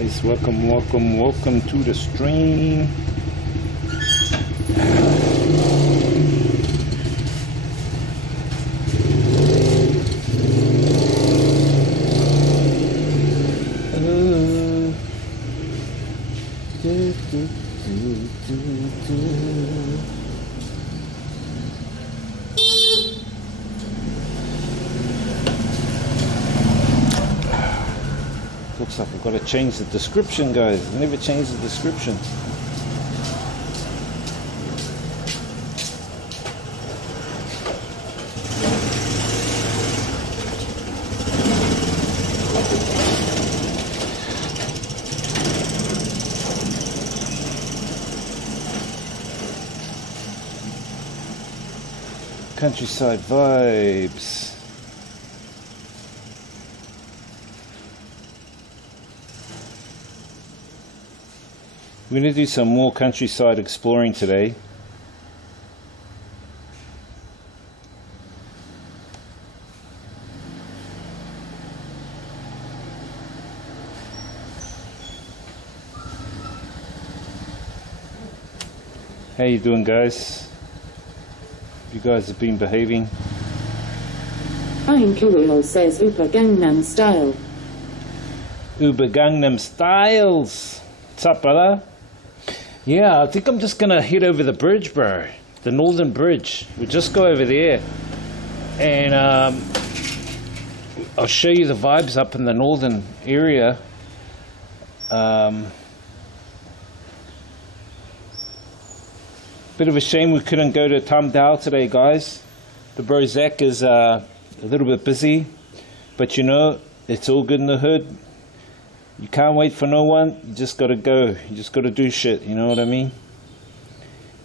guys, welcome to the stream. Looks like I've got to change the description, guys. I never changed the description. Countryside vibes. We're going to do some more countryside exploring today. How you doing, guys? You guys have been behaving? Kiwi says Uber Gangnam Style. Uber Gangnam Styles. What's up, brother? Yeah, I think I'm just gonna head over the bridge, bro. The northern bridge. We'll just go over there, and I'll show you the vibes up in the northern area. Bit of a shame we couldn't go to Tam Dao today, guys. The bro Zach is a little bit busy, but you know, it's all good in the hood. You can't wait for no one. You just gotta go. You just gotta do shit. You know what I mean?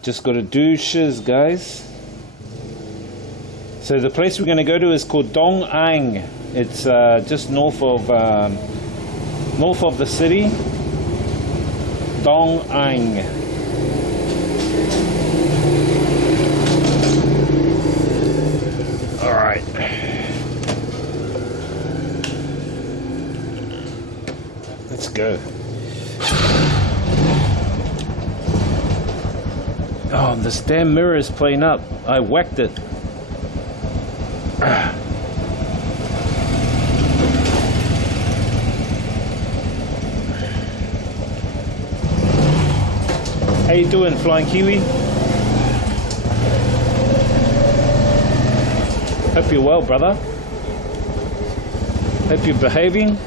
Just gotta do shiz, guys. So the place we're gonna go to is called Dong Ang. It's just north of the city. Dong Ang. All right. Let's go. Oh, this damn mirror is playing up. I whacked it. How you doing, Flying Kiwi? Hope you're well, brother. Hope you're behaving.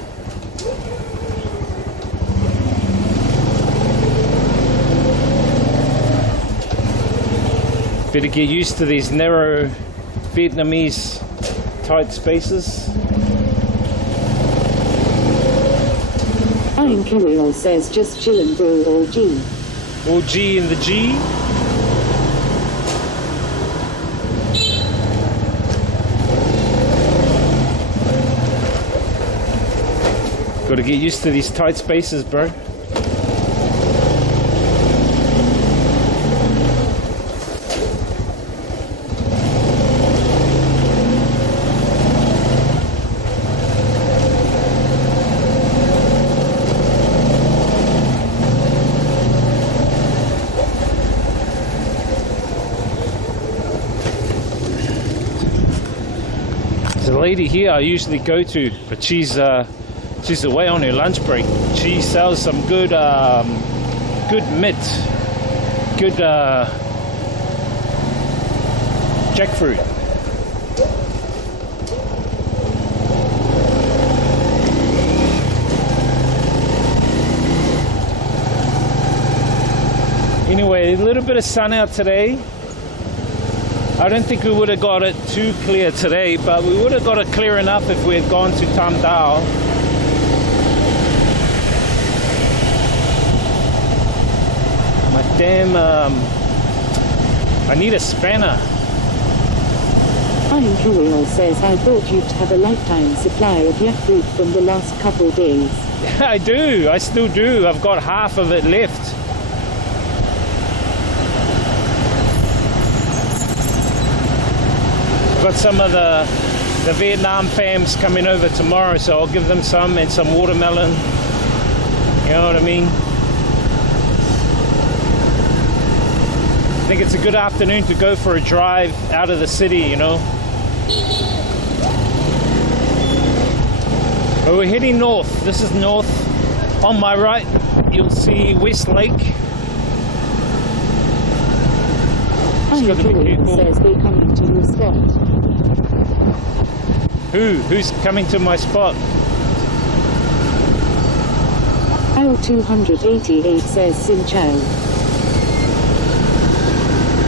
Better get used to these narrow Vietnamese tight spaces. Kiwi says just chillin' bro, all G. All G in the G. Gotta get used to these tight spaces, bro. There's a lady here I usually go to, but she's away on her lunch break. She sells some good meat, good jackfruit. Anyway, a little bit of sun out today. I don't think we would have got it too clear today, but we would have got it clear enough if we had gone to Tam Dao. My damn, I need a spanner. Kiwi says I thought you'd have a lifetime supply of jackfruit from the last couple days. I do, I still do. I've got half of it left. Got some of the Vietnam fams coming over tomorrow, so I'll give them some, and some watermelon You know what I mean? I think it's a good afternoon to go for a drive out of the city, you know. But we're heading north. This is north. On my right, you'll see West Lake. Just got to be careful. Says they're coming to your spot. Who's coming to my spot? L288 says Sin Chow.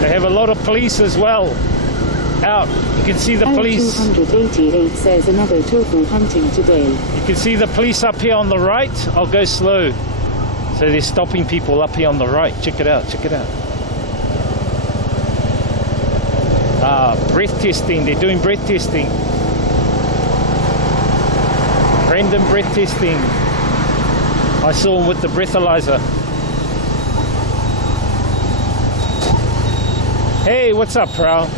They have a lot of police as well out. You can see the police. L288 says another tofu hunting today. You can see the police up here on the right. I'll go slow. So they're stopping people up here on the right. Check it out, check it out. Breath testing. They're doing breath testing. Random breath testing. I saw him with the breathalyzer. Hey, what's up, pal?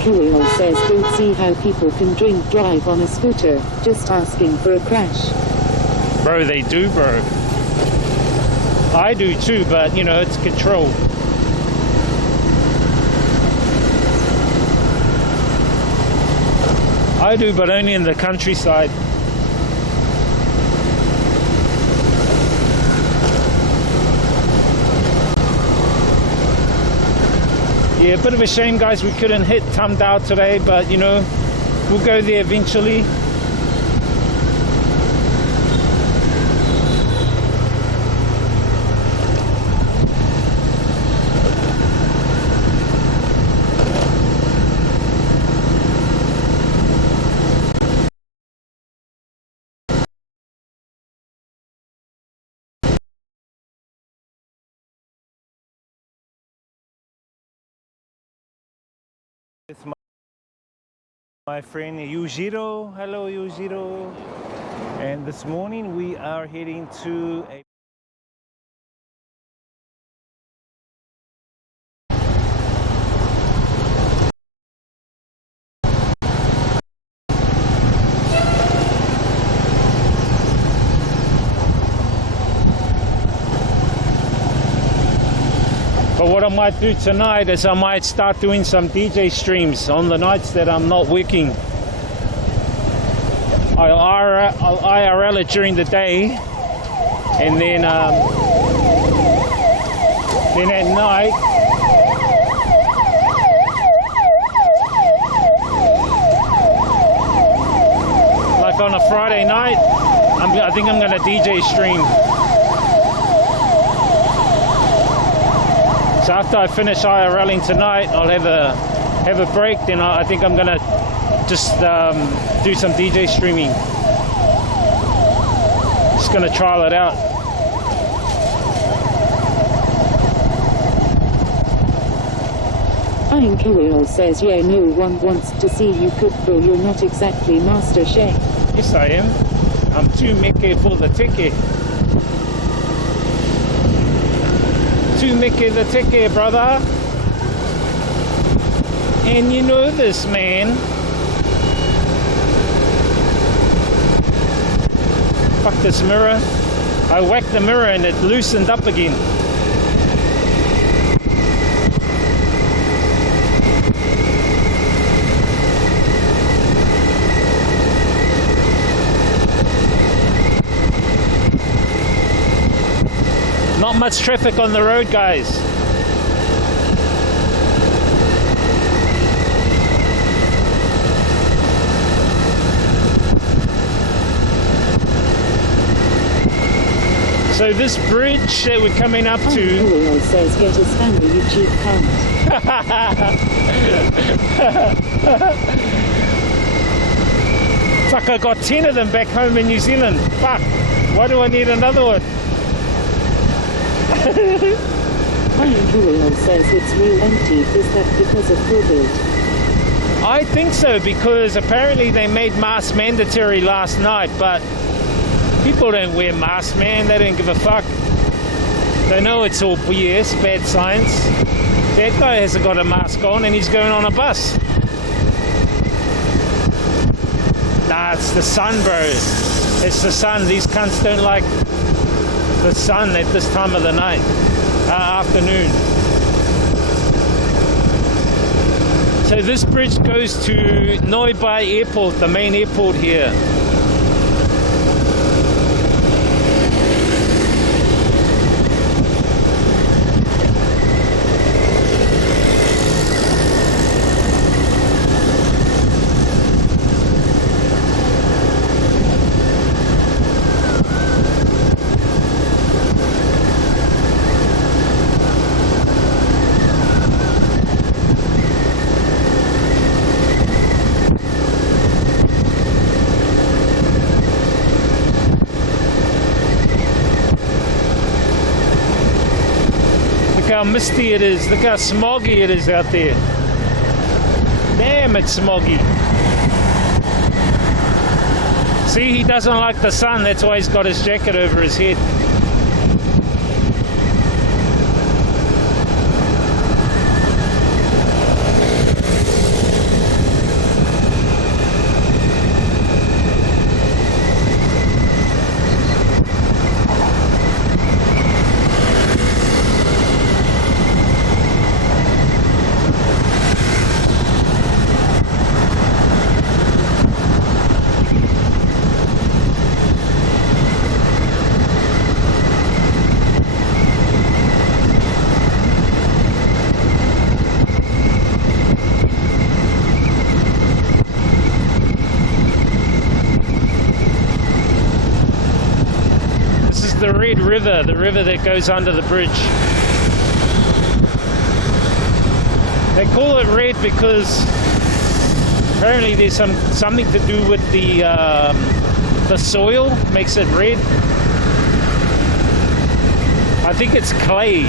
Kiwi says don't see how people can drink drive on a scooter, just asking for a crash. Bro, they do, bro. I do too, but you know, it's controlled. I do, but only in the countryside. Yeah, a bit of a shame, guys, we couldn't hit Tam Dao today, but you know, we'll go there eventually. It's my friend Yujiro. Hello, Yujiro. And this morning we are heading to a But what I might do tonight is I might start doing some DJ streams on the nights that I'm not working. I'll IRL it during the day, and then at night like on a Friday night, I think I'm gonna DJ stream. So after I finish IRLing tonight, I'll have a break. Then I think I'm gonna just do some DJ streaming. Just gonna trial it out. Iron Kiwi says, yeah, no one wants to see you cook, though you're not exactly master chef. Yes, I am. I'm too meke for the teke. Too meke the teke, brother. And you know this, man. Fuck this mirror. I whacked the mirror and it loosened up again. Not much traffic on the road, guys. So this bridge that we're coming up to... Kiwi says, get his family, you cheap cunt. Fuck, I got 10 of them back home in New Zealand. Fuck, why do I need another one? IRL says it's real empty. Is that because of COVID? I think so, because apparently they made masks mandatory last night, but people don't wear masks, man. They don't give a fuck. They know it's all BS, bad science. That guy hasn't got a mask on and he's going on a bus. Nah, it's the sun, bro. It's the sun. These cunts don't like the sun at this time of the night, afternoon. So this bridge goes to HANOI Airport, the main airport here. Look how misty it is. Look how smoggy it is out there. Damn, it's smoggy. See, he doesn't like the sun. That's why he's got his jacket over his head. The Red River, the river that goes under the bridge. They call it red because apparently there's something to do with the soil makes it red. I think it's clay.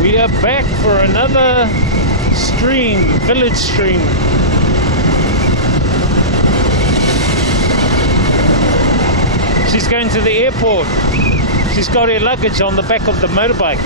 We are back for another stream, village stream. She's going to the airport. She's got her luggage on the back of the motorbike.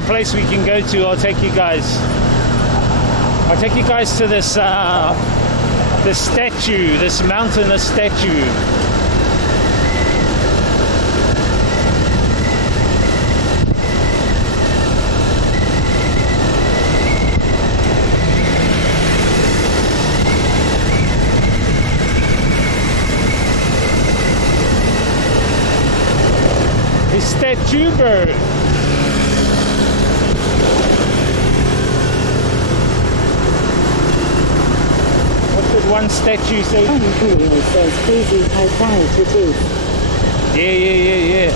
a place we can go to, I'll take you guys. I'll take you guys to this statue, this mountainous statue. The statue bird. One statue say. Unreal says crazy how quiet it is. Yeah.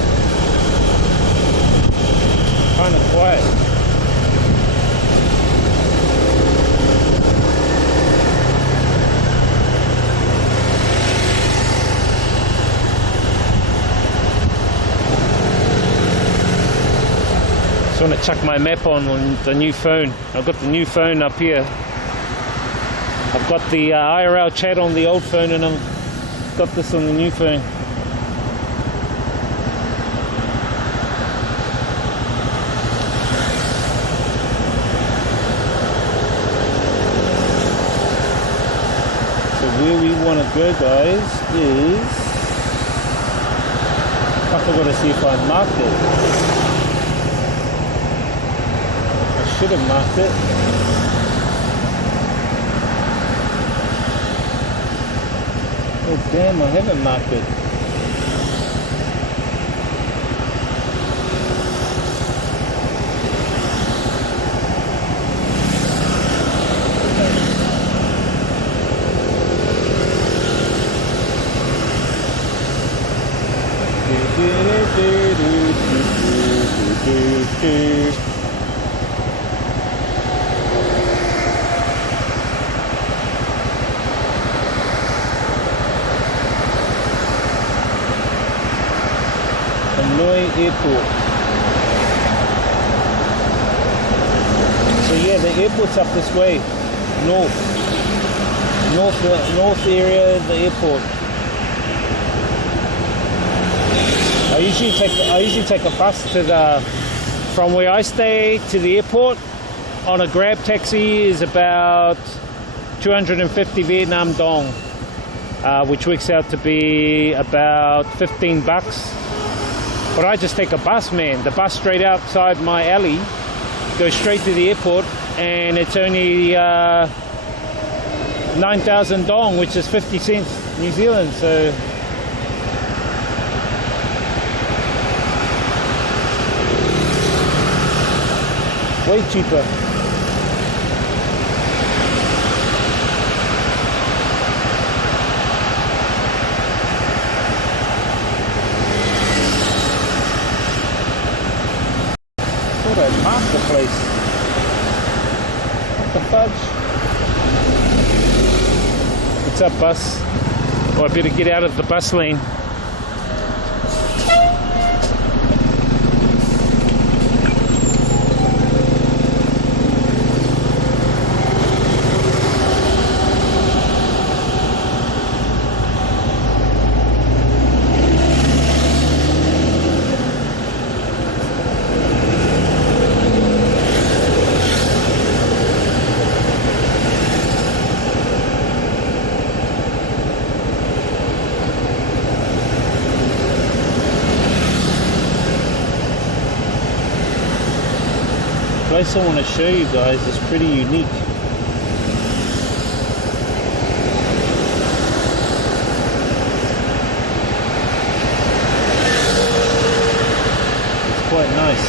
Kind of quiet. Just want to chuck my map on the new phone. I've got the new phone up here. I've got the IRL chat on the old phone, and I've got this on the new phone. So where we want to go, guys, is... I've got to see if I marked it. I should have marked it. Oh damn, I haven't marked it. HANOI Airport. So yeah, the airport's up this way, north area of the airport. I usually take a bus from where I stay to the airport. On a grab taxi is about 250 Vietnam dong, which works out to be about $15. But I just take a bus, man. The bus straight outside my alley goes straight to the airport, and it's only 9,000 dong, which is 50 cents New Zealand. So way cheaper. I marked the place. What the fudge? What's up, bus? Oh, I better get out of the bus lane. The place I want to show you guys is pretty unique. It's quite nice.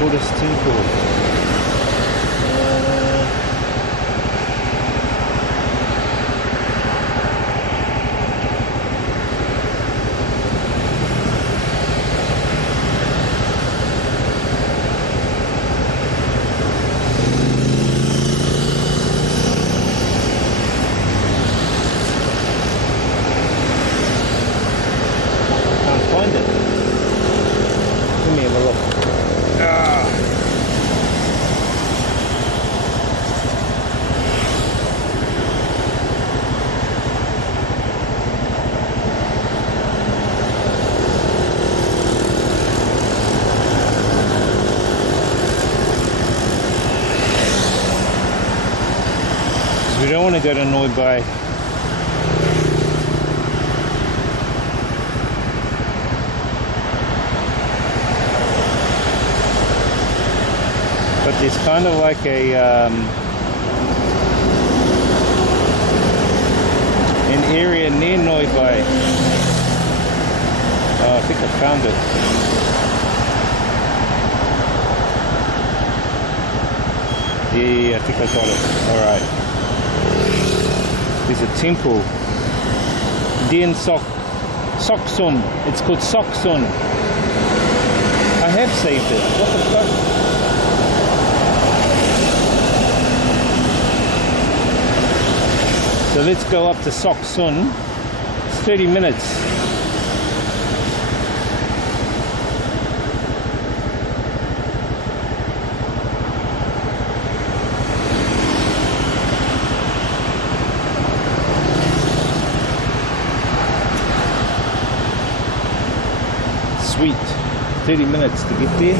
Buddhist temple. Because we don't want to go to Noi Bai. But there's kind of like an area near Noi Bai. Oh, I think I found it. Yeah, I think I got it. Alright. There's a temple. Dien Soksun. It's called Soksun. I have saved it. What the fuck? So let's go up to Soksun. It's 30 minutes. Sweet. 30 minutes to get there.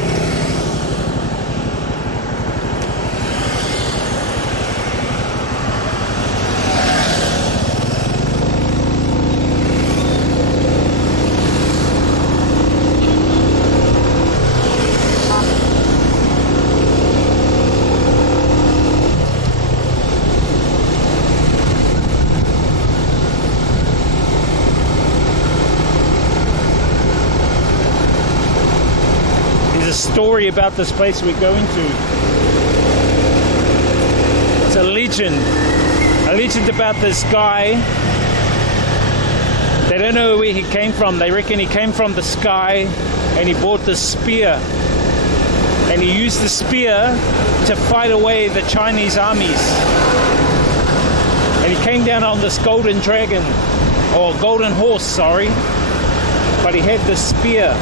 Story about this place we're going to. It's a legend about this guy. They don't know where he came from. They reckon he came from the sky and he bought this spear, and he used the spear to fight away the Chinese armies, and he came down on this golden dragon, or golden horse, sorry, but he had this spear.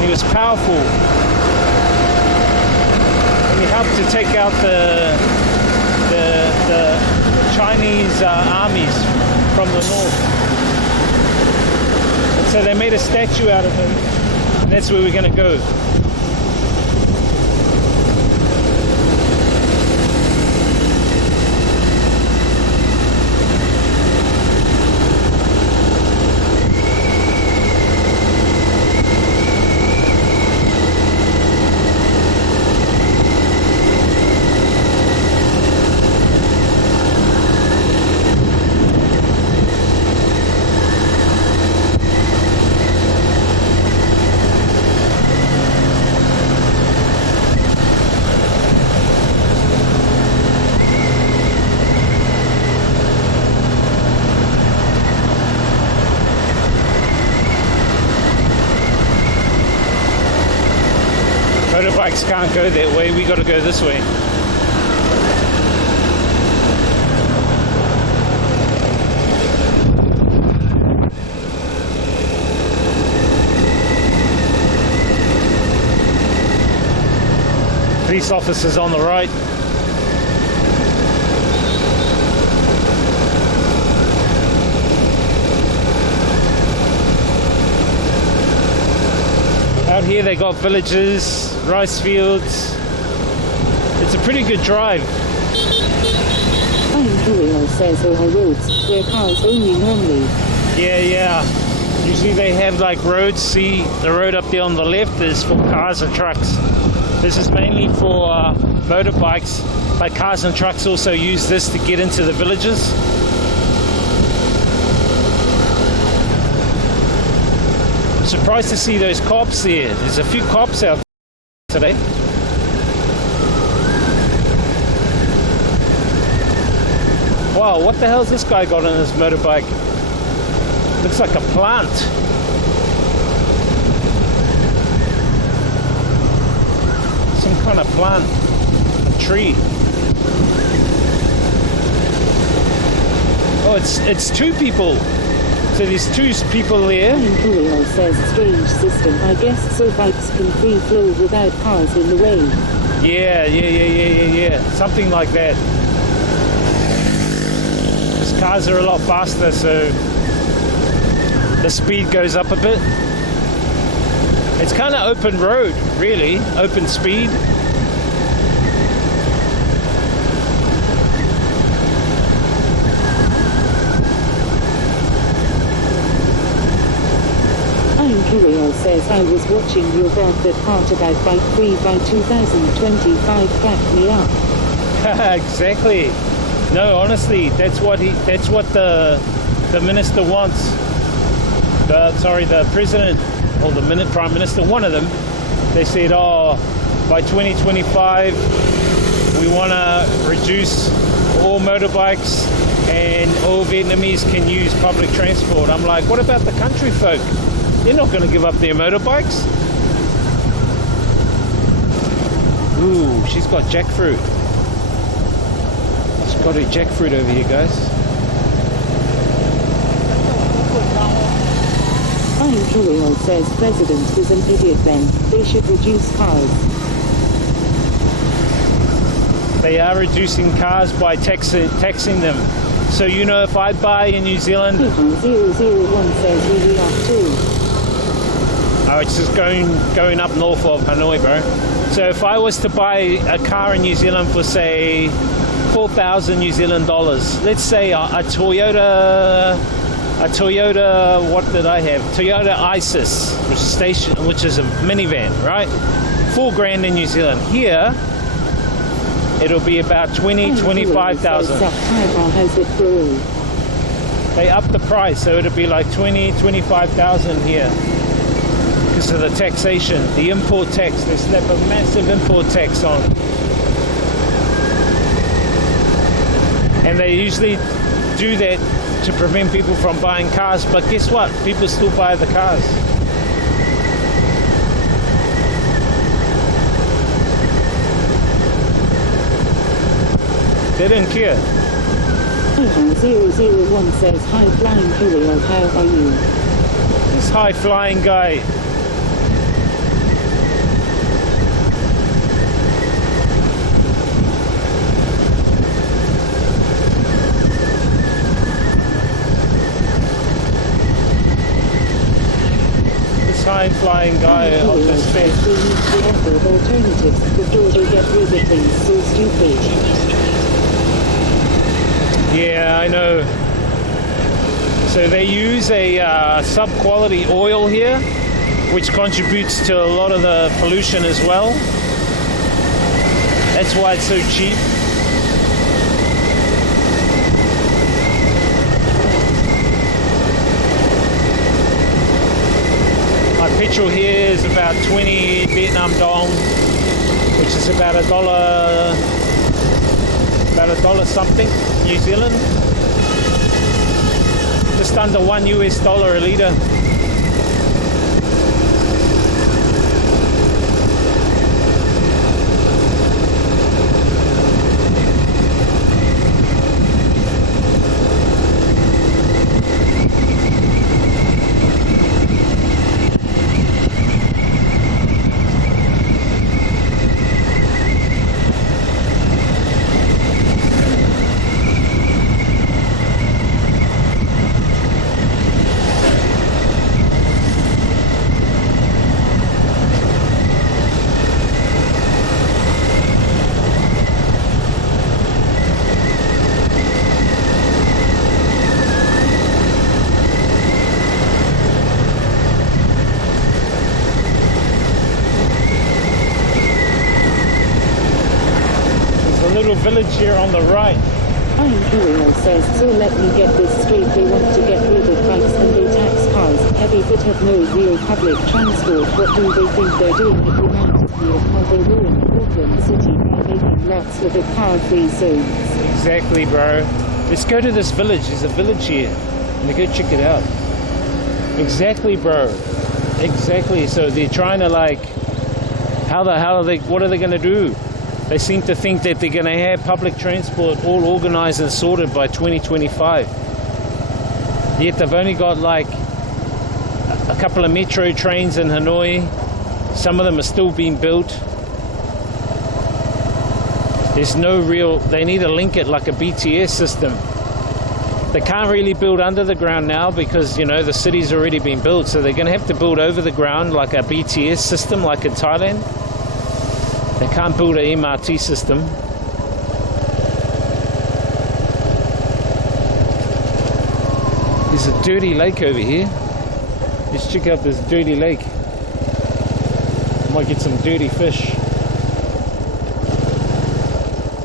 He was powerful, and he helped to take out the Chinese armies from the north. And so they made a statue out of him, and that's where we're going to go. Motorbikes can't go that way, we got to go this way. Police officers on the right. Out here they got villages, rice fields. It's a pretty good drive. IRL says there are roads where cars only normally. Yeah. Usually they have like roads. See the road up there on the left is for cars and trucks. This is mainly for motorbikes, but cars and trucks also use this to get into the villages. I'm surprised to see those cops there. There's a few cops out today. Wow, what the hell's this guy got on his motorbike? Looks like a plant. Some kind of plant. A tree. Oh, it's two people. So there's two people there. IRL says strange system. I guess so bikes can free flow without cars in the way. Yeah. Something like that. Because cars are a lot faster, so the speed goes up a bit. It's kind of open road, really. Open speed. I was watching your vlog that part about bike free by 2025 cracked me up. Exactly. No, honestly, that's what the minister wants. The president or the prime minister, one of them. They said, oh, by 2025 we want to reduce all motorbikes and all Vietnamese can use public transport. I'm like, what about the country folk? They're not going to give up their motorbikes. Ooh, she's got jackfruit. She's got her jackfruit over here, guys. Kiwi says president is an idiot then. They should reduce cars. They are reducing cars by taxing them. So, you know, if I buy in New Zealand... 001 says really are too. Oh, it's just going up north of Hanoi, bro. So if I was to buy a car in New Zealand for, say, 4,000 New Zealand dollars, let's say a Toyota, what did I have? Toyota Isis, which is a minivan, right? $4,000 in New Zealand. Here, it'll be about 25,000. They up the price, so it'll be like 25,000 here. Because of the taxation, the import tax. They slap a massive import tax on. And they usually do that to prevent people from buying cars, but guess what? People still buy the cars. They didn't care. 001 says, hi flying Kiwi, how are you? This high flying guy. High-flying guy of the space. We need to offer alternatives before they get rid of things so stupid. Yeah, I know. So they use a sub-quality oil here, which contributes to a lot of the pollution as well. That's why it's so cheap. Petrol here is about 20 Vietnam dong, which is about a dollar something New Zealand, just under $1 US a litre. Village here on the right. Kiwi says, so let me get this straight, they want to get rid of bikes and they tax cars. Every bit of no real public transport. What do they think they're doing? It reminds me of how they ruined Auckland City by making lots of car-free zones. Exactly, bro. Let's go to this village. There's a village here. Let me go check it out. Exactly, bro. Exactly. So they're trying to what are they going to do? They seem to think that they're going to have public transport all organized and sorted by 2025. Yet they've only got like a couple of metro trains in Hanoi. Some of them are still being built. There's no real, they need to link it like a BTS system. They can't really build under the ground now because, you know, the city's already been built. So they're going to have to build over the ground like a BTS system like in Thailand. They can't build an MRT system. There's a dirty lake over here. Let's check out this dirty lake. Might get some dirty fish.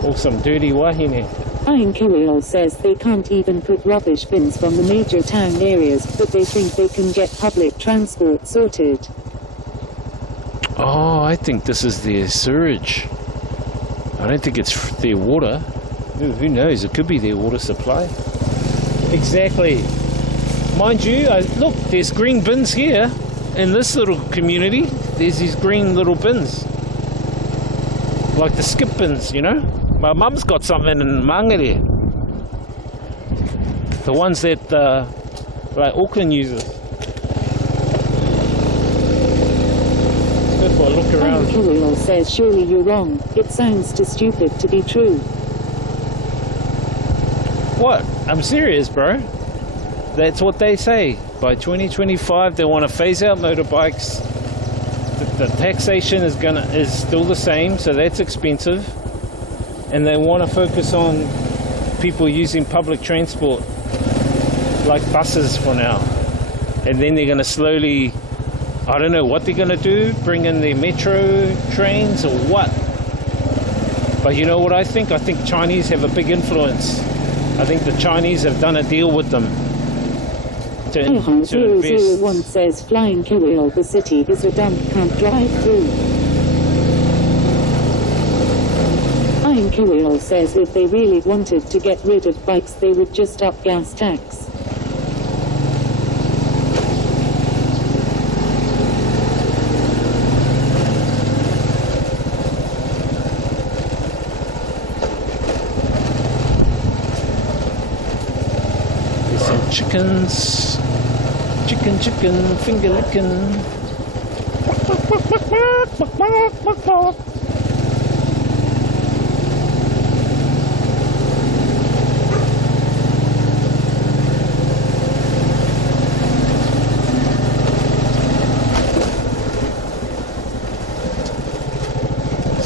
Or some dirty wahine. Kiwi says they can't even put rubbish bins from the major town areas, but they think they can get public transport sorted. Oh, I think this is their sewage. I don't think it's their water. Who knows? It could be their water supply. Exactly. Mind you, look, there's green bins here in this little community. There's these green little bins. Like the skip bins, you know? My mum's got something in Mangere. The ones that like Auckland uses. Good for a look around. Kiwi says surely you're wrong. It sounds too stupid to be true. What? I'm serious, bro. That's what they say. By 2025, they want to phase out motorbikes. The taxation is still the same, so that's expensive. And they want to focus on people using public transport, like buses for now. And then they're going to slowly, I don't know what they're going to do, bring in their metro trains or what. But you know what I think? I think Chinese have a big influence. I think the Chinese have done a deal with them to invest. 001 says Flying Kiwi, the city is a dump, can't drive through. Kiwi says if they really wanted to get rid of bikes, they would just up gas tax. There's some chickens. Chicken, finger licking.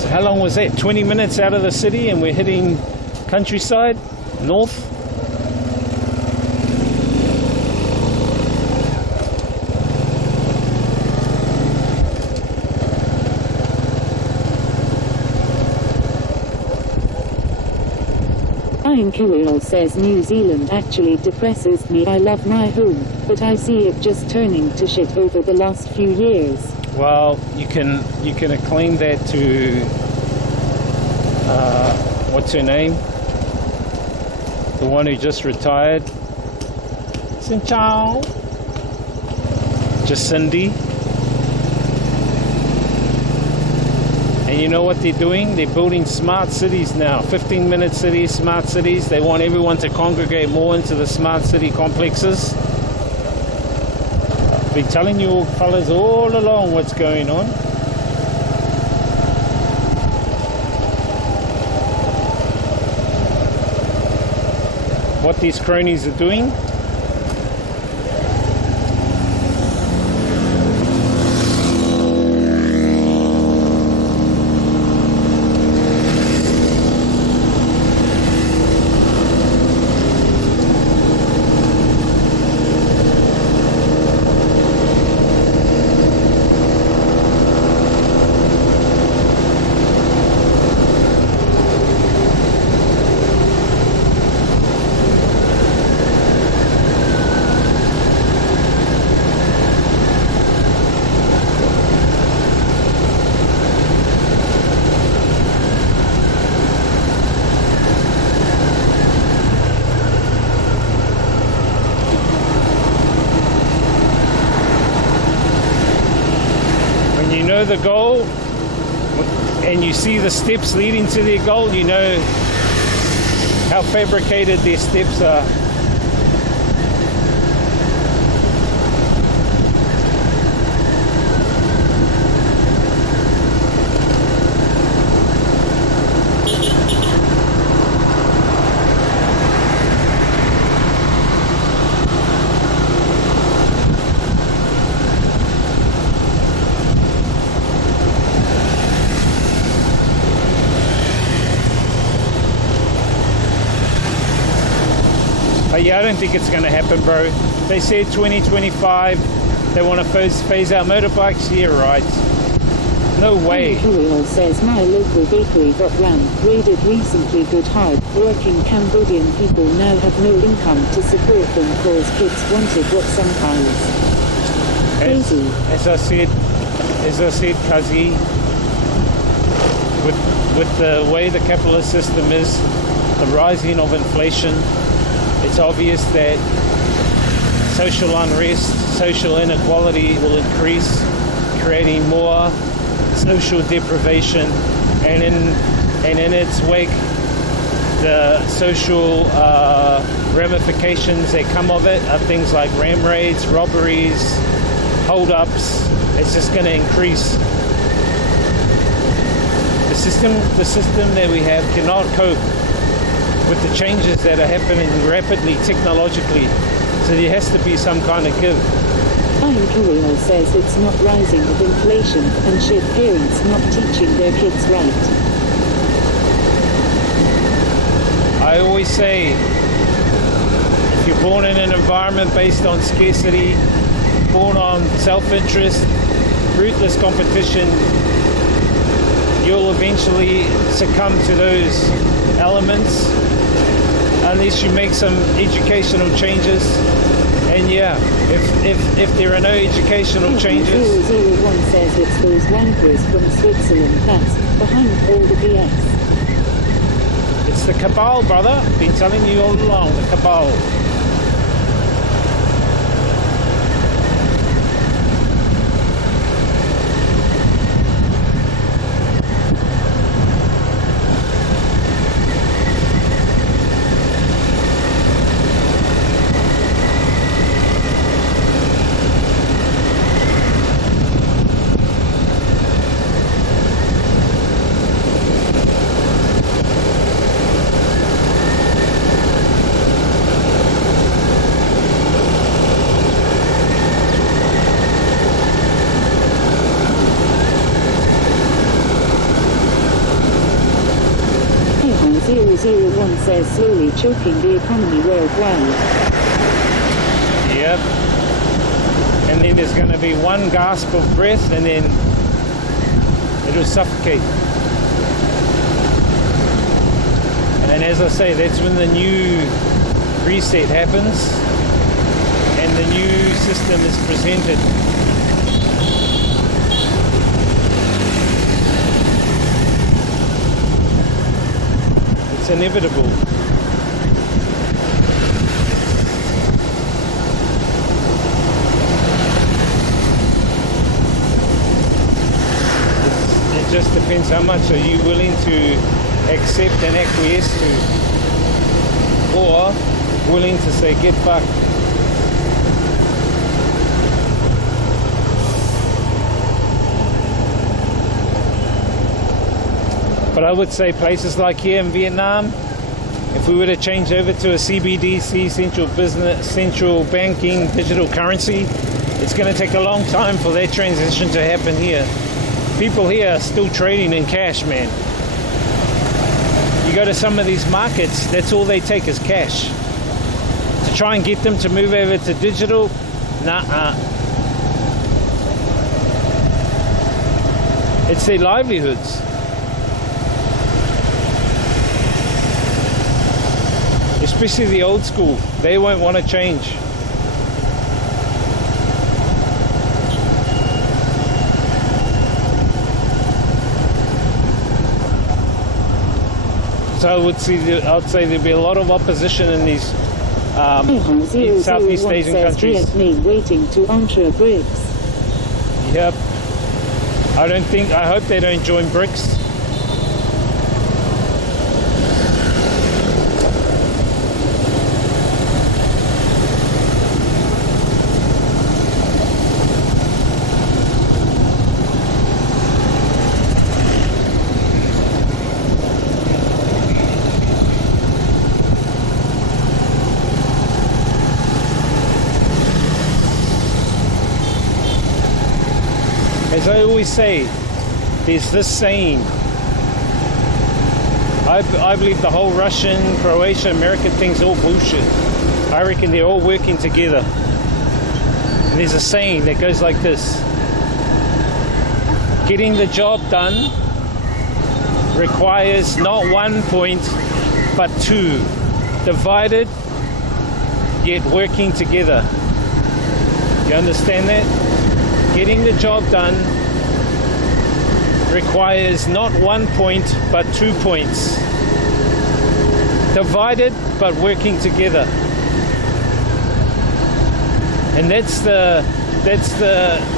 How long was that? 20 minutes out of the city and we're hitting countryside, north. Kiwi says New Zealand actually depresses me. I love my home, but I see it just turning to shit over the last few years. Well, you can acclaim that to what's her name? The one who just retired. Xin chao. Jacindy. And you know what they're doing? They're building smart cities now. 15-minute cities, smart cities. They want everyone to congregate more into the smart city complexes. I've been telling you fellas all along what's going on. What these cronies are doing. The goal and you see the steps leading to their goal, you know how fabricated their steps are. But yeah, I don't think it's going to happen, bro. They said 2025, they want to phase out motorbikes. Yeah, right. no way. Kiwi says my local bakery got raided recently. Good hard working Cambodian people now have no income to support them cause kids wanted what sometimes. Crazy. As I said, Kazi, with the way the capitalist system is, the rising of inflation, it's obvious that social unrest, social inequality will increase, creating more social deprivation, and in its wake, the social ramifications that come of it are things like ram raids, robberies, hold-ups. It's just going to increase. The system that we have cannot cope with the changes that are happening rapidly technologically. So there has to be some kind of give. Kiwi says it's not rising with inflation and shit parents not teaching their kids right. I always say, if you're born in an environment based on scarcity, born on self-interest, ruthless competition, you'll eventually succumb to those elements unless you make some educational changes. And yeah, if there are no educational changes... 001 says it's those wankers from Switzerland that's behind all the BS. It's the cabal, brother. Been telling you all along, the cabal. One says slowly choking the economy worldwide. Yep. And then there's going to be one gasp of breath and then it'll suffocate. And as I say, that's when the new reset happens and the new system is presented. It's inevitable. It just depends how much are you willing to accept and acquiesce to, or willing to say get fucked. But I would say places like here in Vietnam, if we were to change over to a CBDC, central banking digital currency, it's going to take a long time for that transition to happen here. People here are still trading in cash, man. You go to some of these markets, that's all they take is cash. To try and get them to move over to digital, nah. It's their livelihoods. Especially the old school, they won't want to change. So I'd say there'd be a lot of opposition in these in Southeast Asian countries. Waiting to enter BRICS. Yep. I hope they don't join BRICS. As I always say, there's this saying. I believe the whole Russian, Croatian, American thing's all bullshit. I reckon they're all working together. And there's a saying that goes like this. Getting the job done requires not 1 point, but 2. Divided, yet working together. You understand that? Getting the job done requires not 1 point, but 2 points. Divided, but working together. And that's the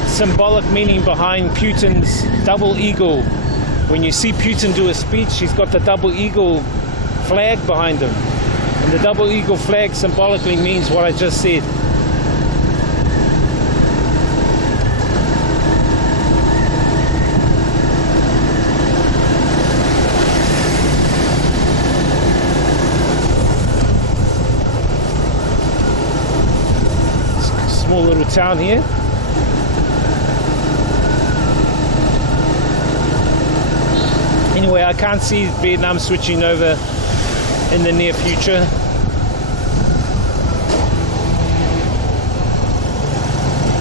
symbolic meaning behind Putin's double eagle. When you see Putin do a speech, he's got the double eagle flag behind him. And the double eagle flag symbolically means what I just said. Small little town here. Anyway, I can't see Vietnam switching over in the near future.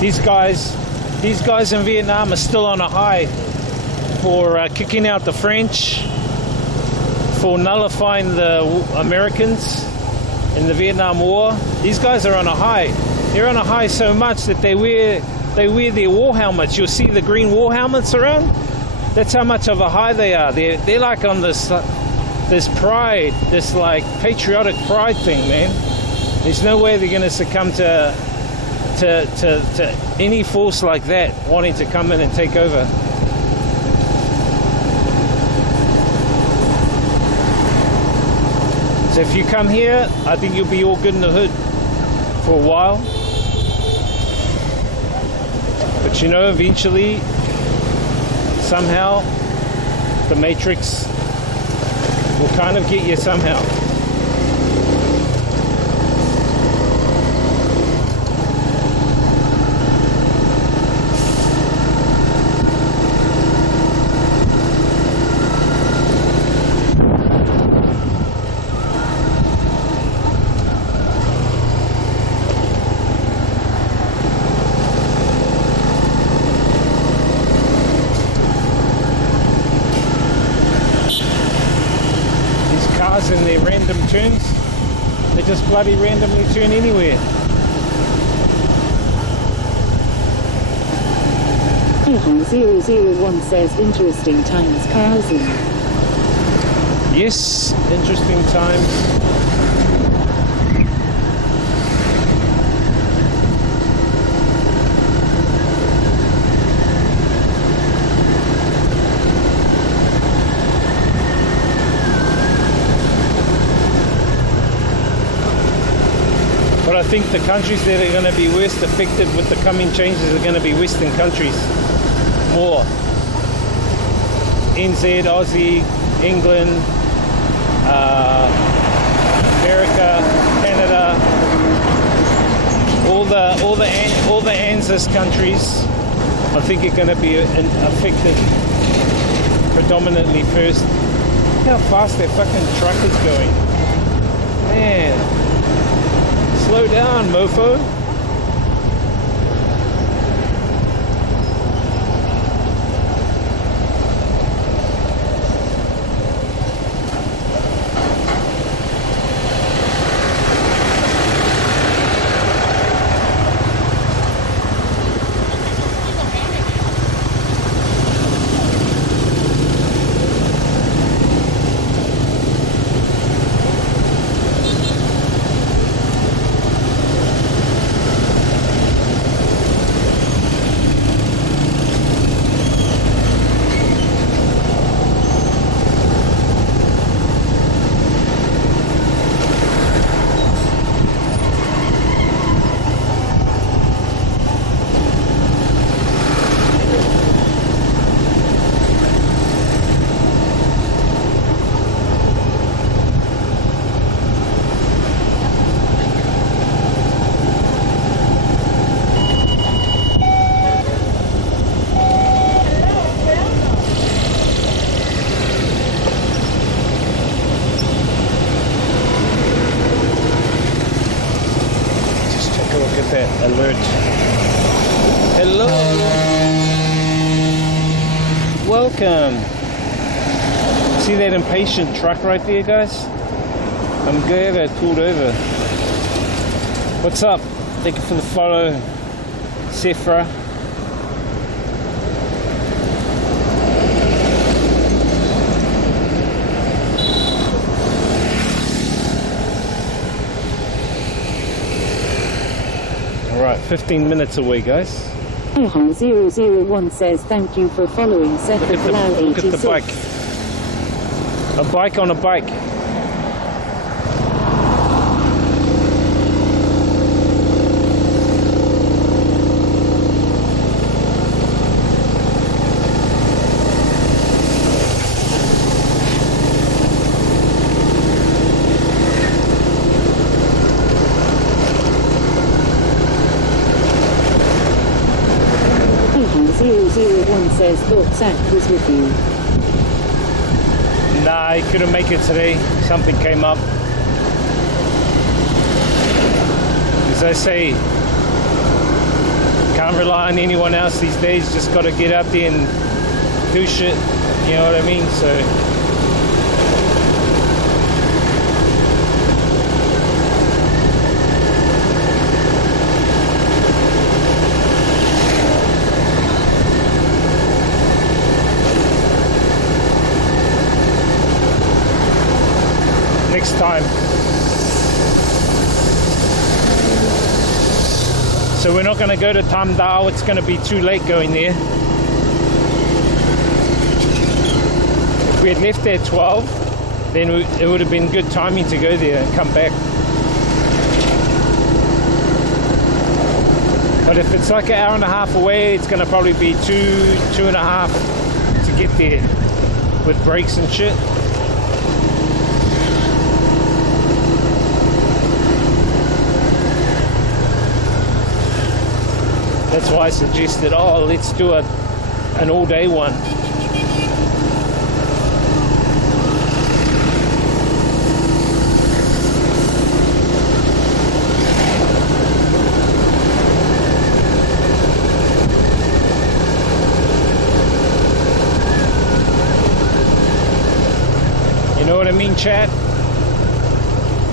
These guys in Vietnam are still on a high for kicking out the French, for nullifying the Americans in the Vietnam War. These guys are on a high. They're on a high so much that they wear their war helmets. You'll see the green war helmets around. That's how much of a high they are. They're like on this pride, this like patriotic pride thing, man. There's no way they're going to succumb to any force like that wanting to come in and take over. So if you come here, I think you'll be all good in the hood for a while. But you know, eventually, somehow, the Matrix will kind of get you somehow. In their random turns, they just bloody randomly turn anywhere. Eho001 says interesting times, Carlson. Yes, interesting times. But I think the countries that are going to be worst affected with the coming changes are going to be Western countries. More. NZ, Aussie, England, America, Canada, all the ANZUS countries, I think are going to be affected predominantly first. Look how fast that fucking truck is going. Man. Slow down, mofo. Alert. Hello. welcome. See that impatient truck right there, guys? I'm glad I pulled over. What's up? Thank you for the follow, Sephra. Alright, 15 minutes away, guys. HANOI 001 says thank you for following Seth Look at the bike. A bike on a bike. HANOI 001 says thought Zach was with you. Nah, I couldn't make it today. Something came up. As I say, can't rely on anyone else these days. Just got to get out there and do shit. You know what I mean? So next time. So we're not going to go to Tamdao. It's going to be too late going there. If we had left there at 12, then it would have been good timing to go there and come back. But if it's like an hour and a half away, it's going to probably be two and a half to get there with breaks and shit. That's why I suggested, oh, let's do an all-day one. You know what I mean, chat?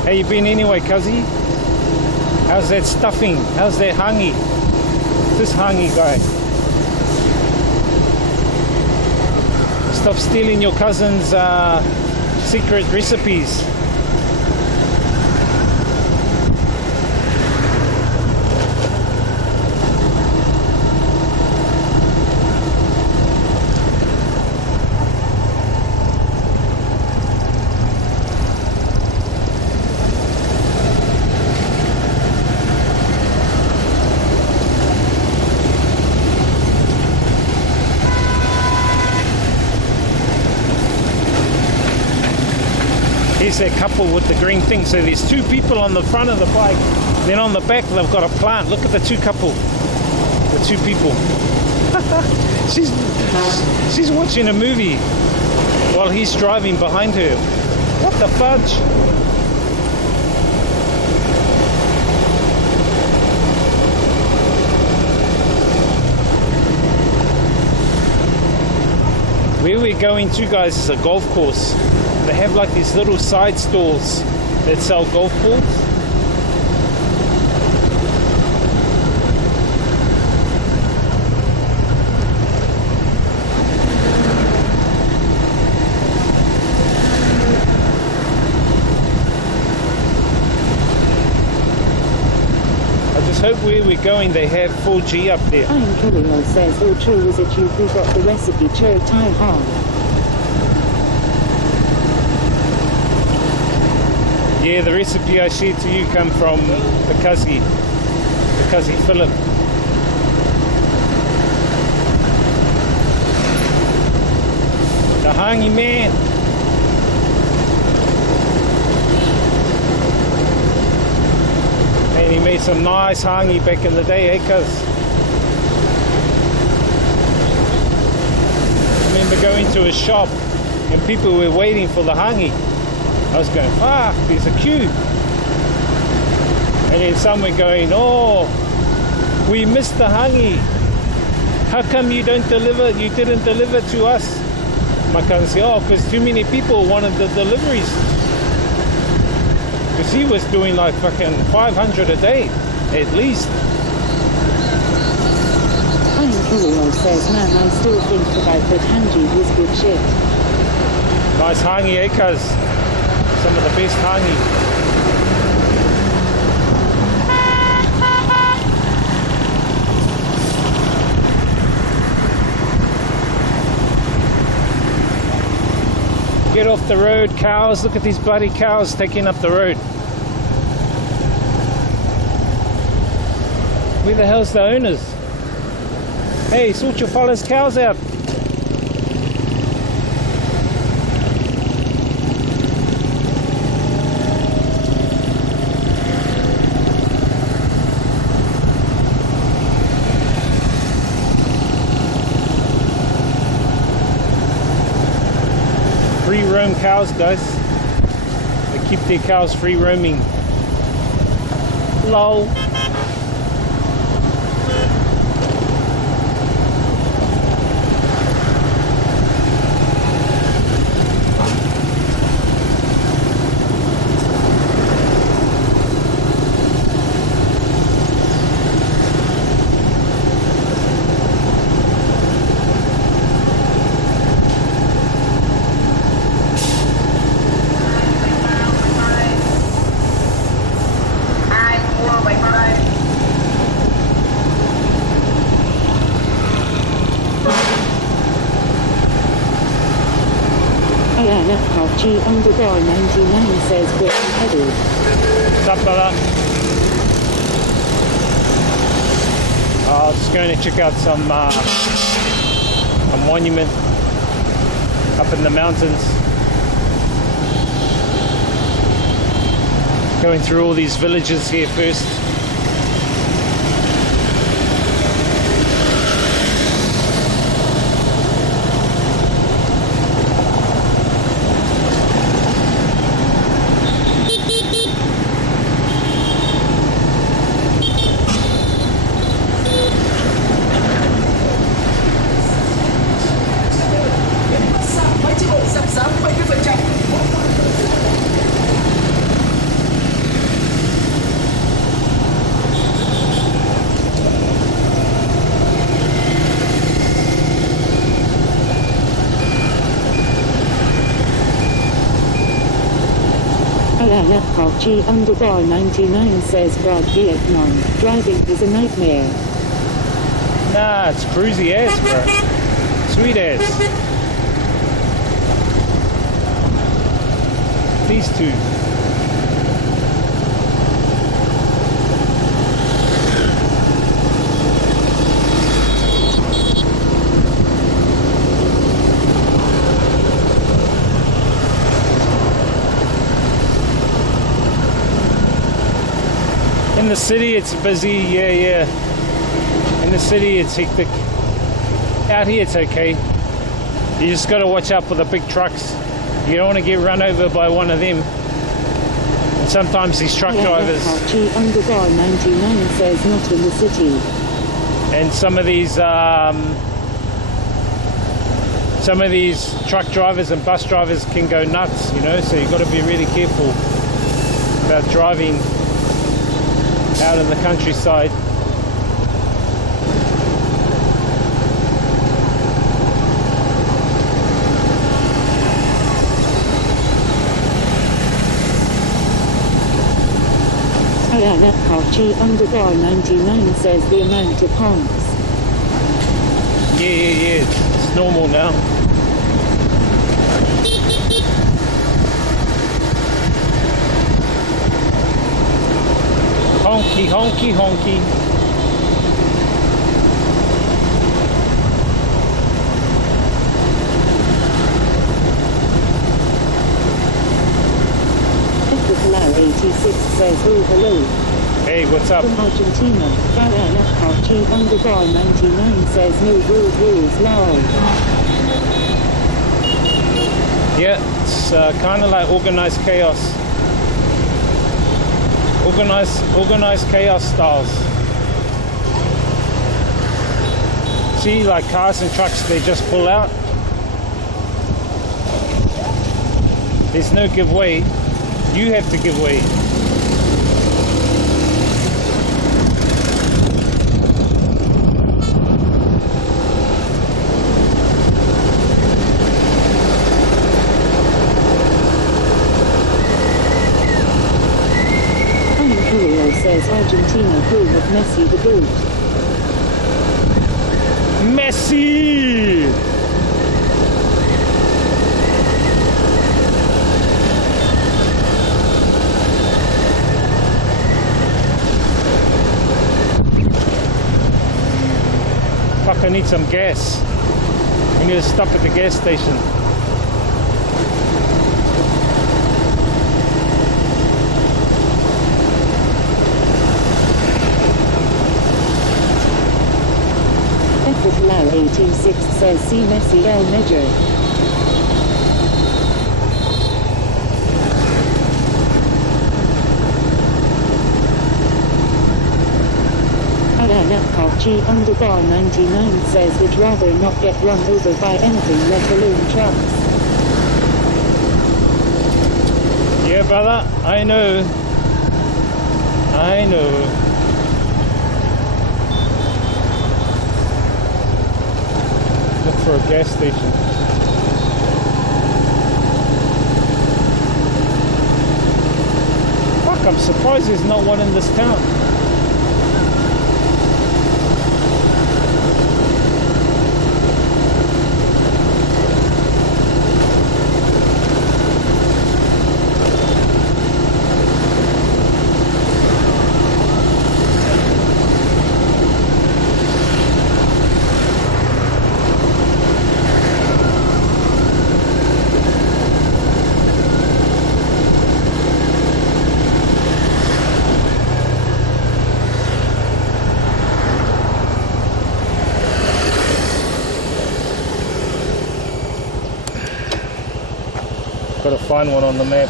How you been anyway, cuzzy? How's that stuffing? How's that hangi? This hangi guy. Stop stealing your cousin's secret recipes. Here's that couple with the green thing. So there's two people on the front of the bike. Then on the back they've got a plant. Look at the two couple. The two people. she's watching a movie while he's driving behind her. What the fudge? Where we're going to, guys, is a golf course. They have like these little side stalls that sell golf balls. I just hope where we're going they have 4G up there. I'm Kiwi says, all true is it you who got the recipe Cho Tai Han? Yeah, the recipe I shared to you come from the Cuzzy Philip. The hangi man. And he made some nice hangi back in the day, eh, cuz? I remember going to a shop and people were waiting for the hangi. I was going, fuck, there's a queue. And then some were going, oh, we missed the hangi. how come you didn't deliver to us? My cousin said, oh, because too many people wanted the deliveries. Because he was doing like fucking 500 a day, at least. Kiwi says, man, I still think about that hangi was good shit. Nice hangi, eh, cuz? Some of the best hangi. Get off the road, cows. Look at these bloody cows taking up the road. Where the hell's the owners? Hey, sort your fellas' cows out. Free roam cows, guys. They keep their cows free roaming. Lol. G_99 says we're headed. What's up, brother? Just going to check out some a monument up in the mountains. Going through all these villages here first. G_99 says Brad Vietnam. Driving is a nightmare. Nah, it's cruisy ass, bro. Sweet ass. These two. In the city it's busy, yeah. In the city it's hectic. Out here it's okay. You just got to watch out for the big trucks. You don't want to get run over by one of them. And sometimes these truck drivers... G_99 says not in the city. And some of these truck drivers and bus drivers can go nuts, you know, so you've got to be really careful about driving out in the countryside. G_99 says the amount of honks. Yeah, it's normal now. Honky, honky, honky. Low 86 says, oh hello. Hey, what's up? From Argentina, G_99 says no rules, lol. Yeah, it's kind of like organized chaos. Organized chaos styles. See, like cars and trucks, they just pull out. There's no give way. You have to give way. Says Argentina who have Messi the GOAT. Messi! Fuck, I need some gas. We need to stop at the gas station. Lau 86 says see Messi El Major. G_99 says would rather not get run over by anything let alone trucks. Yeah, brother, I know. I know. For a gas station. Fuck, I'm surprised there's not one in this town. Gotta find one on the map.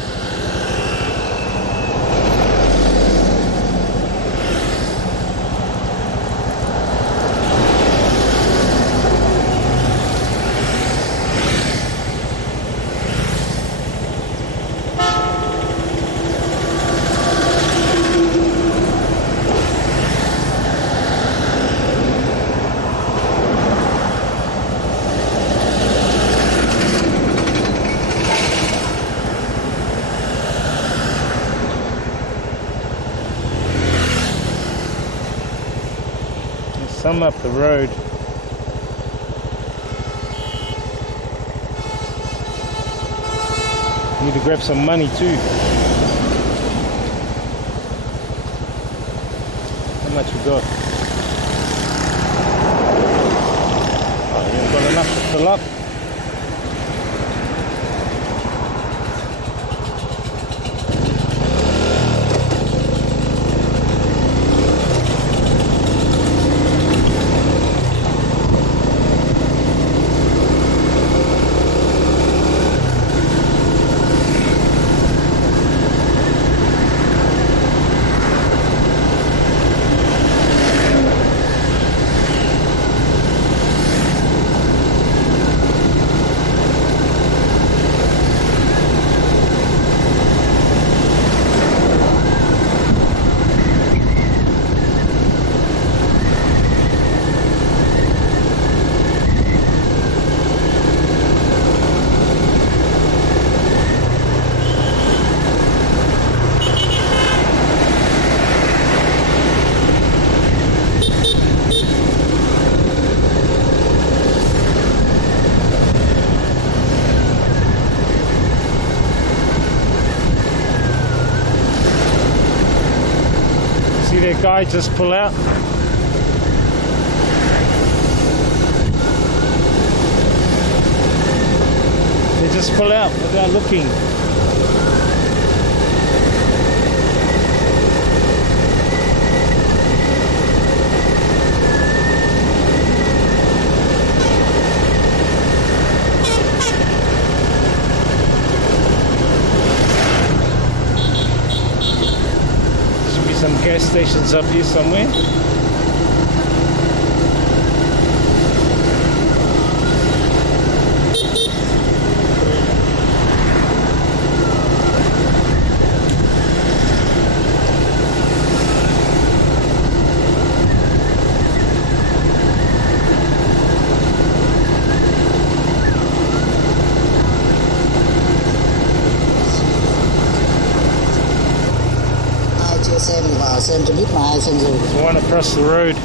Some up the road. Need to grab some money too. How much we got? Oh, you ain't got enough to fill up. See that guy just pull out? They just pull out without looking. Some gas stations up here somewhere. chia xem thì vào xem cho biết mà ai xem rồi. The one across the road.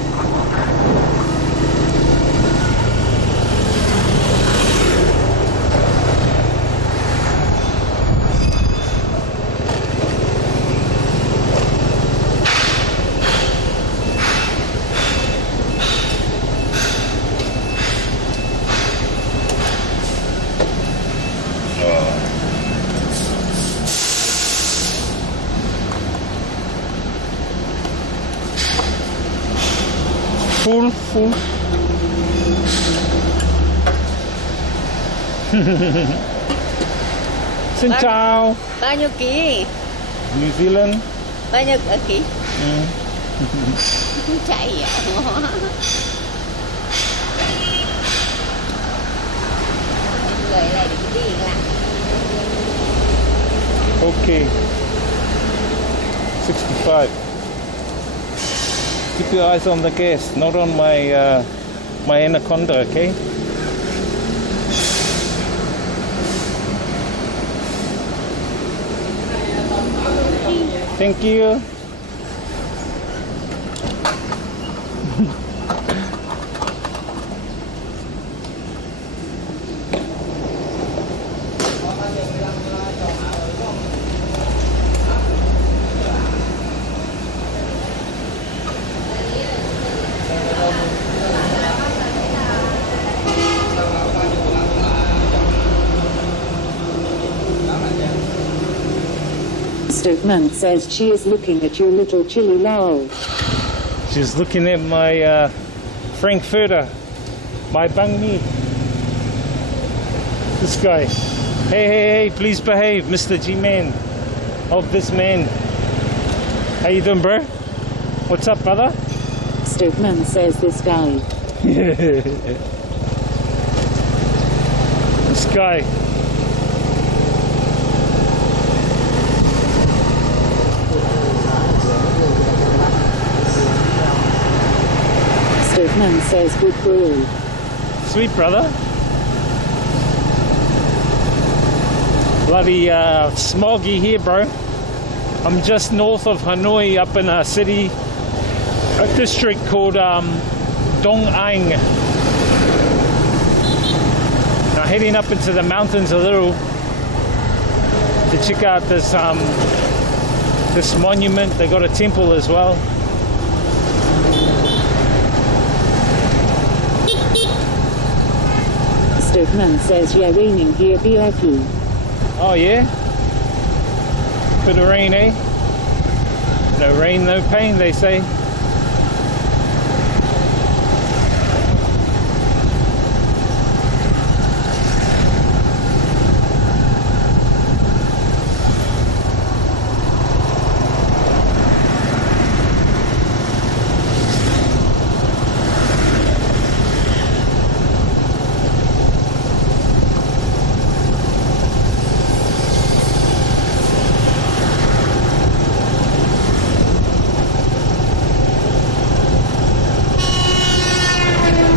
Full. Xin chào. Bao nhiêu ký? New Zealand. Bao nhiêu ký? Chạy à? Người này đừng đi lại. Okay. 65. Keep your eyes on the gas, not on my anaconda, okay? Thank you. Stokeman says she is looking at your little chili lol. She's looking at my Frankfurter, my banh mi. This guy. Hey, please behave, Mr. G-Man. Of this man. How you doing, bro? What's up, brother? Stokeman says this guy. This guy. Stokeman says good boy. Sweet brother. Bloody smoggy here, bro. I'm just north of Hanoi, up in a city, a district called Dong Anh. Now heading up into the mountains a little to check out this monument. They got a temple as well. Stokeman says yeah, raining here BRP. Oh yeah? Bit of rain, eh? No rain, no pain, they say.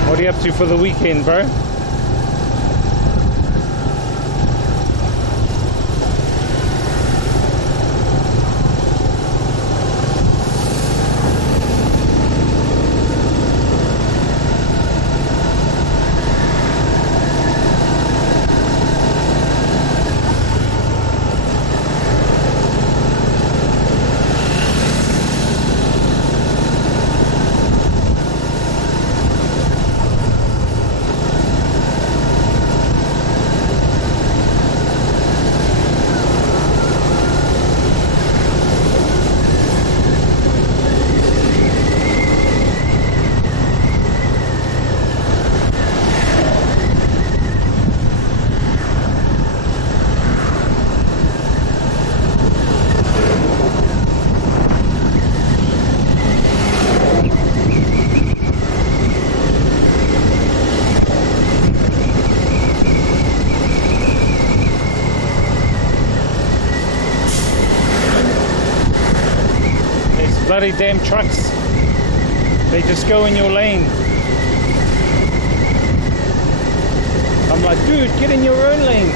What are you up to for the weekend, bro? Bloody damn trucks. They just go in your lane. I'm like, dude, get in your own lane.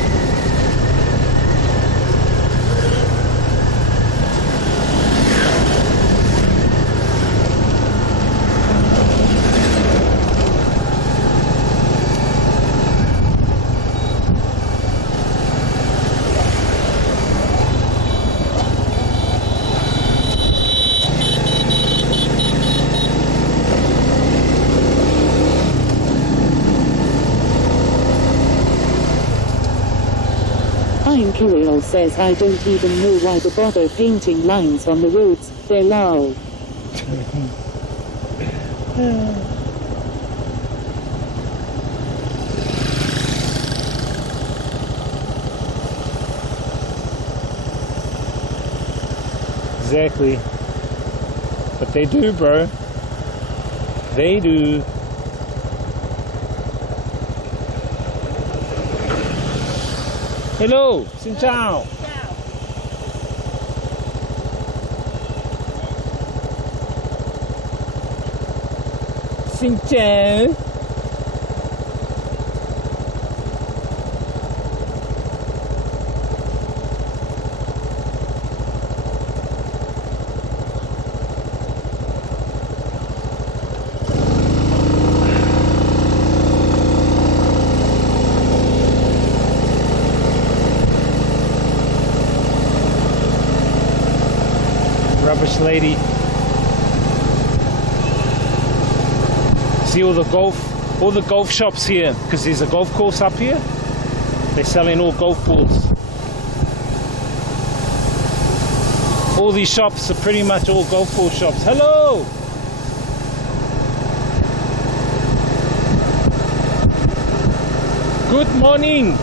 says I don't even know why they bother painting lines on the roads, they're lol. Exactly. But they do, bro. They do. Hello, xin chào. Xin chào. Rubbish lady. See all the golf shops here, because there's a golf course up here. They're selling all golf balls. All these shops are pretty much all golf ball shops. Hello! Good morning!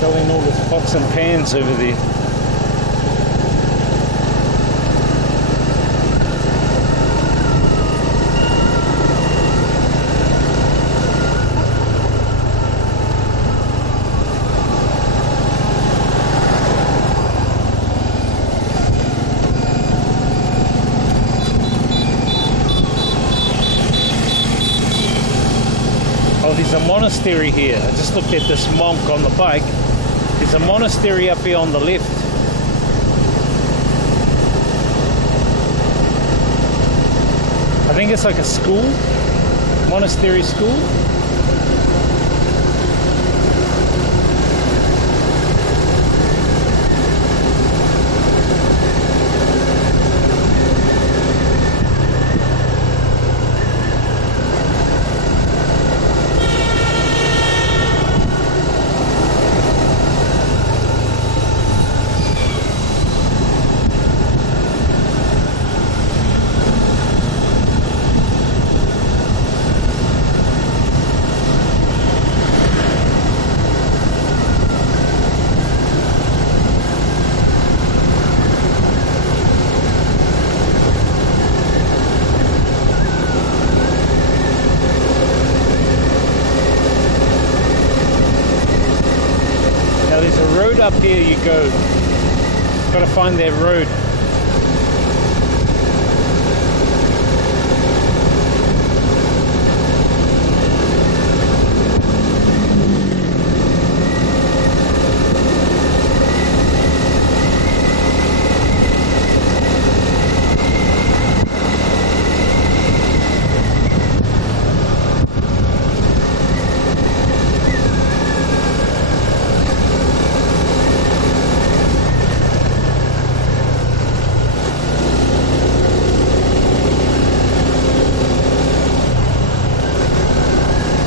Selling all this pots and pans over there. Oh, there's a monastery here. I just looked at this monk on the bike. There's a monastery up here on the left. I think it's like a school, monastery school. Up here you go. Got to find that road.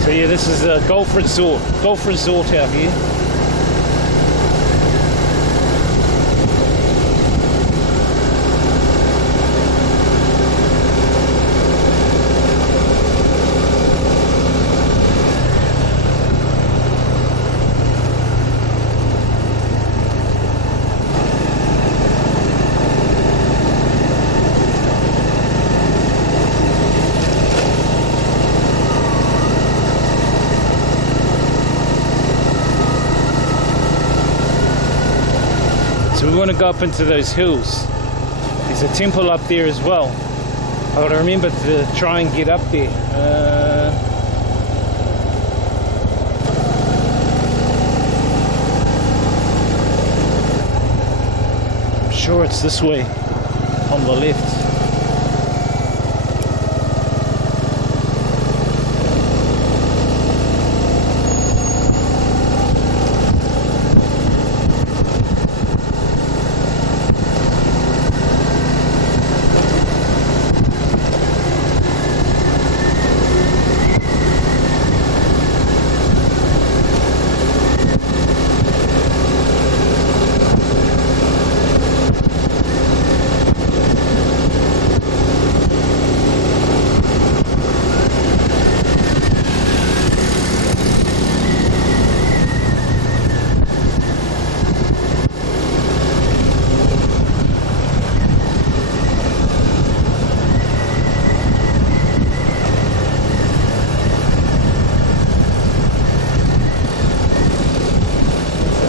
So yeah, this is a golf resort out here. So we want to go up into those hills. There's a temple up there as well. I've got to remember to try and get up there. I'm sure it's this way on the left.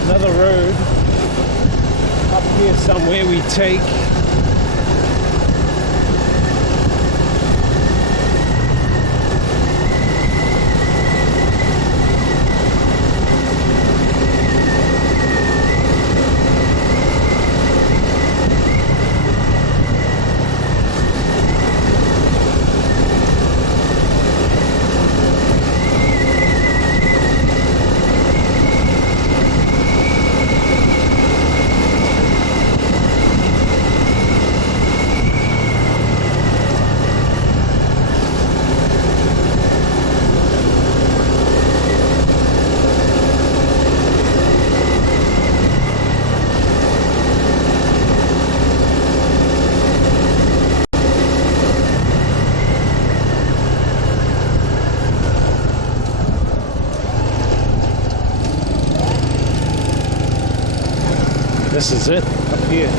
Another road up here somewhere we take. This is it, up here.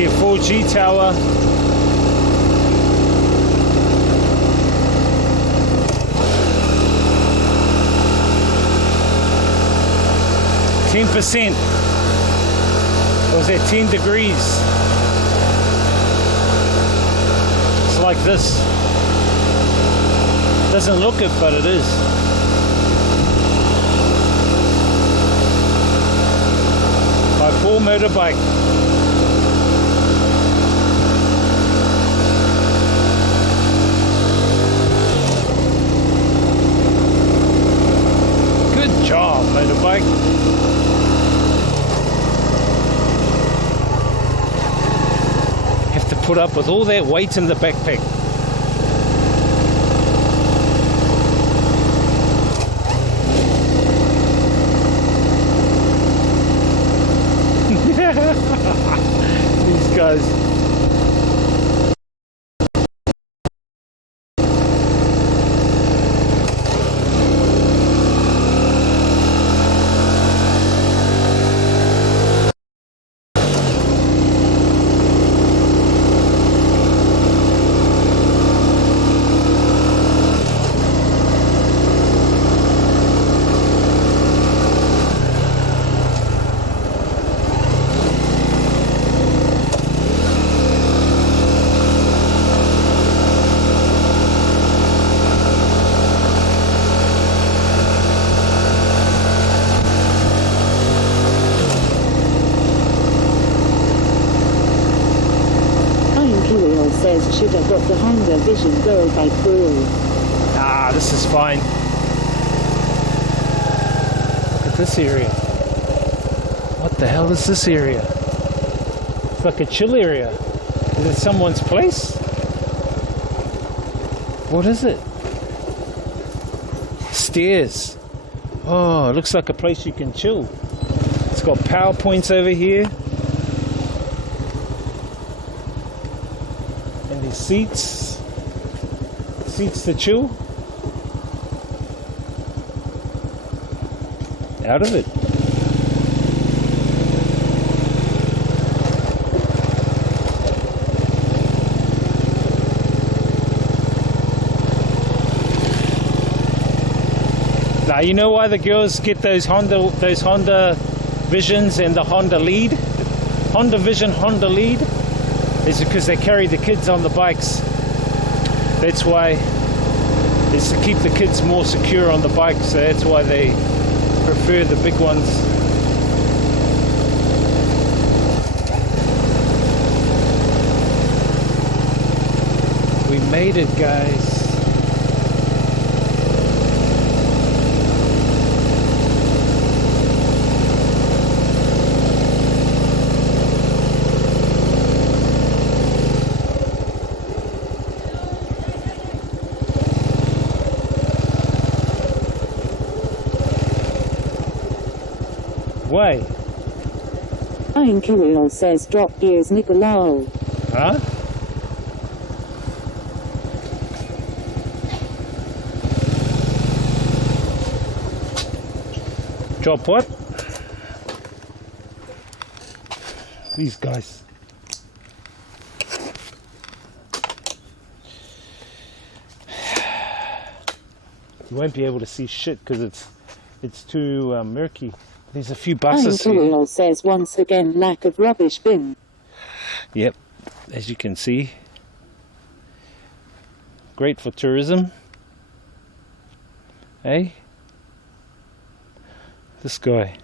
See a 4G tower. %. Or was that 10 degrees? It's like this. Doesn't look it, but it is. My poor motorbike. Good job, motorbike. Have to put up with all that weight in the backpack. These guys. Kiwi says should have got the Honda Vision Go bike through. Ah, this is fine. Look at this area. What the hell is this area? It's like a chill area. Is it someone's place? What is it? Stairs. Oh, it looks like a place you can chill. It's got PowerPoints over here. And these seats. Seats to chill. Out of it. Now you know why the girls get those Honda Visions and the Honda Lead? Honda Vision, Honda Lead is because they carry the kids on the bikes. That's why it's to keep the kids more secure on the bike, so that's why they prefer the big ones. We made it, guys. Why? Flying Kiwi says drop gears Nicolau. Huh? Drop what? These guys. You won't be able to see shit because it's too murky. There's a few buses here. Kiwi says once again lack of rubbish bin. Yep, as you can see. Great for tourism. Hey? This guy.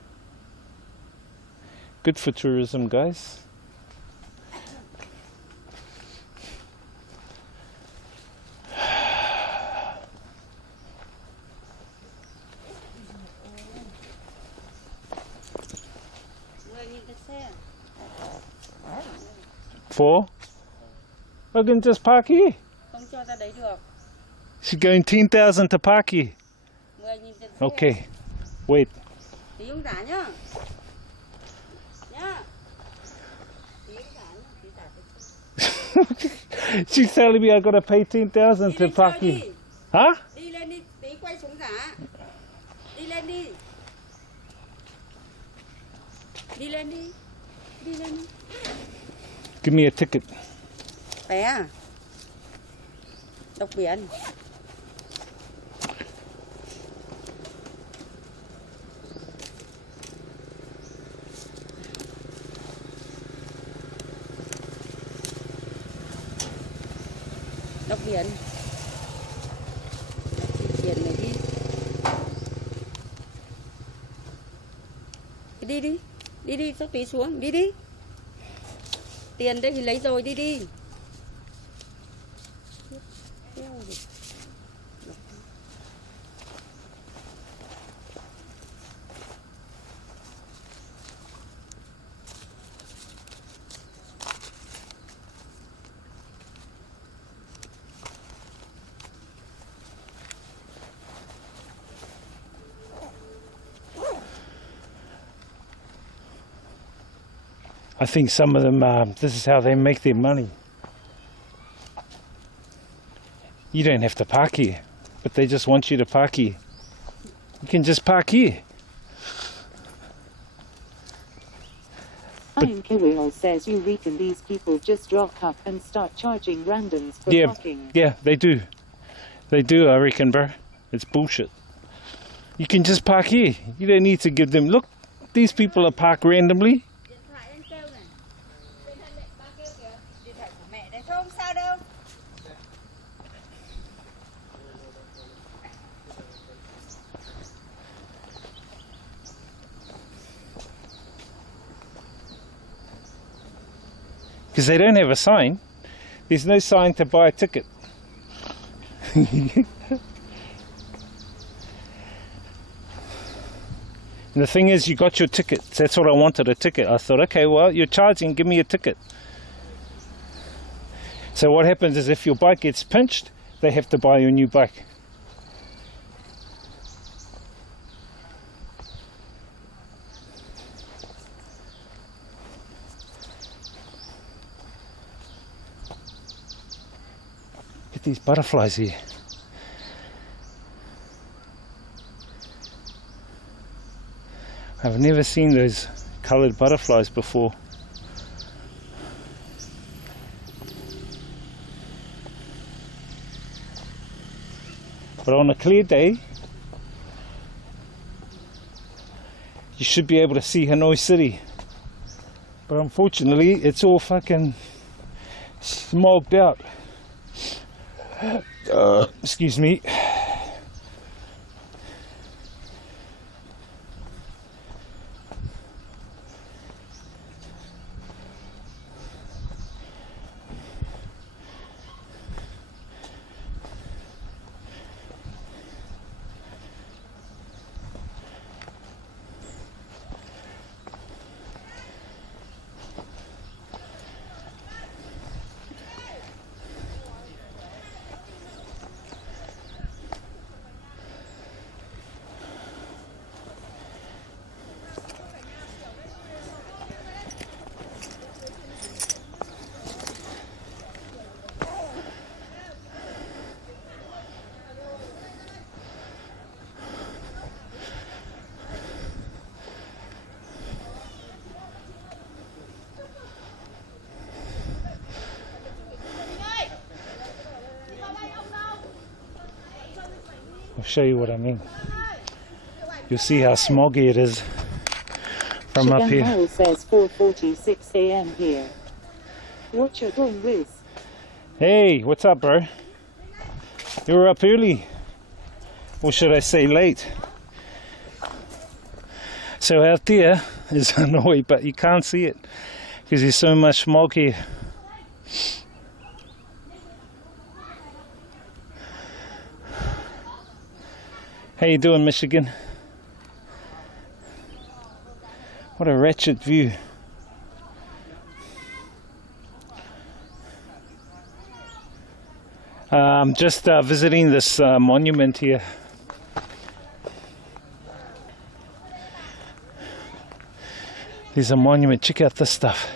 Good for tourism, guys. For? I can just park here. Không cho ra đấy được. She's going 10,000 to park here. 10.000 tiền xe. Okay, wait. Tí ông giả nhá. Nhá. Tí ông giả nhá. Tí giả tiền xe. She's telling me I gotta pay 10,000 Đi to lên park chơi here. đi. Huh? Đi lên đi. Tí quay xuống giả. Đi lên đi. Đi lên đi. Đi lên đi. Give me a ticket. Bé đọc biển. Đọc biển. Biển này đi. Đi đi. Đi đi, tóc tí xuống, đi đi. Tiền đây thì lấy rồi, đi đi. I think some of them, this is how they make their money. You don't have to park here, but they just want you to park here. You can just park here. Kiwi says you reckon these people just rock up and start charging randoms for parking. Yeah, they do. They do, I reckon, bro. It's bullshit. You can just park here. You don't need to give them, look, these people are parked randomly. Because they don't have a sign. There's no sign to buy a ticket. And the thing is, you got your ticket. That's what I wanted, a ticket. I thought, okay, well, you're charging, give me a ticket. So what happens is if your bike gets pinched, they have to buy you a new bike. Get these butterflies here. I've never seen those coloured butterflies before. But on a clear day, you should be able to see Hanoi City. But unfortunately, it's all fucking smogged out. Excuse me. I'll show you what I mean. You'll see how smoggy it is from up here. Shigan says 4:46 a.m. here. What you doing, Liz? Hey, what's up, bro? You were up early. Or should I say late? So out there is Hanoi, but you can't see it because there's so much smog here. How you doing, Michigan? What a wretched view. I'm just visiting this monument here. There's a monument. Check out this stuff.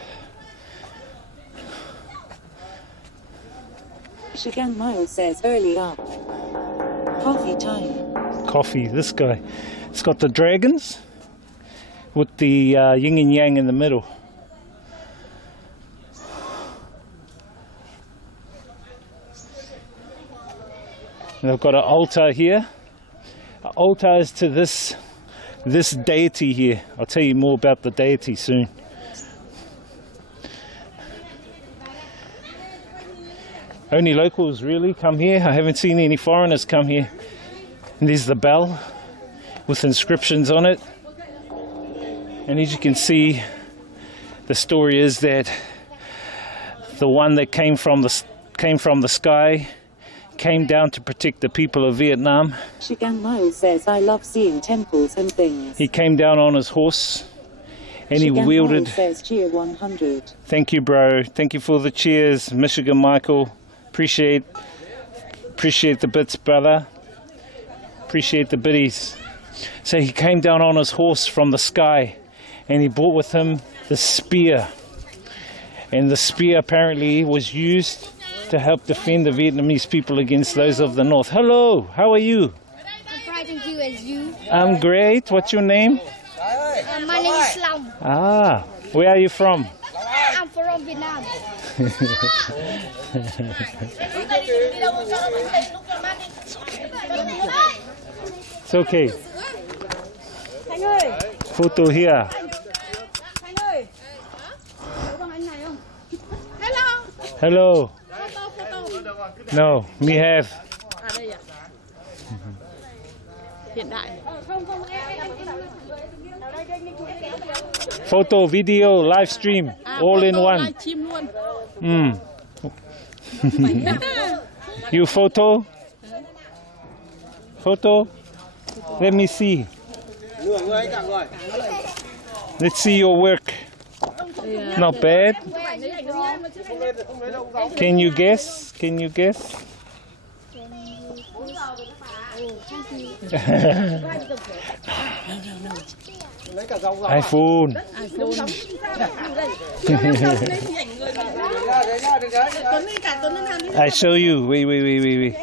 Shigan Miles says early up. Coffee time. Coffee, this guy. It's got the dragons with the yin and yang in the middle. And they've got an altar here. An altar is to this deity here. I'll tell you more about the deity soon. Only locals really come here. I haven't seen any foreigners come here. And there's the bell with inscriptions on it. And as you can see, the story is that the one that came from the sky came down to protect the people of Vietnam. Shigang Miles says, I love seeing temples and things. He came down on his horse and he Shigang wielded. Miles says, cheer 100. Thank you, bro. Thank you for the cheers, Michigan Michael. Appreciate the bits, brother. Appreciate the biddies. So he came down on his horse from the sky and he brought with him the spear. And the spear apparently was used to help defend the Vietnamese people against those of the north. Hello, how are you? I'm fine, thank you, as you. I'm great. What's your name? My name is Long. Ah, where are you from? I'm from Vietnam. It's okay. Photo here. Hello. No, me have. Photo, video, live stream, all in one. You photo? Photo? Let me see. Let's see your work. Not bad. Can you guess? Can you guess? iPhone. I show you. Wait.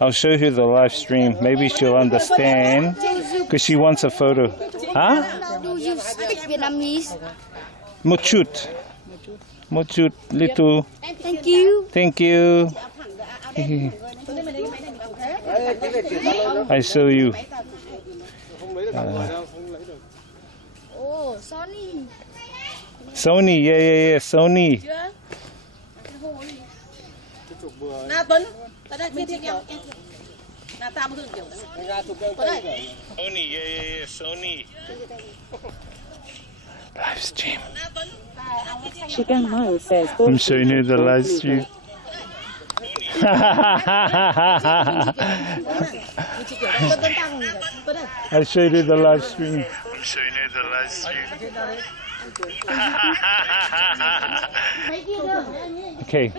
I'll show you the live stream. Maybe she'll understand because she wants a photo. Huh? Do you speak Vietnamese? Một chút, little. Thank you. Thank you. I show you. Oh, Sony. Sony, yeah, Sony. Sony, yeah, Sony. Live stream. Shigang Miles says, I'm showing you the live stream. I showed you the live stream. I'm showing you the live stream. Okay,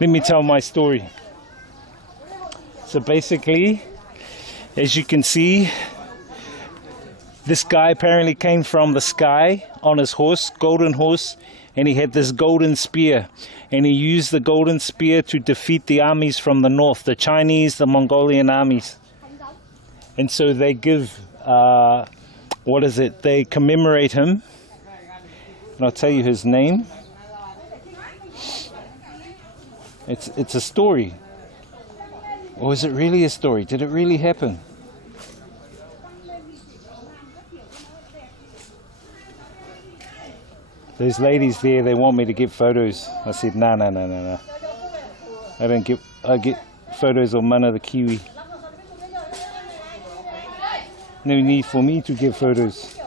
let me tell my story. So basically, as you can see, this guy apparently came from the sky on his horse, golden horse, and he had this golden spear. And he used the golden spear to defeat the armies from the north, the Chinese, the Mongolian armies. And so they give, they commemorate him. And I'll tell you his name. It's a story. Or is it really a story? Did it really happen? Those ladies there, they want me to get photos. I said, no. I get photos of Mana the Kiwi. No need for me to give photos.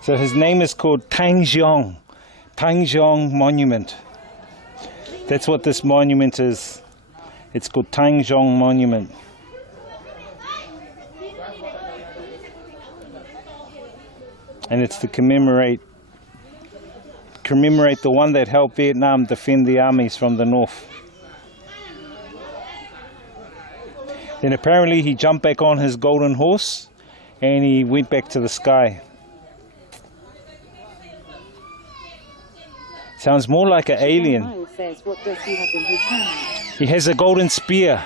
So his name is called Tang Jiong Monument. That's what this monument is. It's called Tang Jiong Monument. And it's to commemorate the one that helped Vietnam defend the armies from the north. Then apparently he jumped back on his golden horse and he went back to the sky. Sounds more like an alien. says, what does he have in his hand? He has a golden spear.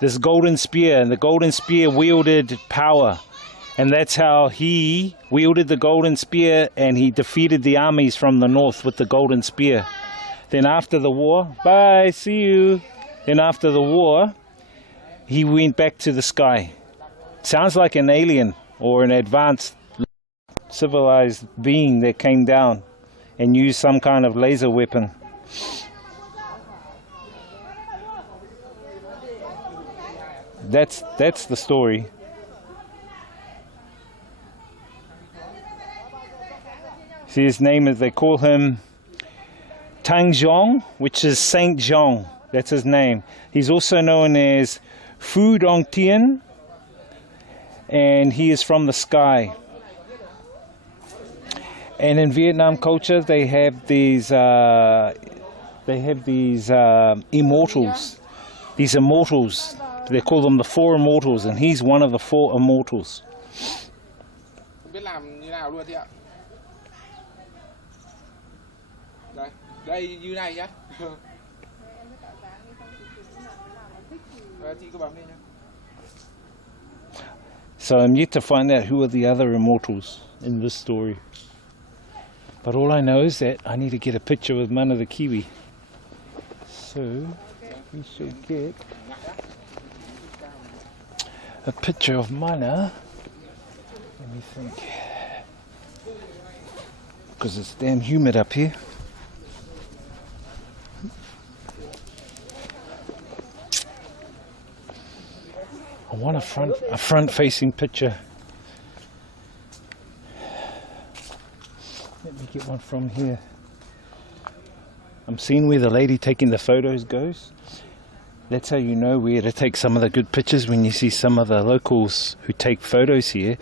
This golden spear, and the golden spear wielded power. And that's how he wielded the golden spear, and he defeated the armies from the north with the golden spear. Then after the war, bye, see you. Then after the war, he went back to the sky. Sounds like an alien or an advanced civilized being that came down and used some kind of laser weapon. That's the story. See, his name is, they call him Tang Zhong, which is Saint Zhong. That's his name. He's also known as Fu Dong Tien, and he is from the sky. And in Vietnam culture, they have these immortals. These immortals, they call them the four immortals, and he's one of the four immortals. Không biết làm như nào luôn chị ạ. Đây, đây như này nhá. Chị cứ bấm đi nhá. So I'm yet to find out who are the other immortals in this story. But all I know is that I need to get a picture with Mana the Kiwi. So we should get a picture of Mana. Let me think. Because it's damn humid up here. I want a front-facing picture. Let me get one from here. I'm seeing where the lady taking the photos goes. That's how you know where to take some of the good pictures. When you see some of the locals who take photos here,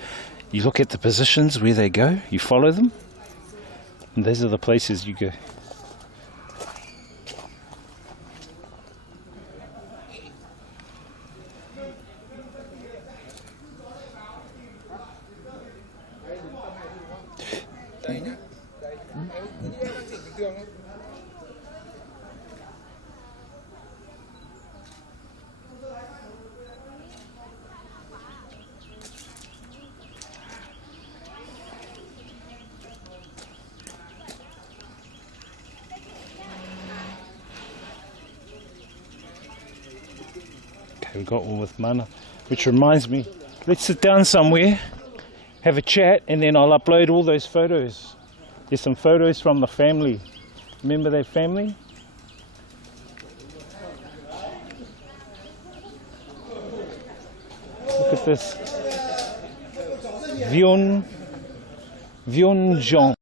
you look at the positions where they go, you follow them, and those are the places you go. Okay, we got one with Mana, which reminds me, let's sit down somewhere, have a chat, and then I'll upload all those photos. There's some photos from the family. Remember that family? Look at this. Vion Zhong.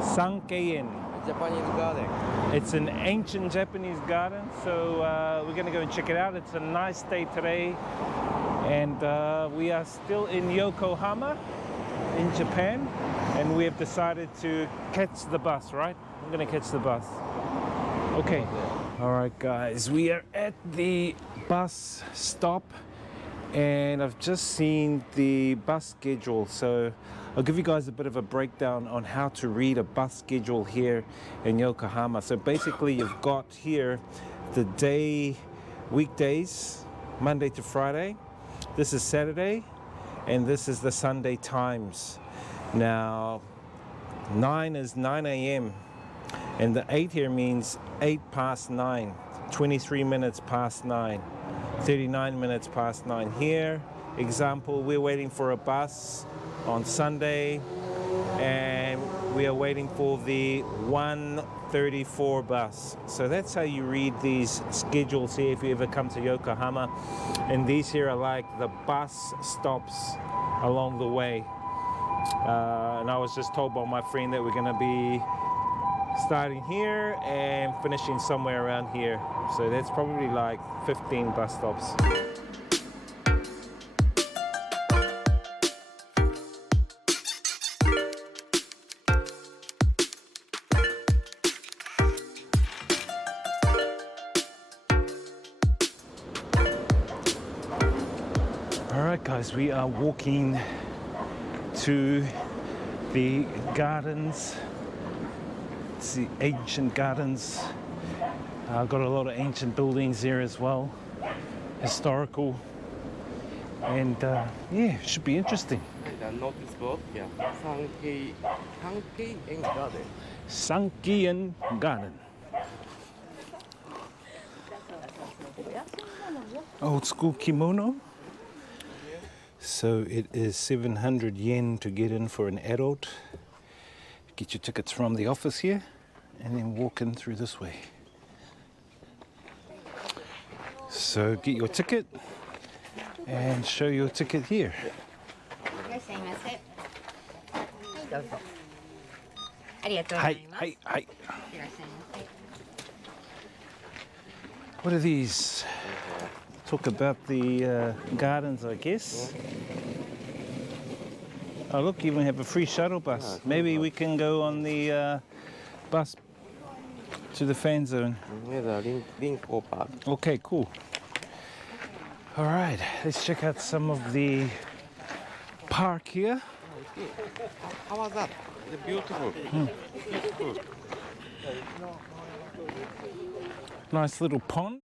Sankeien. Japanese garden. It's an ancient Japanese garden, so we're going to go and check it out. It's a nice day today, and we are still in Yokohama, in Japan, and we have decided to catch the bus, right? I'm going to catch the bus. Okay. All right, guys, we are at the bus stop, and I've just seen the bus schedule, so I'll give you guys a bit of a breakdown on how to read a bus schedule here in Yokohama. So basically you've got here the day, weekdays, Monday to Friday. This is Saturday, and this is the Sunday times. Now, 9 is 9 a.m. and the 8 here means 8 past 9, 23 minutes past 9, 39 minutes past 9. Here, example, we're waiting for a bus on Sunday, and we are waiting for the 1:34 bus. So that's how you read these schedules here if you ever come to Yokohama. And these here are like the bus stops along the way. And I was just told by my friend that we're going to be starting here and finishing somewhere around here. So that's probably like 15 bus stops. Alright guys, we are walking to the gardens. It's the ancient gardens I've got a lot of ancient buildings there as well, historical, and yeah, should be interesting. And notice board, yeah. Sankei and Garden. Sankian Garden. Old school kimono. So it is 700 yen to get in for an adult. Get your tickets from the office here and then walk in through this way. So get your ticket and show your ticket here. Hi. What are these? Talk about the gardens, I guess. Oh look, you even have a free shuttle bus. Maybe we can go on the bus to the fan zone. Yeah, the link park. Okay, cool. All right, let's check out some of the park here. How was that? It's beautiful. Beautiful. Nice little pond.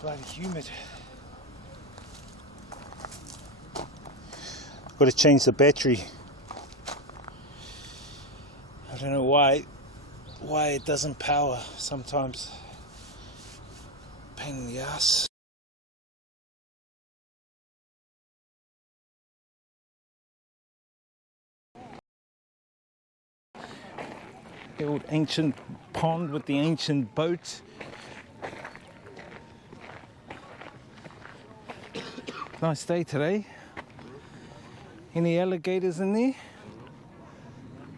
Bloody humid. Got to change the battery. I don't know why it doesn't power sometimes. Pain in the ass. The old ancient pond with the ancient boat. Nice day today. Any alligators in there?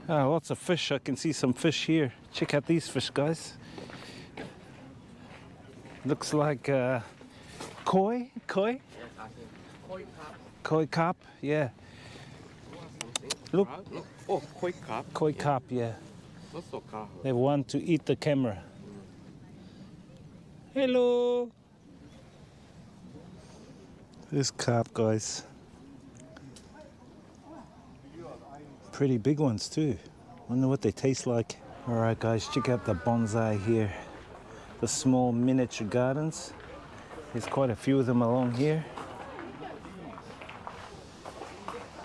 Oh, lots of fish. I can see some fish here. Check out these fish, guys. Looks like koi? Koi carp, yeah. Look. Oh, koi carp. Koi carp, yeah. Not so carp. They want to eat the camera. Hello. This carp, guys. Pretty big ones too. Wonder what they taste like. All right, guys, check out the bonsai here. The small miniature gardens. There's quite a few of them along here.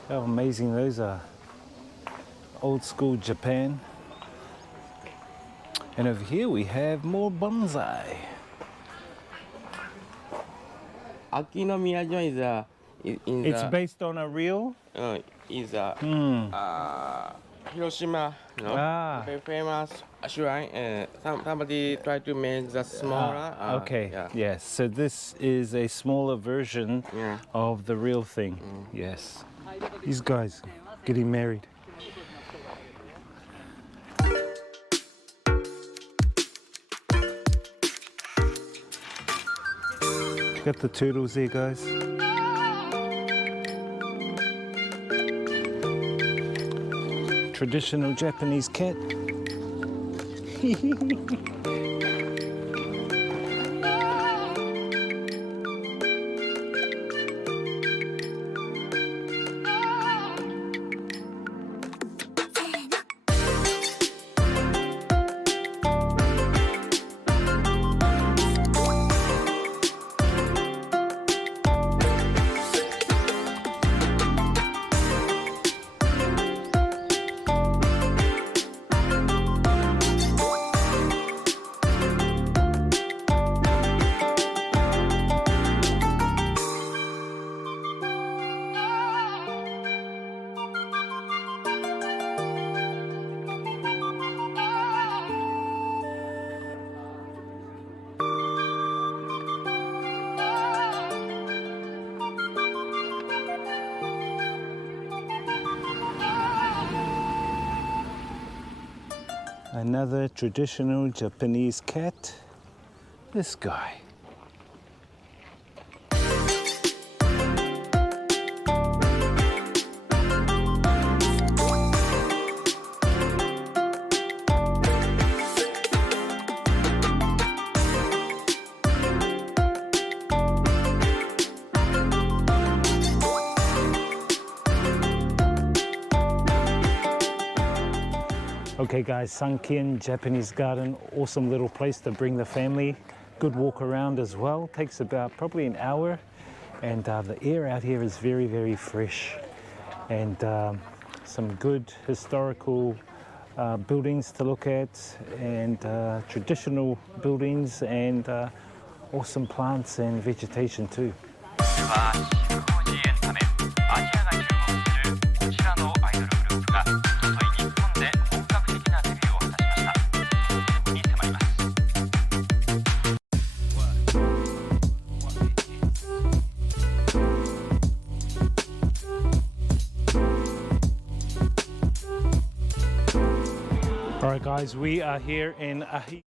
How amazing those are. Old school Japan. And over here we have more bonsai. Akinomiya is It's based on a real? Is Hiroshima, very famous shrine. Somebody tried to make the smaller. Okay, Yeah. yes. So this is a smaller version Yeah. of the real thing. Yes. These guys getting married. Got the turtles there, guys. Traditional Japanese cat. Another traditional Japanese cat. This guy. Okay guys, Sankin Japanese Garden, awesome little place to bring the family. Good walk around as well, takes about probably an hour, and the air out here is very, very fresh, and some good historical buildings to look at, and traditional buildings, and awesome plants and vegetation too. ではシルクオジエンタメアジアが注目するこちらのアイドルグループがおととい日本で本格的なデビューを果たしました。その魅力に迫ります。Alright guys, we are here in Ahi.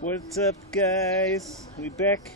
What's up guys? We back.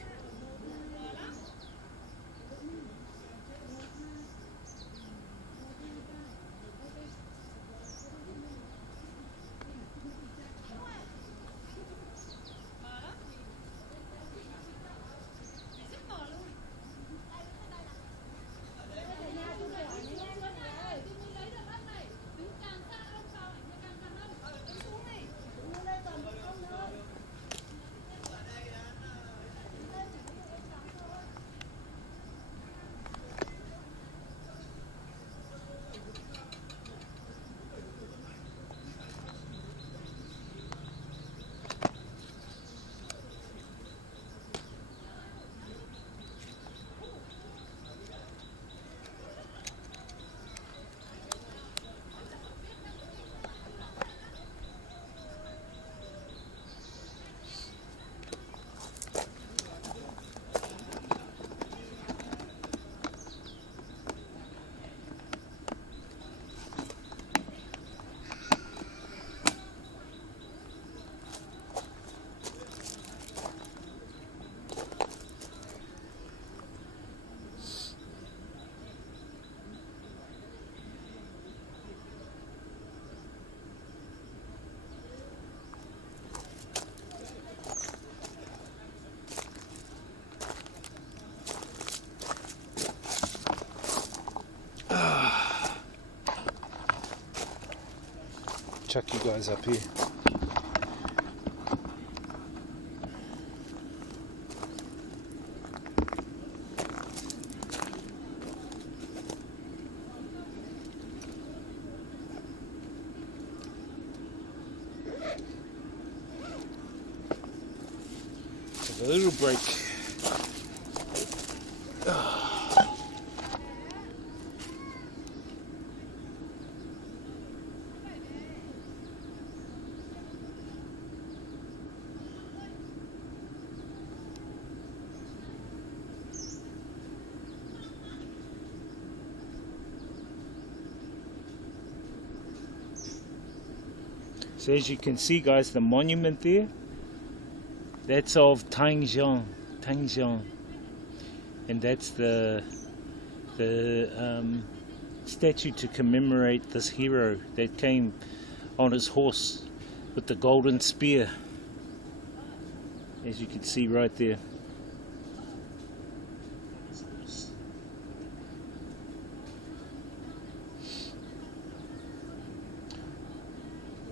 Chuck you guys up here. Take a little break. So as you can see guys, the monument there, that's of Tangzhong, and that's the statue to commemorate this hero that came on his horse with the golden spear, as you can see right there.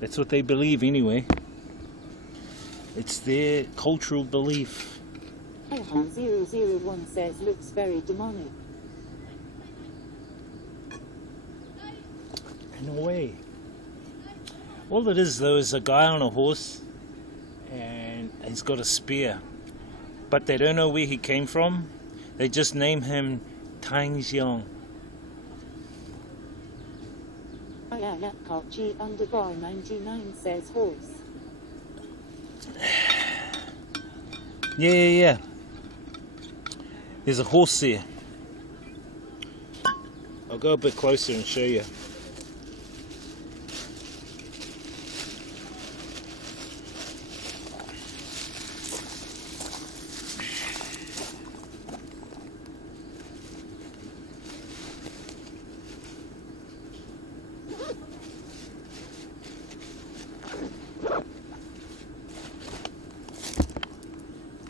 That's what they believe anyway. It's their cultural belief. 001 says looks very demonic. In a way. All it is though is a guy on a horse and he's got a spear. But they don't know where he came from. They just name him Tangzhong. G_99 says horse. Yeah. There's a horse there. I'll go a bit closer and show you.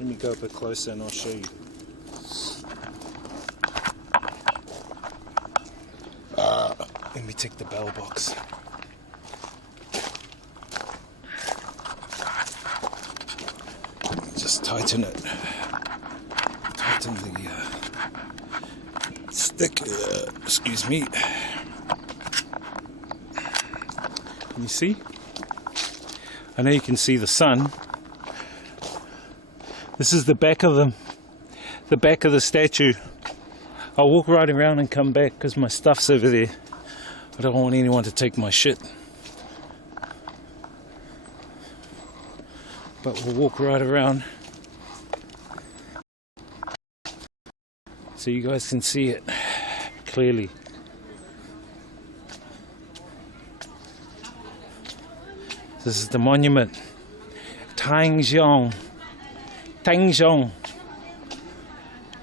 Let me go a bit closer and I'll show you. Let me take the bell box. Just tighten it. Tighten the stick. Excuse me. Can you see? I know you can see the sun. This is the back of them. The back of the statue. I'll walk right around and come back because my stuff's over there. I don't want anyone to take my shit. But we'll walk right around so you guys can see it clearly. This is the monument. Tangzhong. Tangzhong.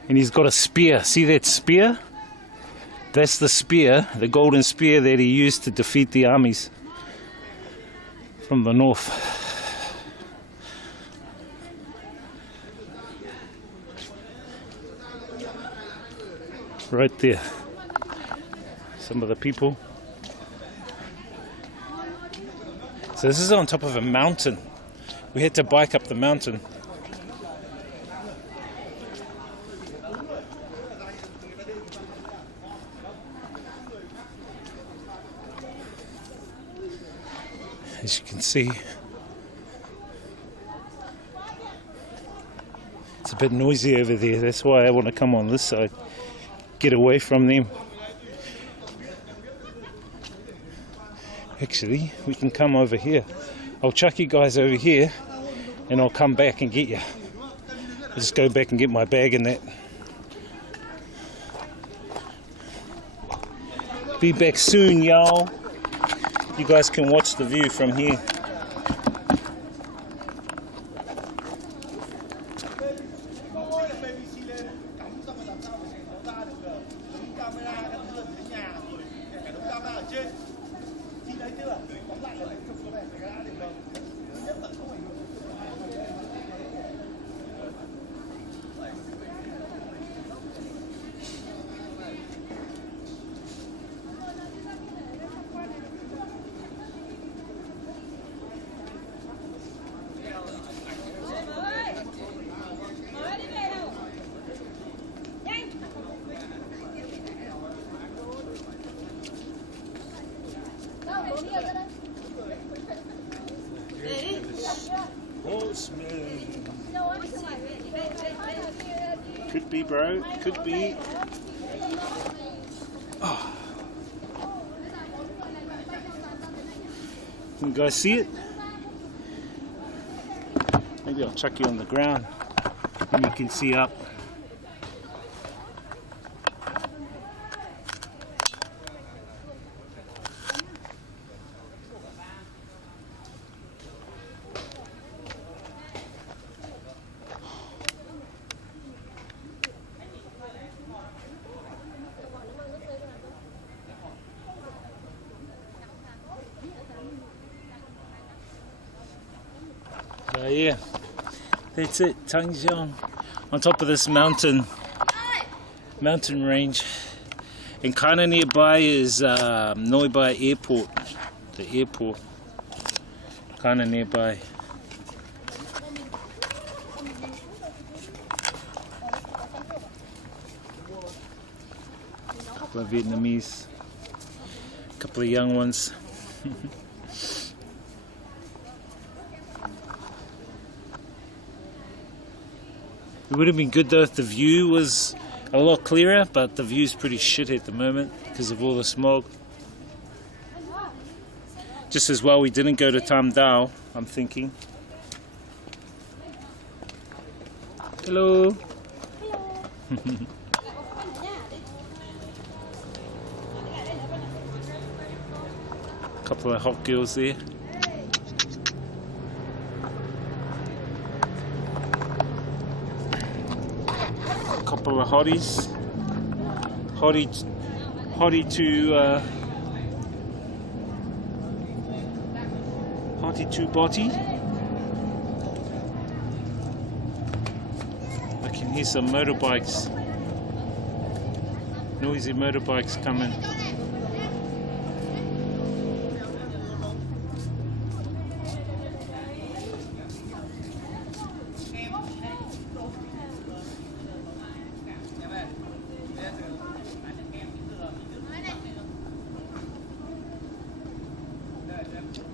And he's got a spear. See that spear? That's the spear, the golden spear that he used to defeat the armies from the north. Right there. Some of the people. So this is on top of a mountain. We had to bike up the mountain. As you can see, it's a bit noisy over there. That's why I want to come on this side, get away from them. Actually, we can come over here. I'll chuck you guys over here and I'll come back and get you. I'll just go back and get my bag and that. Be back soon, y'all. You guys can watch the view from here. Could be, bro. Could be. Oh. Can you guys see it? Maybe I'll chuck you on the ground and you can see up. Yeah, that's it, Tangzhong, on top of this mountain range, and kind of nearby is HANOI airport, the airport, kind of nearby. A couple of Vietnamese, a couple of young ones. It would have been good though if the view was a lot clearer, but the view's pretty shit at the moment because of all the smog. Just as well we didn't go to Tam Dao, I'm thinking. Hello. Couple of hot girls there. Couple of hotties. Hottie to botty. I can hear some motorbikes. Noisy motorbikes coming.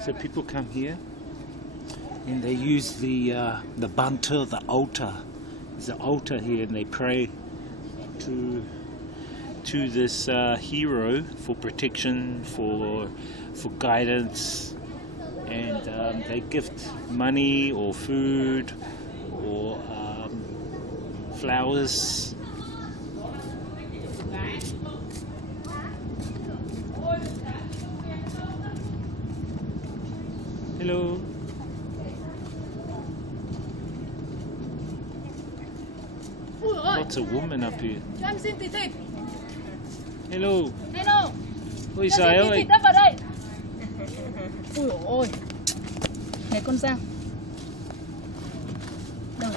So people come here and they use the banter, the altar. There's an altar here, and they pray to this hero for protection, for guidance, and they gift money or food or flowers. Hello. Lots of women up here. Cho em xin tí thịt. Hello. Hello. Ôi Cho trời xin tí ơi. thịt đắp vào đây. Ui dồi ôi. Này con Giang. Đâu?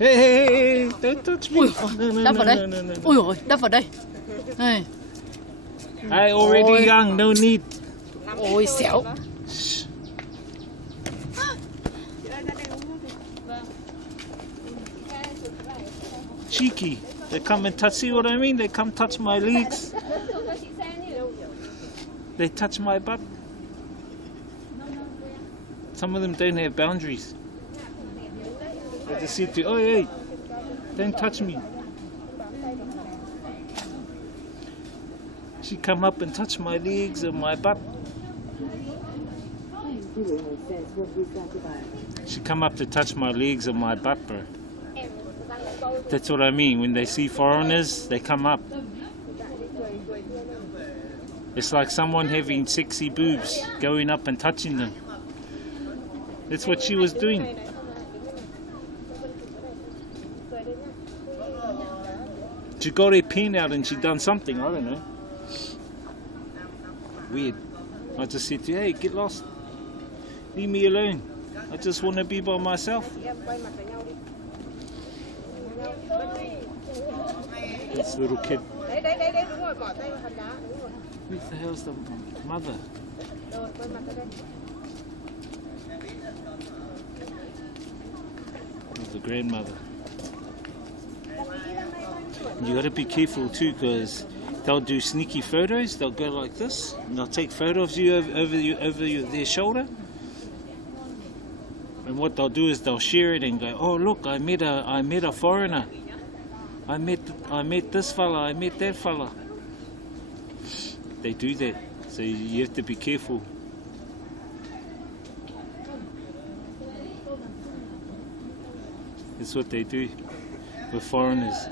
Hey, hey, hey, don't touch me. Ui, No, no, đắp vào no, đây. no, no, no. Ui dồi ôi, đắp vào đây. Này. I already Ôi. young, no need. Ôi xéo. Cheeky. They come and touch, see what I mean? They come touch my legs. They touch my butt. Some of them don't have boundaries. They just say to you, oh hey, don't touch me. She come up and touch my legs and my butt. She come up to touch my legs and my butt, bro. That's what I mean. When they see foreigners, they come up. It's like someone having sexy boobs going up and touching them. That's what she was doing. She got her pen out and she done something, I don't know. Weird. I just said to her, hey, get lost. Leave me alone. I just want to be by myself. This little kid. Who the hell's the mother? The grandmother. You got to be careful too, because they'll do sneaky photos. They'll go like this, and they'll take photos of you over their shoulder. And what they'll do is they'll share it and go, "Oh look, I met a foreigner. I met this fella. I met that fella." They do that, so you have to be careful. That's what they do with foreigners,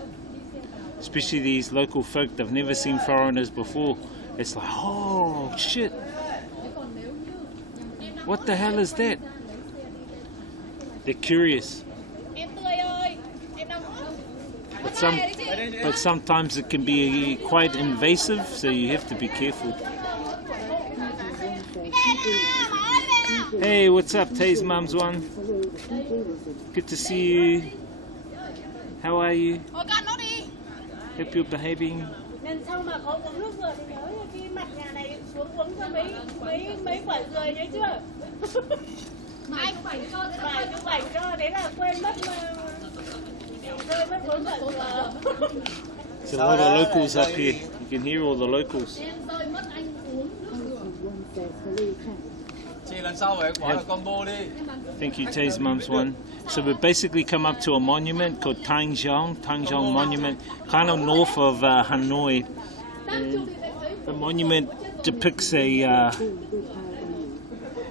especially these local folk. They've never seen foreigners before. It's like, oh shit, what the hell is that? They're curious. But sometimes it can be quite invasive, so you have to be careful. Hey, what's up, Tay's mum's one? Good to see you. How are you? Hope you're behaving. Lần sau mà có uống nước rồi thì nhớ cái mặt nhà này xuống uống cho mấy quả rời nhớ chưa? Phải chụp ảnh cho, đấy là quên mất mà rơi mất 4 quả dừa. There's a lot of locals up here. You can hear all the locals. Chị lần sau phải bỏ là combo đi. Thank you, Tay's mum's one. So we basically come up to a monument called Tangiang Monument, kind of north of Hanoi. And the monument depicts a...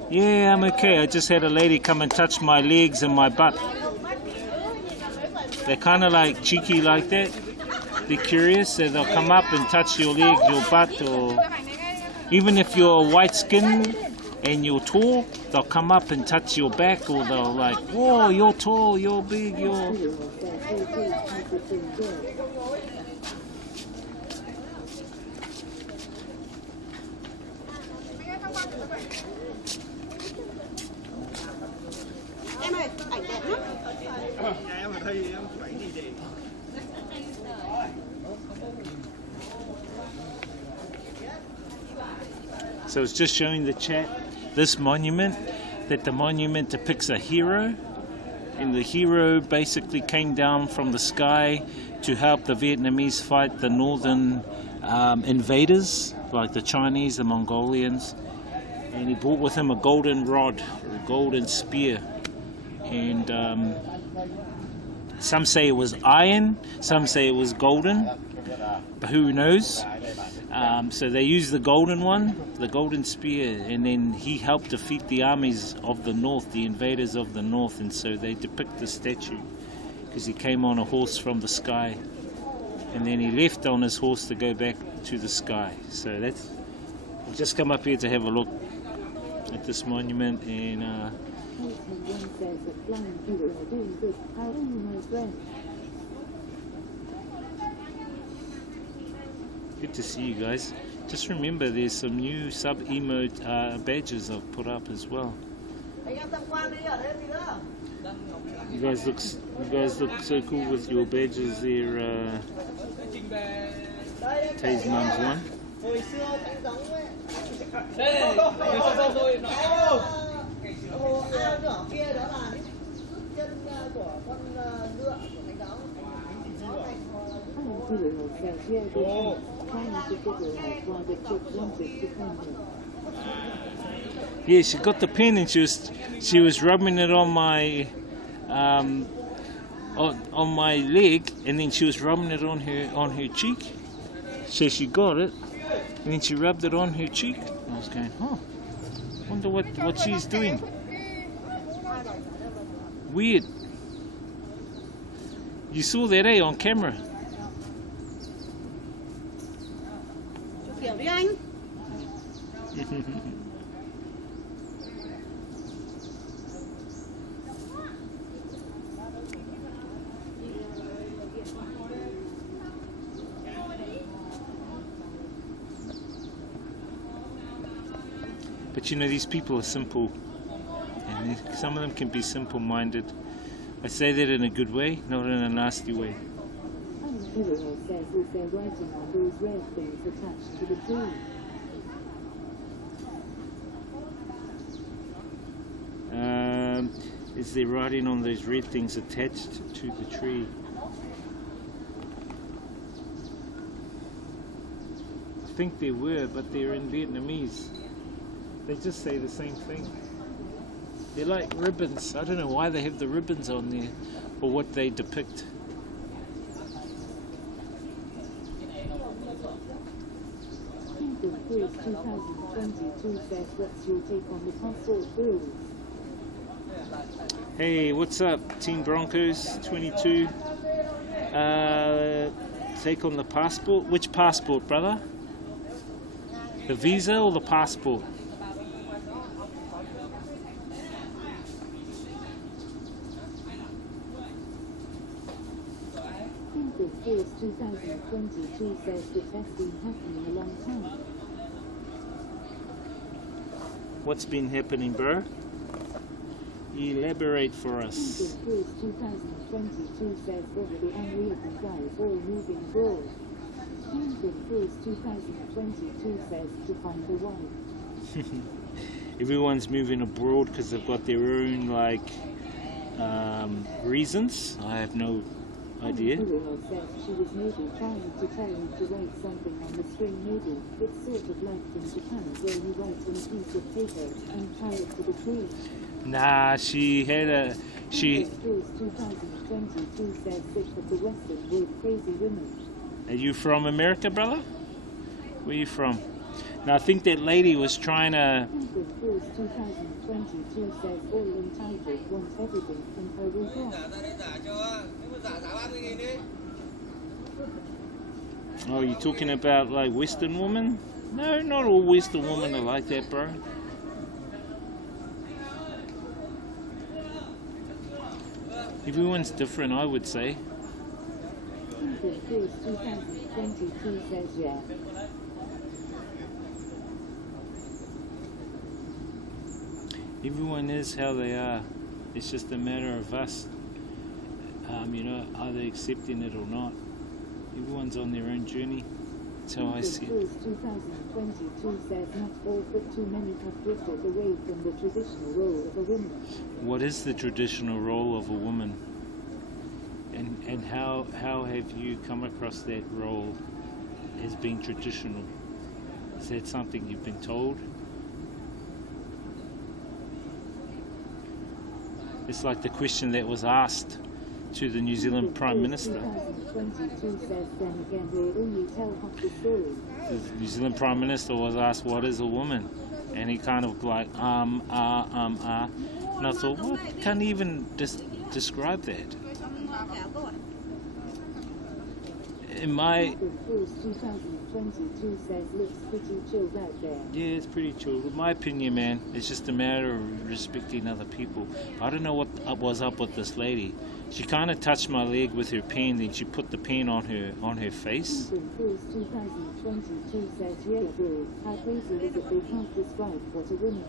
yeah, I'm okay. I just had a lady come and touch my legs and my butt. They're kind of like cheeky like that. They're curious, so they'll come up and touch your leg, your butt, or even if you're white skinned and you're tall, they'll come up and touch your back, or they'll like, whoa, you're tall, you're big, you're... Em ơi, ảnh đẹp lắm. So it's just showing the chat this monument, that the monument depicts a hero, and the hero basically came down from the sky to help the Vietnamese fight the northern invaders, like the Chinese, the Mongolians, and he brought with him a golden rod, a golden spear, and some say it was iron, some say it was golden, but who knows. So they used the golden one, the golden spear, and then he helped defeat the armies of the north, the invaders of the north, and so they depict the statue because he came on a horse from the sky, and then he left on his horse to go back to the sky. So that's, I've just come up here to have a look at this monument, and good to see you guys. Just remember, there's some new sub-emote badges I've put up as well. You guys look so cool with your badges there. Tay's mum's one. Yeah, she got the pen and she was rubbing it on my on my leg, and then she was rubbing it on her cheek. So she got it, and then she rubbed it on her cheek. I was going, oh, wonder what she's doing. Weird. You saw that, on camera? Kiểu đi anh. But you know, these people are simple, and some of them can be simple-minded. I say that in a good way, not in a nasty way. Is there writing on those red things attached to the tree? I think there were, but they're in Vietnamese. They just say the same thing. They're like ribbons. I don't know why they have the ribbons on there, or what they depict. Hey, what's up, Team Broncos 22? Take on the passport. Which passport, brother? The visa or the passport? Force 2022 says it has been happening a long time. What's been happening, bro? Elaborate for us. Force 2022 says that the unreal guys all moving abroad. Force 2022 says to find the one. Everyone's moving abroad because they've got their own reasons. I have no idea. Says she was maybe trying to tell him to write something on the string maybe. It's sort of like in Japan where you write on a piece of paper and tie it to the tree. Nah, she had a... Force 2022 says sick of the Western with crazy women. Are you from America, brother? Where are you from? Now, I think that lady was trying to... Force 2022 says all entitled want everything in her report. Oh, you're talking about like Western women? No, not all Western women are like that, bro. Everyone's different, I would say. Force 2022 says yeah. Everyone is how they are. It's just a matter of us are they accepting it or not? Everyone's on their own journey. That's how I see it. 2022 says not all but too many have drifted away from the traditional role of a woman. What is the traditional role of a woman? And how have you come across that role as being traditional? Is that something you've been told? It's like the question that was asked to the New Zealand Prime Minister. 2022 says then again they only tell half the story. The New Zealand Prime Minister was asked, what is a woman? And he kind of like, And I thought, what? Can't even describe that. In my... 2022 says looks pretty chilled out there. Yeah, it's pretty chilled. In my opinion, man, it's just a matter of respecting other people. I don't know what was up with this lady. She kind of touched my leg with her pen, then she put the pen on her face. 2022 says, yeah, bro, how crazy is it they can't describe what a woman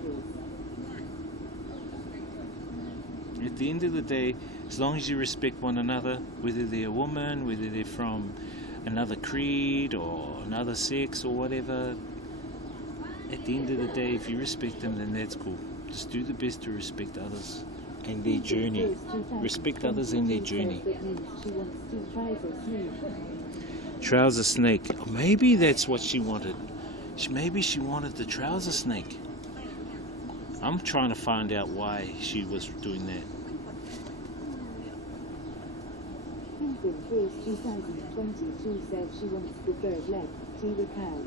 is? At the end of the day, as long as you respect one another, whether they're a woman, whether they're from another creed or another sex or whatever, at the end of the day, if you respect them, then that's cool. Just do the best to respect others and their journey. Respect others in their journey. Trouser snake. Maybe that's what she wanted. Maybe she wanted the trouser snake. I'm trying to find out why she was doing that. 2022 says she wants the third leg. See the cow.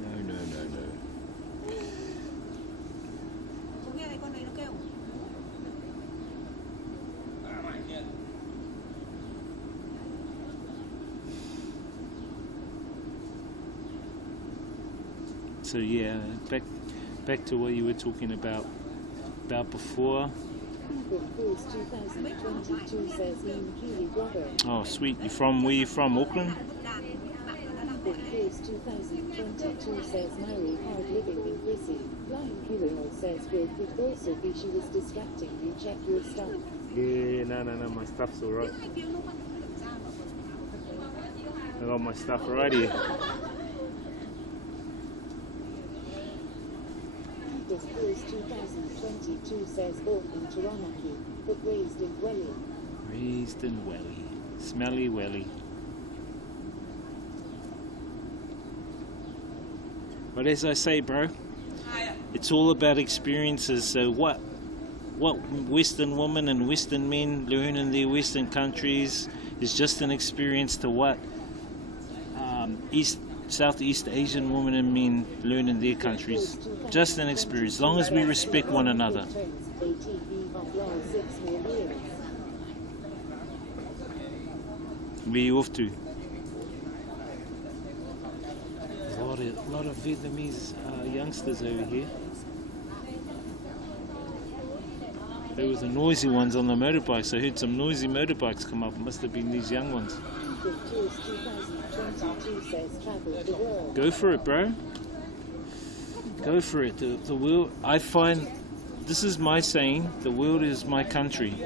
No. So yeah, back to what you were talking about before. 2022 says Kiwi brother. Oh sweet, where you from? Auckland? 2022 says marry hard living in Brizzy. Flying Kiwi says well could also be she was distracting you. Check your stuff. Yeah, no, my stuff's alright. I got my stuff right here. This Cruise 2022 says born in Taranaki, but raised in Welly. Raised in Welly. Smelly Welly. But as I say, bro, it's all about experiences. So what Western women and Western men learn in their Western countries is just an experience to what Southeast Asian women and men learn in their countries. Just an experience, as long as we respect one another. Where you off to? A lot of Vietnamese youngsters over here. There was the noisy ones on the motorbikes. I heard some noisy motorbikes come up. It must have been these young ones. Go for it, bro. Go for it. The world, I find, this is my saying, the world is my country.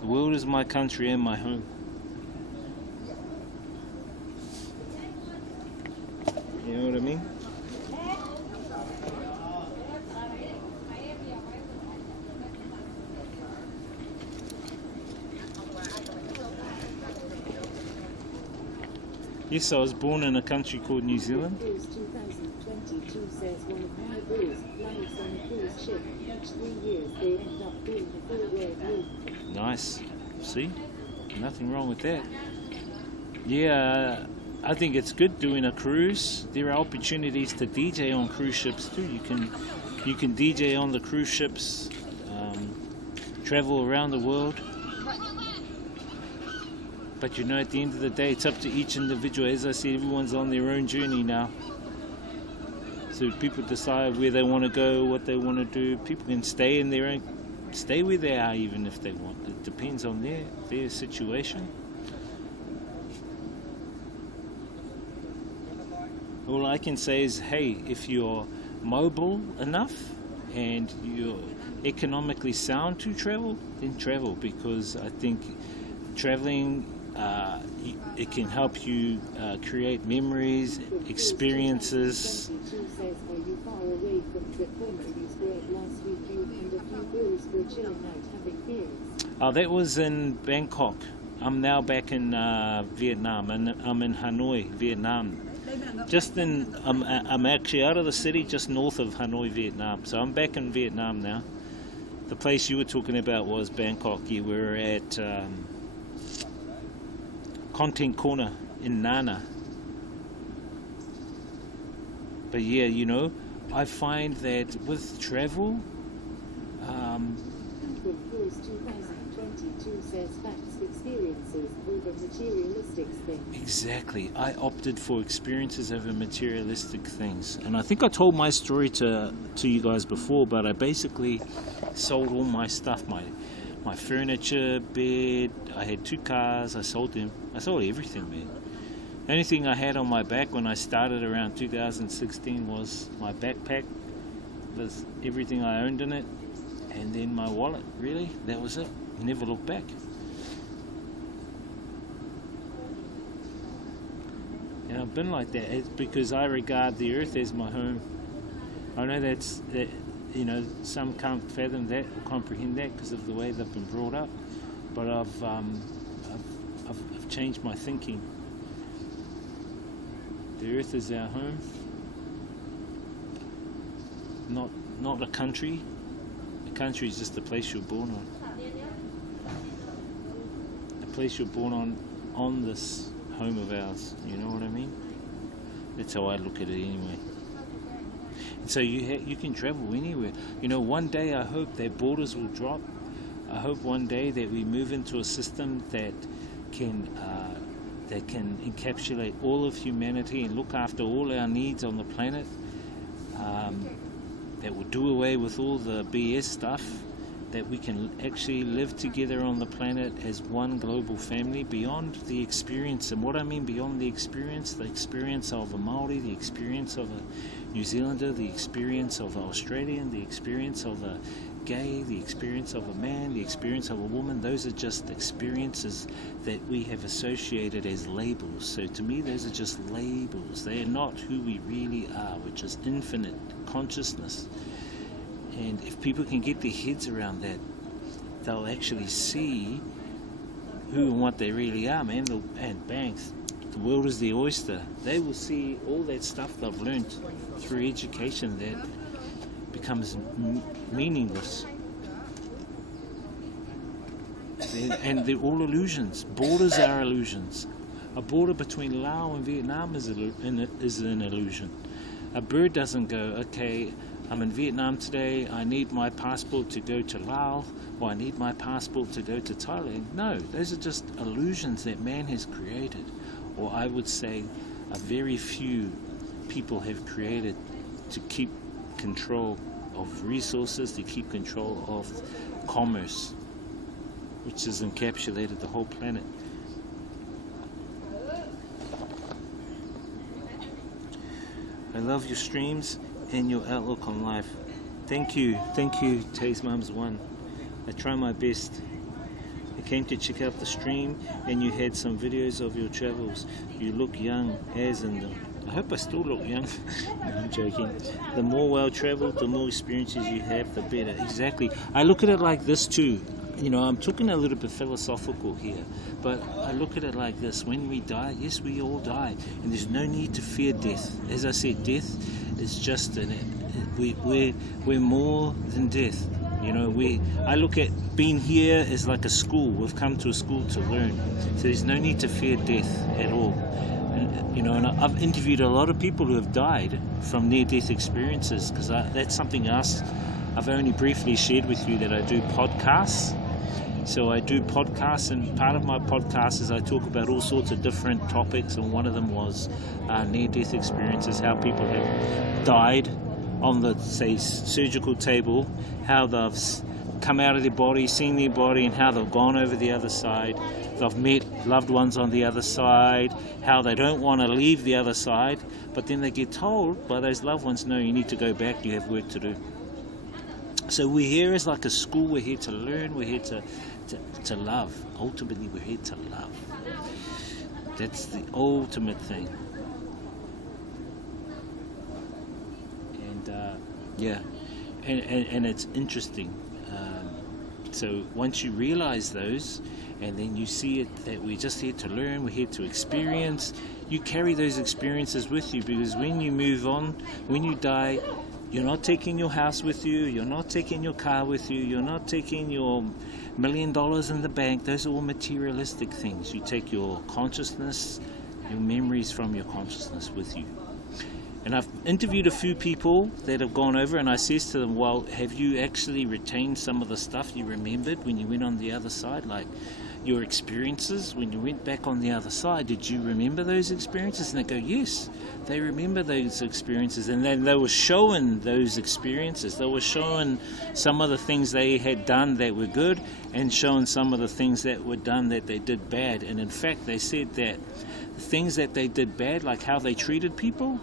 The world is my country and my home. You know what I mean? Yes, I was born in a country called New Zealand. 2022 says one of my boys lives on a cruise ship. Each 3 years they end up doing the full world loop. Nice. See? Nothing wrong with that. Yeah, I think it's good doing a cruise. There are opportunities to DJ on cruise ships too. You can DJ on the cruise ships, travel around the world. But you know, at the end of the day, it's up to each individual. As I said, everyone's on their own journey now. So people decide where they want to go, what they want to do. People can stay where they are even if they want. It depends on their situation. All I can say is, hey, if you're mobile enough, and you're economically sound to travel, then travel, because I think traveling, it can help you create memories, experiences. 22 says, are you far away from Trichomonies where last week you and a few bros were chilling out having beers? That was in Bangkok. I'm now back in Vietnam, and I'm in Hanoi, Vietnam. I'm actually out of the city, just north of Hanoi, Vietnam. So I'm back in Vietnam now. The place you were talking about was Bangkok. You were at Content Corner in Nana. But yeah, you know, I find that with travel, Cruz 2022 says facts, experiences over materialistic things. exactly, I opted for experiences over materialistic things. And I think I told my story to you guys before, but I basically sold all my stuff, my furniture, bed. I had 2 cars, I sold them. I sold everything, man. The only thing I had on my back when I started around 2016 was my backpack with everything I owned in it, and then my wallet. Really, that was it. Never looked back. And I've been like that. It's because I regard the earth as my home. I know that, you know, some can't fathom that or comprehend that because of the way they've been brought up, but I've changed my thinking. The earth is our home, not a country. A country is just the place you're born on. The place you're born on this home of ours. You know what I mean? That's how I look at it anyway. And so you can travel anywhere. You know, one day I hope that borders will drop. I hope one day that we move into a system that can encapsulate all of humanity and look after all our needs on the planet. That will do away with all the BS stuff, that we can actually live together on the planet as one global family beyond the experience. And what I mean beyond the experience of a Maori, the experience of a New Zealander, the experience of an Australian, the experience of a gay, the experience of a man, the experience of a woman. Those are just experiences that we have associated as labels. So to me, those are just labels. They are not who we really are, which is infinite consciousness. And if people can get their heads around that, they'll actually see who and what they really are, man. And bang, the world is the oyster. They will see all that stuff they've learned through education that becomes meaningless. And they're all illusions. Borders are illusions. A border between Laos and Vietnam is an illusion. A bird doesn't go, okay, I'm in Vietnam today, I need my passport to go to Laos, or I need my passport to go to Thailand. No, those are just illusions that man has created, or I would say a very few people have created to keep control of resources, to keep control of commerce, which has encapsulated the whole planet. I love your streams and your outlook on life. Thank you, Tay's Mums One. I try my best. I came to check out the stream and you had some videos of your travels. You look young as in them. I hope I still look young. No, I'm joking. The more well-traveled, the more experiences you have, the better. Exactly. I look at it like this too. You know, I'm talking a little bit philosophical here, but I look at it like this. When we die, yes, we all die, and there's no need to fear death. As I said, death is just we're more than death. You know, I look at being here as like a school. We've come to a school to learn, so there's no need to fear death at all. And, you know, and I've interviewed a lot of people who have died from near-death experiences, because that's something else I've only briefly shared with you, that I do podcasts. So I do podcasts, and part of my podcast is I talk about all sorts of different topics, and one of them was near-death experiences, how people have died on the, say, surgical table, how they've come out of their body, seen their body, and how they've gone over the other side. They've met loved ones on the other side, how they don't want to leave the other side, but then they get told by those loved ones, no, you need to go back, you have work to do. So we're here as like a school. We're here to learn. We're here to love. Ultimately, we're here to love. That's the ultimate thing. And yeah, and it's interesting. So once you realize those, and then you see it that we're just here to learn, we're here to experience, you carry those experiences with you, because when you move on, when you die, you're not taking your house with you, you're not taking your car with you, you're not taking your $1 million in the bank. Those are all materialistic things. You take your consciousness, your memories from your consciousness with you. And I've interviewed a few people that have gone over, and I says to them, well, have you actually retained some of the stuff you remembered when you went on the other side? Like your experiences when you went back on the other side, did you remember those experiences? And they go, yes, they remember those experiences. And then they were showing those experiences. They were showing some of the things they had done that were good, and showing some of the things that were done that they did bad. And in fact, they said that the things that they did bad, like how they treated people,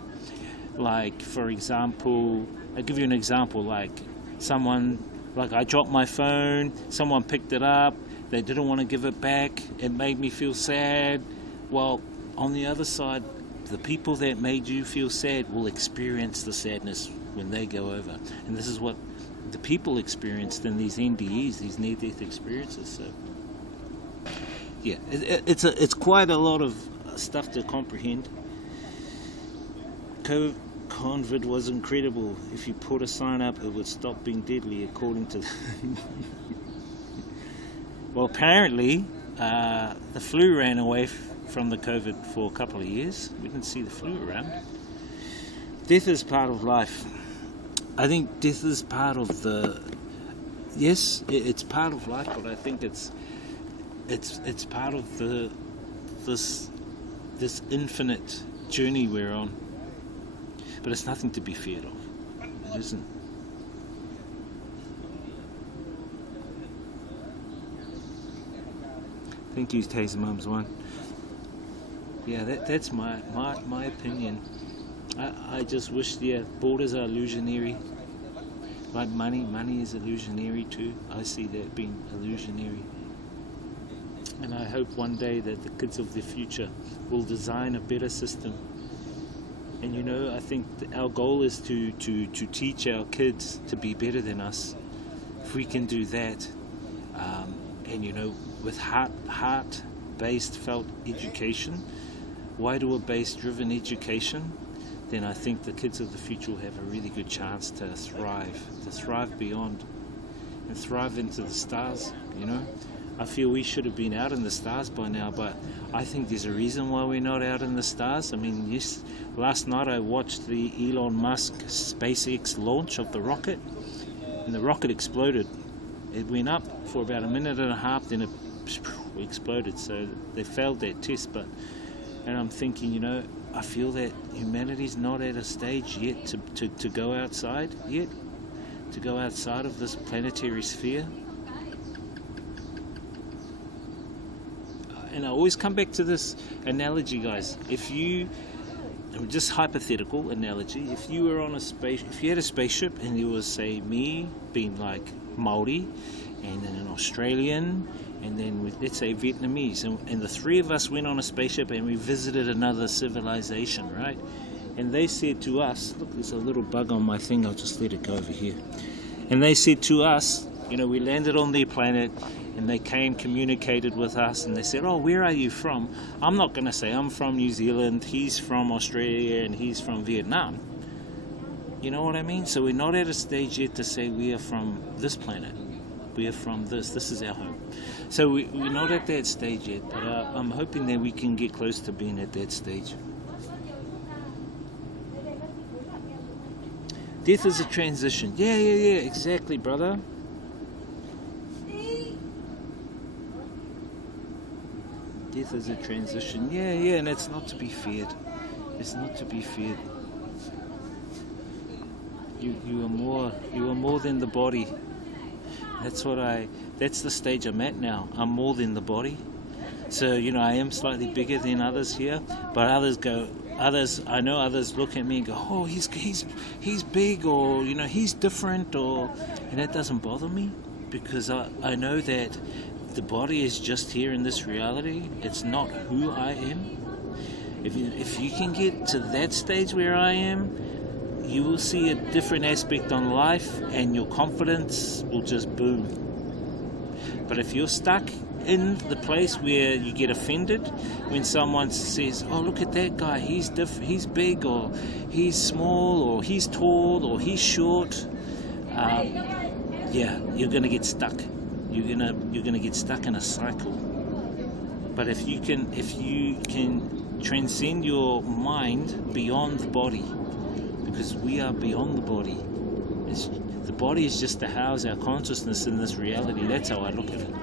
like, for example, I'll give you an example, like someone, like I dropped my phone, someone picked it up, they didn't want to give it back, it made me feel sad. Well, on the other side, the people that made you feel sad will experience the sadness when they go over. And this is what the people experienced in these NDEs, these near-death experiences. So, yeah, it's quite a lot of stuff to comprehend. COVID was incredible. If you put a sign up, it would stop being deadly, according to well, apparently the flu ran away from the COVID for a couple of years. We didn't see the flu around. Death is part of life. I think death is part of the, yes, it's part of life, but I think it's part of this infinite journey we're on. But it's nothing to be feared of. It isn't. Thank you, Taser Mums One. Yeah, that's my opinion. I just wish, borders are illusionary. Like money is illusionary too. I see that being illusionary. And I hope one day that the kids of the future will design a better system. And I think our goal is to teach our kids to be better than us. If we can do that, and with heart-based felt education, wider-based driven education, then I think the kids of the future will have a really good chance to thrive beyond, and thrive into the stars. I feel we should have been out in the stars by now, but I think there's a reason why we're not out in the stars. I mean, yes, last night I watched the Elon Musk SpaceX launch of the rocket, and the rocket exploded. It went up for about a minute and a half, then it exploded. So they failed that test. And I'm thinking, I feel that humanity's not at a stage yet to go outside yet, to go outside of this planetary sphere. And I always come back to this analogy, guys. Just hypothetical analogy, if you were on if you had a spaceship and there was, say, me being like Maori, and then an Australian, and then let's say Vietnamese, and the three of us went on a spaceship and we visited another civilization, right? And they said to us, look, there's a little bug on my thing, I'll just let it go over here. And they said to us, we landed on their planet, and they communicated with us, and they said, oh, where are you from? I'm not going to say I'm from New Zealand, he's from Australia, and he's from Vietnam. You know what I mean? So we're not at a stage yet to say we are from this planet. We are from this is our home. So we're not at that stage yet, but I'm hoping that we can get close to being at that stage. Death is a transition. Yeah, exactly, brother. Death is a transition. Yeah, and it's not to be feared. It's not to be feared. You are more than the body. That's the stage I'm at now. I'm more than the body. So, I am slightly bigger than others here, but others go, I know others look at me and go, oh, he's big, or he's different, and that doesn't bother me, because I know that the body is just here in this reality. It's not who I am. If you can get to that stage where I am, you will see a different aspect on life, and your confidence will just boom. But if you're stuck in the place where you get offended when someone says, oh, look at that guy, he's big, or he's small, or he's tall, or he's short, you're gonna get stuck. You're gonna get stuck in a cycle. But if you can transcend your mind beyond the body, because we are beyond the body. The body is just to house our consciousness in this reality. That's how I look at it.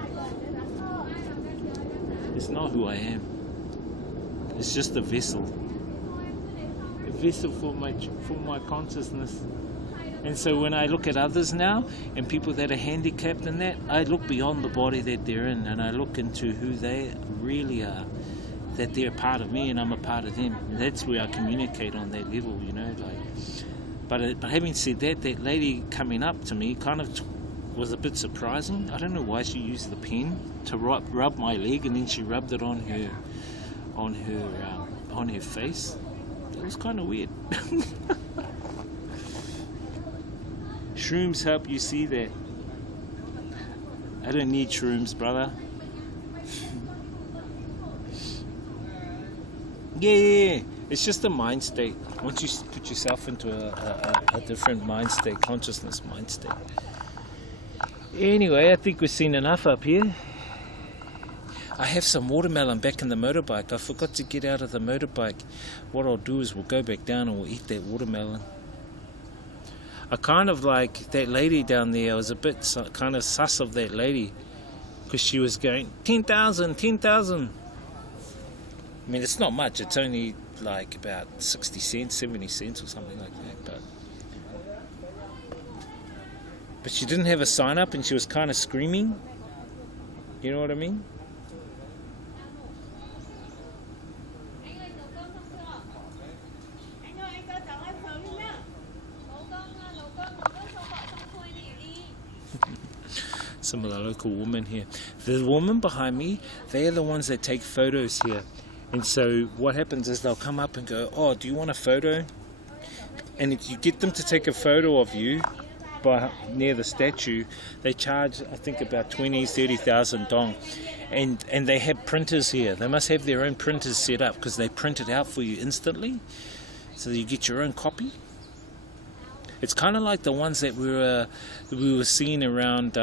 It's not who I am. It's just a vessel for my consciousness. And so when I look at others now, and people that are handicapped in that, I look beyond the body that they're in, and I look into who they really are, that they're a part of me and I'm a part of them. And that's where I communicate on that level, But having said that, that lady coming up to me kind of was a bit surprising. I don't know why she used the pen to rub my leg, and then she rubbed it on her face. It was kind of weird. Shrooms help you see that. I don't need shrooms, brother. Yeah. It's just a mind state. Once you put yourself into a different mind state, consciousness mind state. Anyway, I think we've seen enough up here. I have some watermelon back in the motorbike. I forgot to get out of the motorbike. What I'll do is we'll go back down and we'll eat that watermelon. I kind of like that lady down there. I was a bit kind of sus of that lady, because she was going 10,000, 10,000. I mean, it's not much. It's only like about 60 cents, 70 cents or something like that. But she didn't have a sign up, and she was kind of screaming. You know what I mean? Some of the local women here. The women behind me, they are the ones that take photos here. And so what happens is they'll come up and go, oh, do you want a photo? And if you get them to take a photo of you near the statue, they charge, I think, about 30,000 dong. And they have printers here. They must have their own printers set up, because they print it out for you instantly, so that you get your own copy. It's kind of like the ones that we were seeing around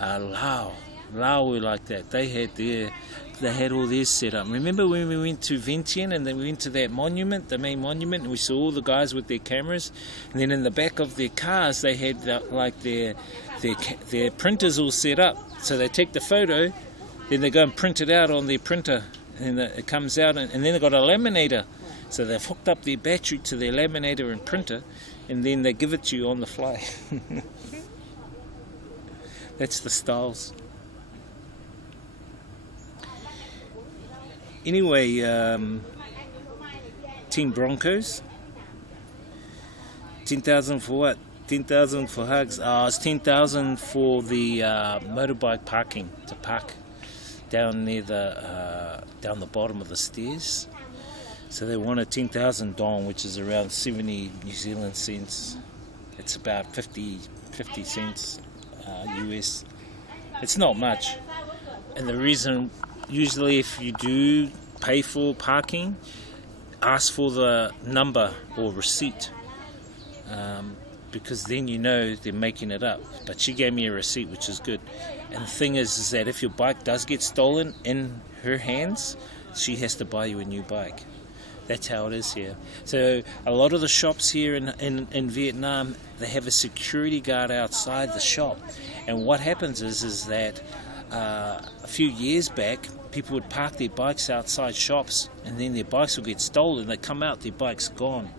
Laos. Laos were like that. They had all theirs set up. Remember when we went to Vientiane, and then we went to that monument, the main monument, and we saw all the guys with their cameras, and then in the back of their cars they had their printers all set up. So they take the photo, then they go and print it out on their printer, and it comes out, and then they've got a laminator. So they've hooked up their battery to their laminator and printer, and then they give it to you on the fly. That's the styles. Anyway, Team Broncos. 10,000 for what? 10,000 for hugs. It's 10,000 for the motorbike parking, to park down near down the bottom of the stairs. So they wanted 10,000 dong, which is around 70 New Zealand cents. It's about 50 cents US. It's not much. And the reason, usually if you do pay for parking, ask for the number or receipt, because then you know they're making it up. But she gave me a receipt, which is good. And the thing is that if your bike does get stolen in her hands, she has to buy you a new bike. That's how it is here. So a lot of the shops here in Vietnam, they have a security guard outside the shop. And what happens is that a few years back, people would park their bikes outside shops, and then their bikes would get stolen. They come out, their bike's gone.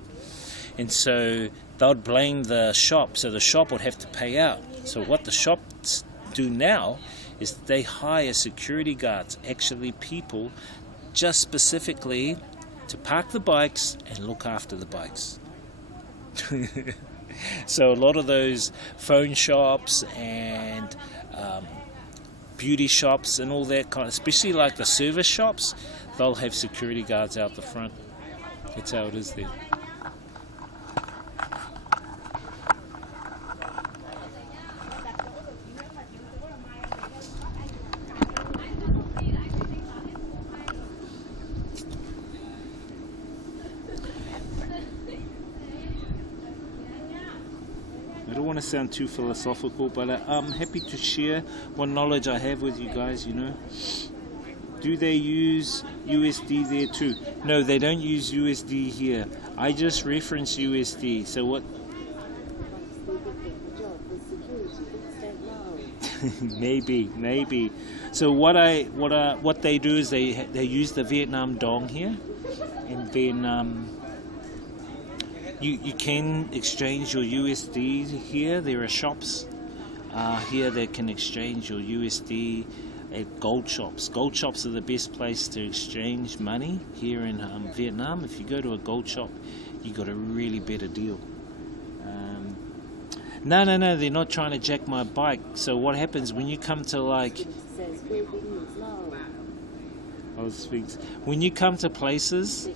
And so they would blame the shop, so the shop would have to pay out. So what the shops do now is they hire security guards, actually people just specifically to park the bikes and look after the bikes. So a lot of those phone shops and beauty shops and all that kind, especially like the service shops, they'll have security guards out the front. That's how it is there. I don't want to sound too philosophical, but I'm happy to share what knowledge I have with you guys, you know. Do they use USD there too? No, they don't use USD here. I just reference USD. So what? maybe. So what they do is they use the Vietnam dong here, and then you can exchange your USD here. There are shops here that can exchange your USD at gold shops. Gold shops are the best place to exchange money here in Vietnam. If you go to a gold shop, you got a really better deal. No, they're not trying to jack my bike. So what happens when you come to when you come to places,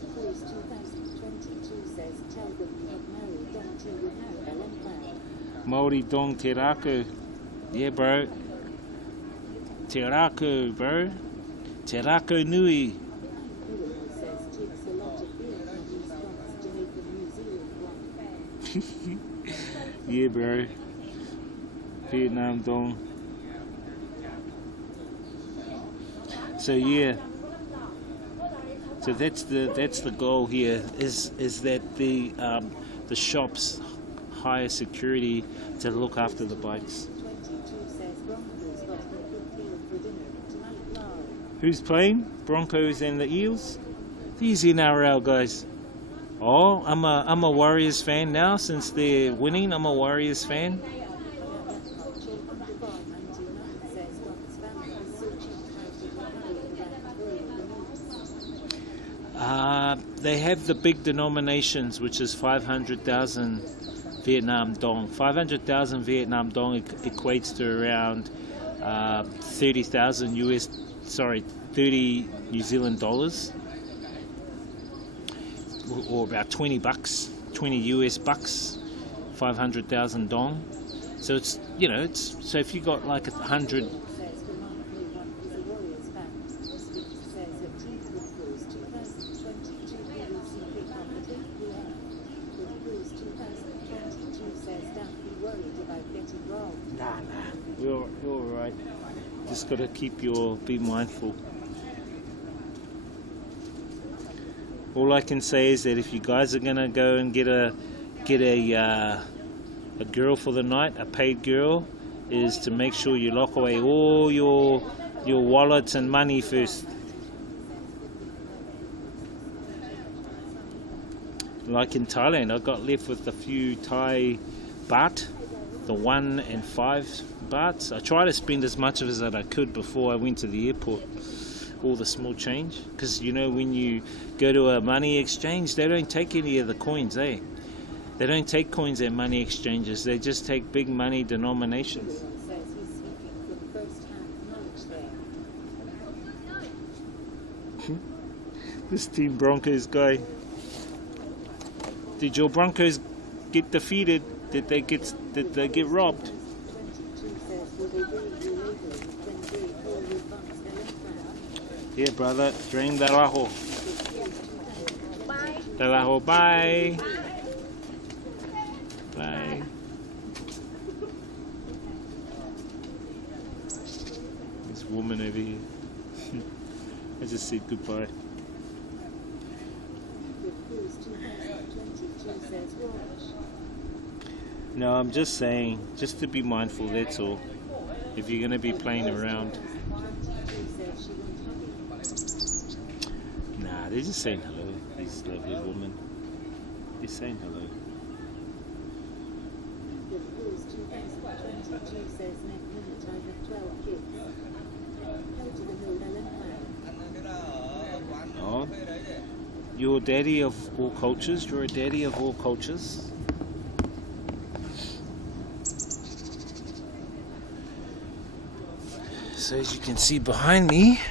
Maori dong te raku. Yeah, bro. Te raku, bro. Te raku nui. Yeah, bro. Vietnam dong. So yeah. So that's the goal here. Is that the shops hire security to look after the bikes. Who's playing? Broncos and the Eels? These NRL guys. Oh, I'm a Warriors fan now since they're winning. I'm a Warriors fan. They have the big denominations, which is 500,000 Vietnam dong. 500,000 Vietnam dong equates to around 30,000 30 New Zealand dollars, or about 20 bucks, 20 US bucks. 500,000 dong. So it's, you know, so if you got like 100. You're all right. Just got to be mindful. All I can say is that if you guys are gonna go and get a girl for the night, a paid girl, is to make sure you lock away all your wallets and money first. Like in Thailand, I got left with a few Thai baht, the 1 and 5 bahts. I tried to spend as much of it as I could before I went to the airport, all the small change, because you know when you go to a money exchange, they don't take any of the coins, eh? They don't take coins at money exchanges, they just take big money denominations. This Team Broncos guy. Did your Broncos get defeated? Did they get robbed? Yeah, brother. Dream de laho. Bye. De laho, bye. Bye. This woman over here. I just said goodbye. No, I'm just saying, just to be mindful, that's all. If you're going to be playing around. Nah, they're just saying hello, this lovely woman. They're saying hello. Oh, You're a daddy of all cultures. You're a daddy of all cultures. So as you can see behind me,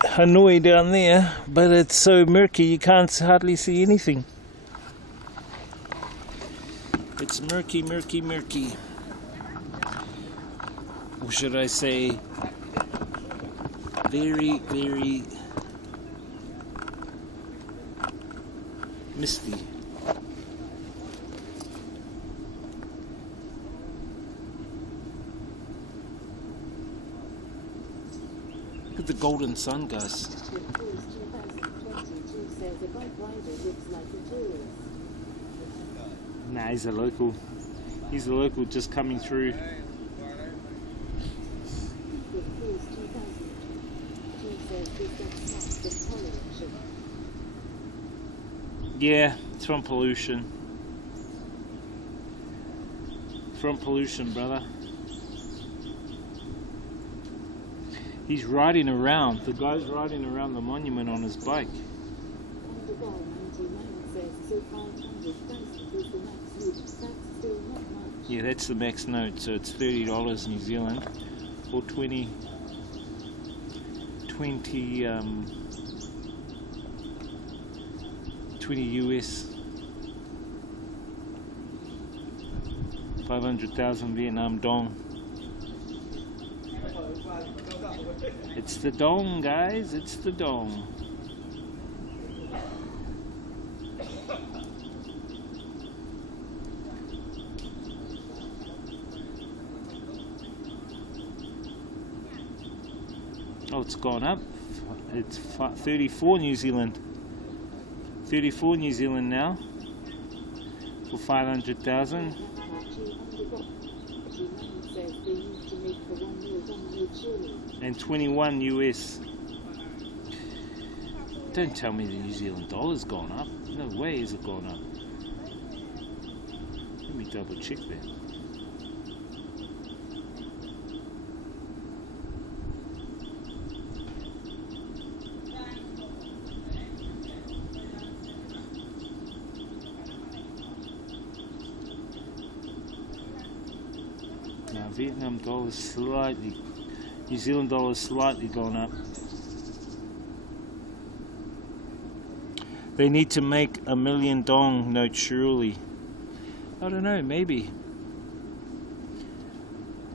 Hanoi down there, but it's so murky you can't hardly see anything. It's murky, murky, murky. Or should I say, very, very misty. Look at the golden sun, guys. Nah, he's a local. He's a local just coming through. Yeah, it's from pollution. From pollution, brother. He's riding around. The guy's riding around the monument on his bike. Yeah, that's the max note, so it's $30 New Zealand or 20 US. 500,000 Vietnam dong. It's the dong, guys, it's the dong. Oh, it's gone up. It's 34 New Zealand. 34 New Zealand now for 500,000. And 21 US. Don't tell me the New Zealand dollar's gone up. No way is it gone up. Let me double check that. Now Vietnam dollar's slightly, New Zealand dollar's slightly gone up. They need to make $1 million dong note surely. I don't know, maybe.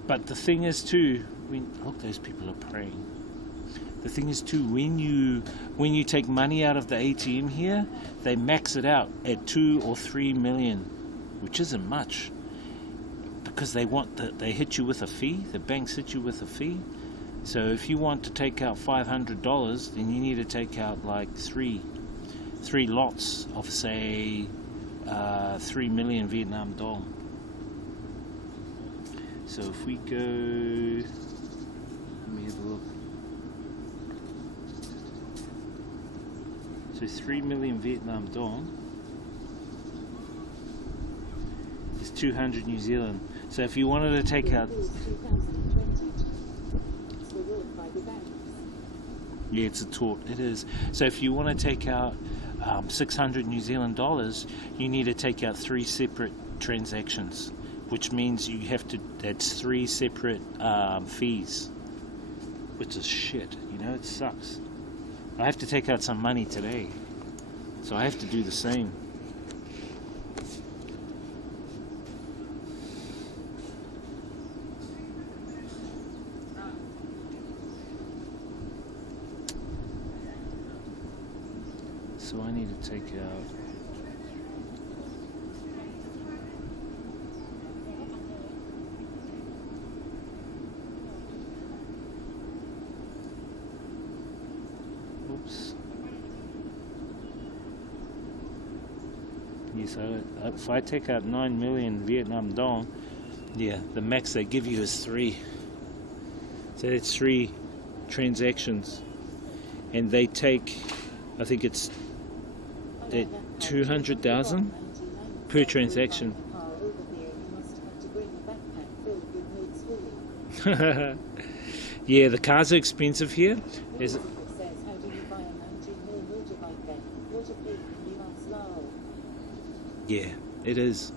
But the thing is too, look, those people are praying. The thing is too, when you take money out of the ATM here, they max it out at 2 or 3 million, which isn't much. Because they hit you with a fee, the banks hit you with a fee. So if you want to take out $500, then you need to take out like three lots of say 3 million Vietnam dong. So if we go, let me have a look. So 3 million Vietnam dong is 200 New Zealand. So if you wanted to take out, yeah, it's a tort, it is. So if you want to take out 600 New Zealand dollars, you need to take out 3 separate transactions, which means you have to, that's 3 separate fees, which is shit, you know, it sucks. I have to take out some money today, so I have to do the same. So I need to take out oops. Yes, if I take out 9 million Vietnam dong, yeah, the max they give you is 3. So that's 3 transactions, and they take, I think it's 200,000 per transaction. Yeah, the cars are expensive here. Yeah, it is.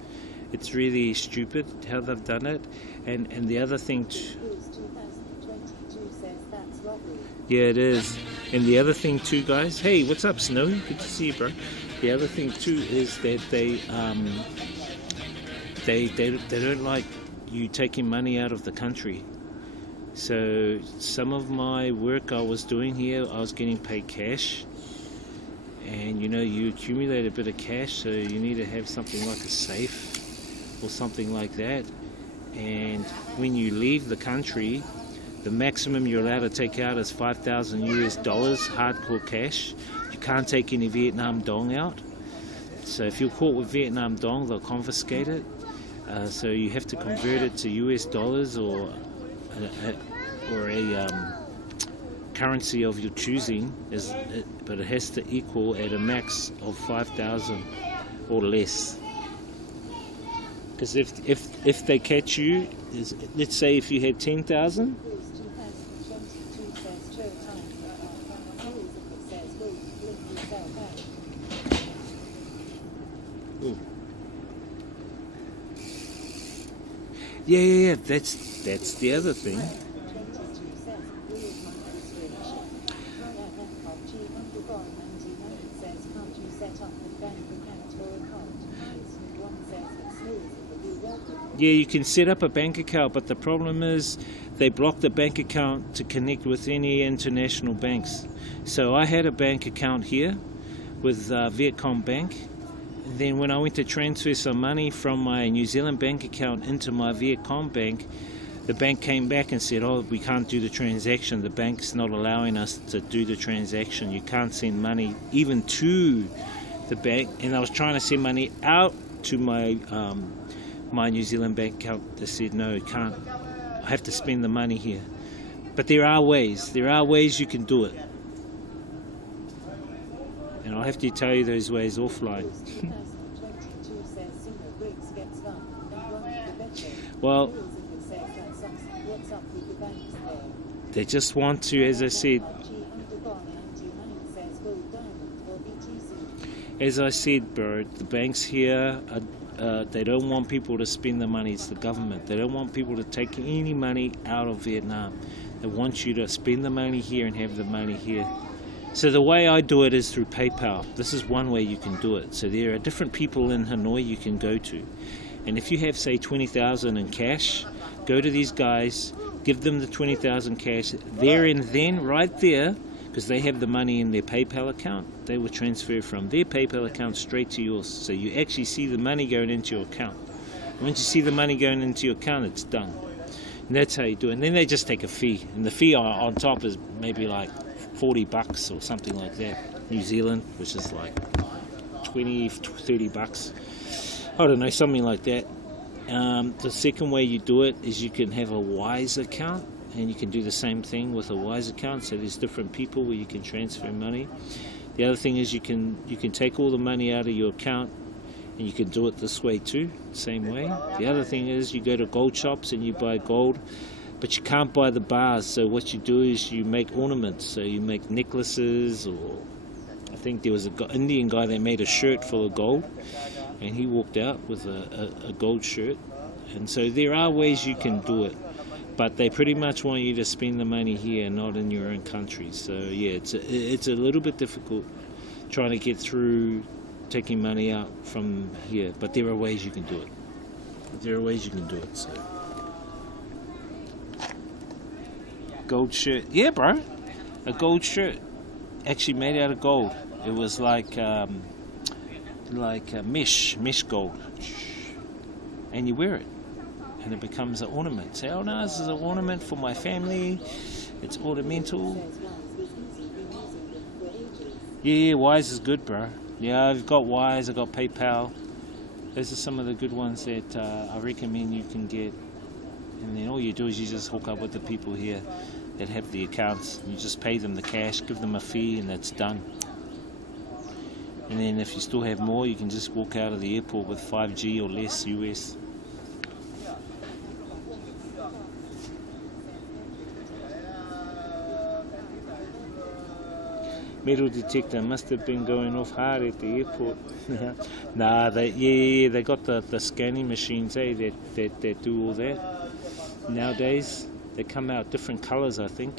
It's really stupid how they've done it. And the other thing... Rules 2022 says that's robbery. Yeah, it is. And the other thing too, guys. Hey, what's up, Snowy? Good to see you, bro. The other thing too is that they don't like you taking money out of the country. So some of my work I was doing here, I was getting paid cash. And you know, you accumulate a bit of cash, so you need to have something like a safe or something like that. And when you leave the country, the maximum you're allowed to take out is $5,000 US, hardcore cash. You can't take any Vietnam dong out. So if you're caught with Vietnam dong, they'll confiscate it. So you have to convert it to US dollars or a currency of your choosing, but it has to equal at a max of 5,000 or less. Because if they catch you, let's say if you had 10,000. Rules 2022 says show time. Always if it says go, link yourself out. Ooh. Yeah. That's the other thing. 22 says rules not restriction. PG undergone 99 says can't you set up a bank account or account? 1 says it's smooth, but we welcome. Yeah, you can set up a bank account, but the problem is they block the bank account to connect with any international banks. So I had a bank account here with Vietcom Bank. And then when I went to transfer some money from my New Zealand bank account into my Vietcom bank, the bank came back and said, oh, we can't do the transaction. The bank's not allowing us to do the transaction. You can't send money even to the bank. And I was trying to send money out to my my New Zealand bank account. They said, no, you can't. I have to spend the money here. But there are ways. There are ways you can do it. And I'll have to tell you those ways offline. 2022 says single breaks gets done. Well, Rules if it says that's what's up with the banks there. they just want to, as I said, PG undergone 99 says go diamond or BTC. as I said, bro, the banks here, they don't want people to spend the money. It's the government. They don't want people to take any money out of Vietnam. They want you to spend the money here and have the money here. So the way I do it is through PayPal. This is one way you can do it. So there are different people in Hanoi you can go to. And if you have, say, 20,000 in cash, go to these guys, give them the 20,000 cash. There and then, right there, because they have the money in their PayPal account, they will transfer from their PayPal account straight to yours. So you actually see the money going into your account. And once you see the money going into your account, it's done. And that's how you do it. And then they just take a fee. And the fee on top is maybe like $40 or something like that. New Zealand, which is like 20, 30 bucks. I don't know, something like that. The second way you do it is you can have a Wise account, and you can do the same thing with a Wise account. So there's different people where you can transfer money. The other thing is you can take all the money out of your account, and you can do it this way too, same way. The other thing is you go to gold shops and you buy gold, but you can't buy the bars. So what you do is you make ornaments. So you make necklaces, or I think there was an Indian guy that made a shirt full of gold, and he walked out with a gold shirt. And so there are ways you can do it, but they pretty much want you to spend the money here, not in your own country. So yeah, it's a little bit difficult trying to get through taking money out from here, but there are ways you can do it. There are ways you can do it. So. Gold shirt, yeah, bro, a gold shirt, actually made out of gold. It was like mesh gold, and you wear it, and it becomes an ornament. Say, oh no, this is an ornament for my family. It's ornamental. Yeah, Wise is good, bro. Yeah, I've got Wise, I've got PayPal. Those are some of the good ones that I recommend you can get. And then all you do is you just hook up with the people here that have the accounts. You just pay them the cash, give them a fee, and that's done. And then if you still have more, you can just walk out of the airport with 5G or less US. Metal detector must have been going off hard at the airport. Nah, they got the scanning machines, that do all that. Nowadays, they come out different colors, I think.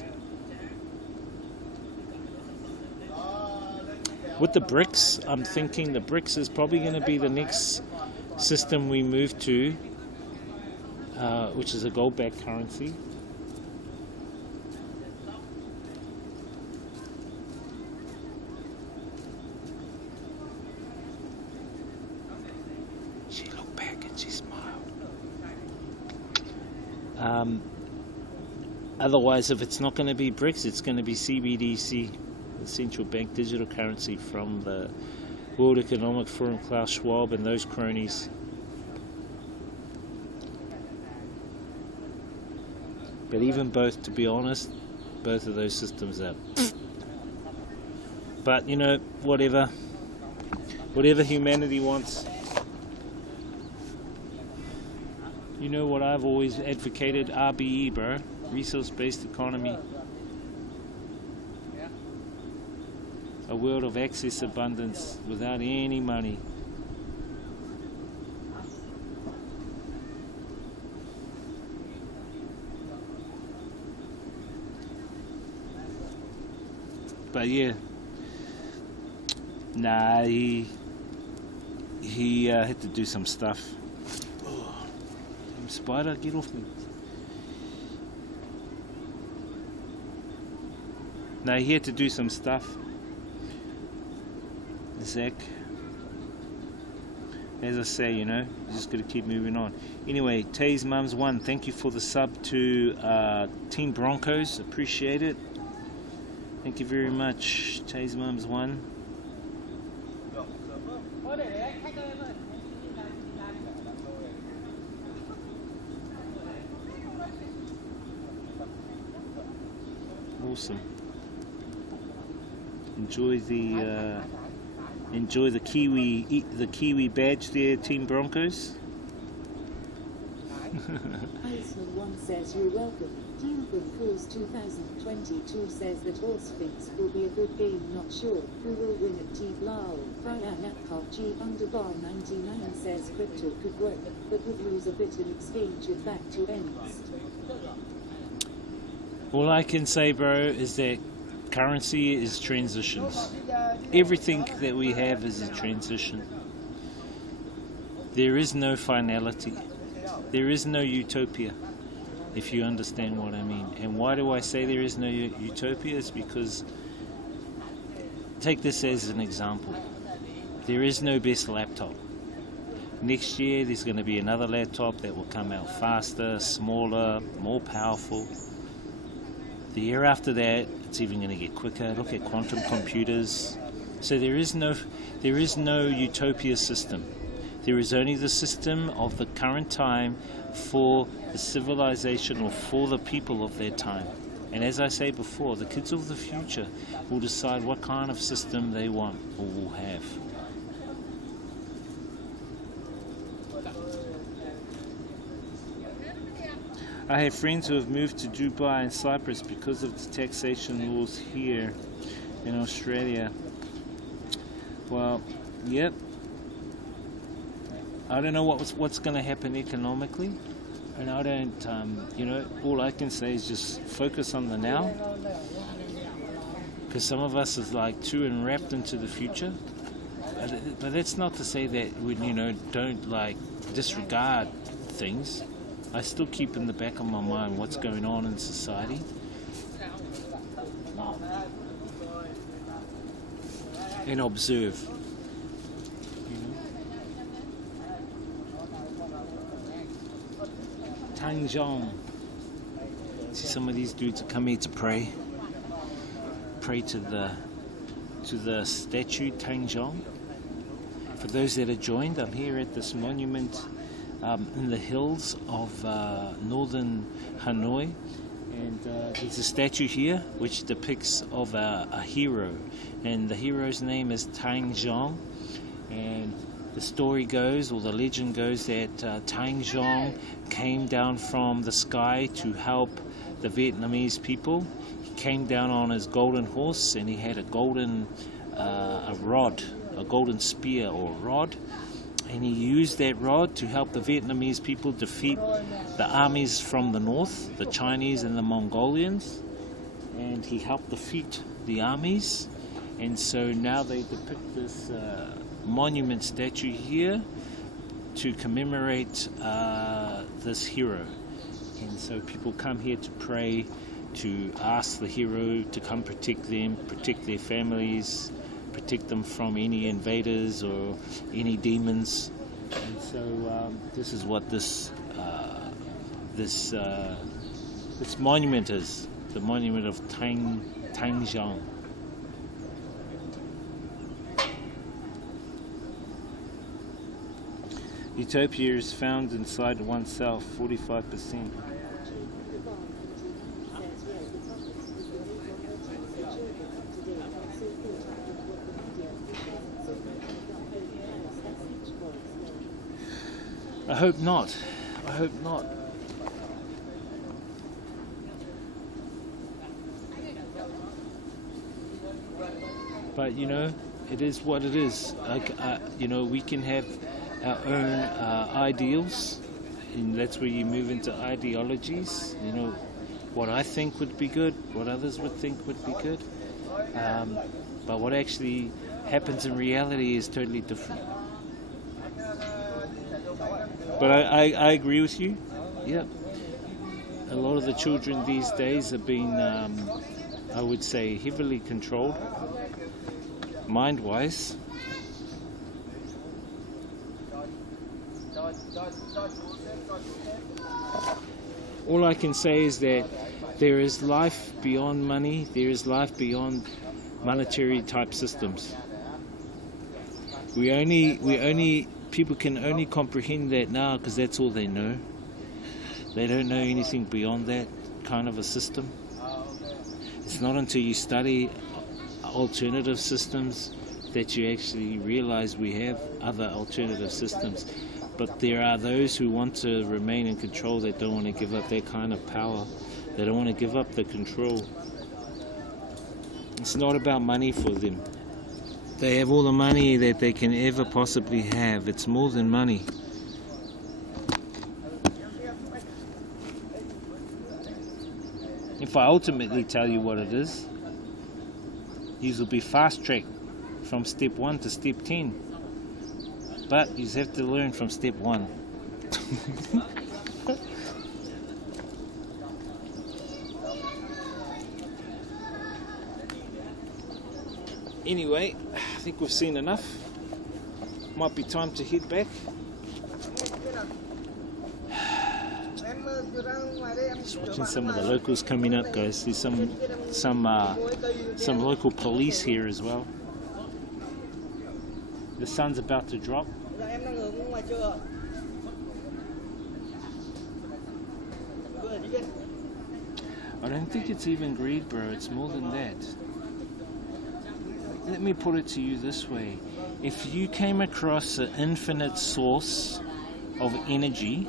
With the bricks, I'm thinking the bricks is probably going to be the next system we move to, which is a gold-backed currency. She looked back and she smiled. Otherwise, if it's not going to be bricks, it's going to be CBDC, the central bank digital currency from the World Economic Forum, Klaus Schwab and those cronies. But even both, to be honest, both of those systems are. But you know, whatever humanity wants. You know what I've always advocated? RBE, bro. Resource-based economy. A world of access abundance without any money. But yeah, nah, he had to do some stuff. Oh, spider, get off me. Nah, he had to do some stuff. Zach. As I say, you know, you just got to keep moving on. Anyway, Tay's Mums 1, thank you for the sub to Team Broncos. Appreciate it. Thank you very much, Tay's Mums 1. Awesome. Enjoy the Kiwi badge there, Team Broncos. Iceland 1 says you're welcome. Team Course 2022 says that Horse Sphinx will be a good game, not sure who will win at T Blau. Brian Epcot G_99 says crypto could work, but would lose a bit in exchange with back to ends. All I can say, bro, is that currency is transitions. Everything that we have is a transition. There is no finality. There is no utopia, if you understand what I mean. And why do I say there is no utopia? It's because, take this as an example. There is no best laptop. Next year there's going to be another laptop that will come out faster, smaller, more powerful. The year after that, it's even going to get quicker. Look at quantum computers. So there is no utopia system. There is only the system of the current time for the civilization or for the people of their time. And as I say before, the kids of the future will decide what kind of system they want or will have. I have friends who have moved to Dubai and Cyprus because of the taxation laws here in Australia. Well, yep. I don't know what's going to happen economically, and I don't, you know, all I can say is just focus on the now, because some of us is like too enwrapped into the future. But that's not to say that we, you know, don't like disregard things. I still keep in the back of my mind what's going on in society. And observe. You know? Tangjong. See, some of these dudes are coming here to pray. Pray to the statue Tangjong. For those that are joined, I'm here at this monument in the hills of northern Hanoi, and there's a statue here which depicts of a hero, and the hero's name is Tang Zhong. And the story goes, or the legend goes, that Tang Zhong came down from the sky to help the Vietnamese people. came down on his golden horse, and he had a golden a rod, a golden spear or rod, and he used that rod to help the Vietnamese people defeat the armies from the north, the Chinese and the Mongolians, and he helped defeat the armies. And so now they depict this monument statue here to commemorate this hero. And so people come here to pray, to ask the hero to come protect them, protect their families, protect them from any invaders or any demons. And so this is what this monument is, the monument of Tang Giang. Utopia is found inside oneself, 45%. I hope not. I hope not. But you know, it is what it is. You know, we can have our own ideals, and that's where you move into ideologies. You know, what I think would be good, what others would think would be good. But what actually happens in reality is totally different. But I agree with you. Yep. A lot of the children these days are being, I would say, heavily controlled, mind-wise. All I can say is that there is life beyond money. There is life beyond monetary type systems. People can only comprehend that now because that's all they know. They don't know anything beyond that kind of a system. It's not until you study alternative systems that you actually realize we have other alternative systems. But there are those who want to remain in control that don't want to give up that kind of power. They don't want to give up the control. It's not about money for them. They have all the money that they can ever possibly have. It's more than money. If I ultimately tell you what it is, these will be fast-tracked from step 1 to step 10. But you have to learn from step 1. Anyway, I think we've seen enough. Might be time to head back. Just watching some of the locals coming up, guys. There's some local police here as well. The sun's about to drop. I don't think it's even greed, bro. It's more than that. Let me put it to you this way. If you came across an infinite source of energy,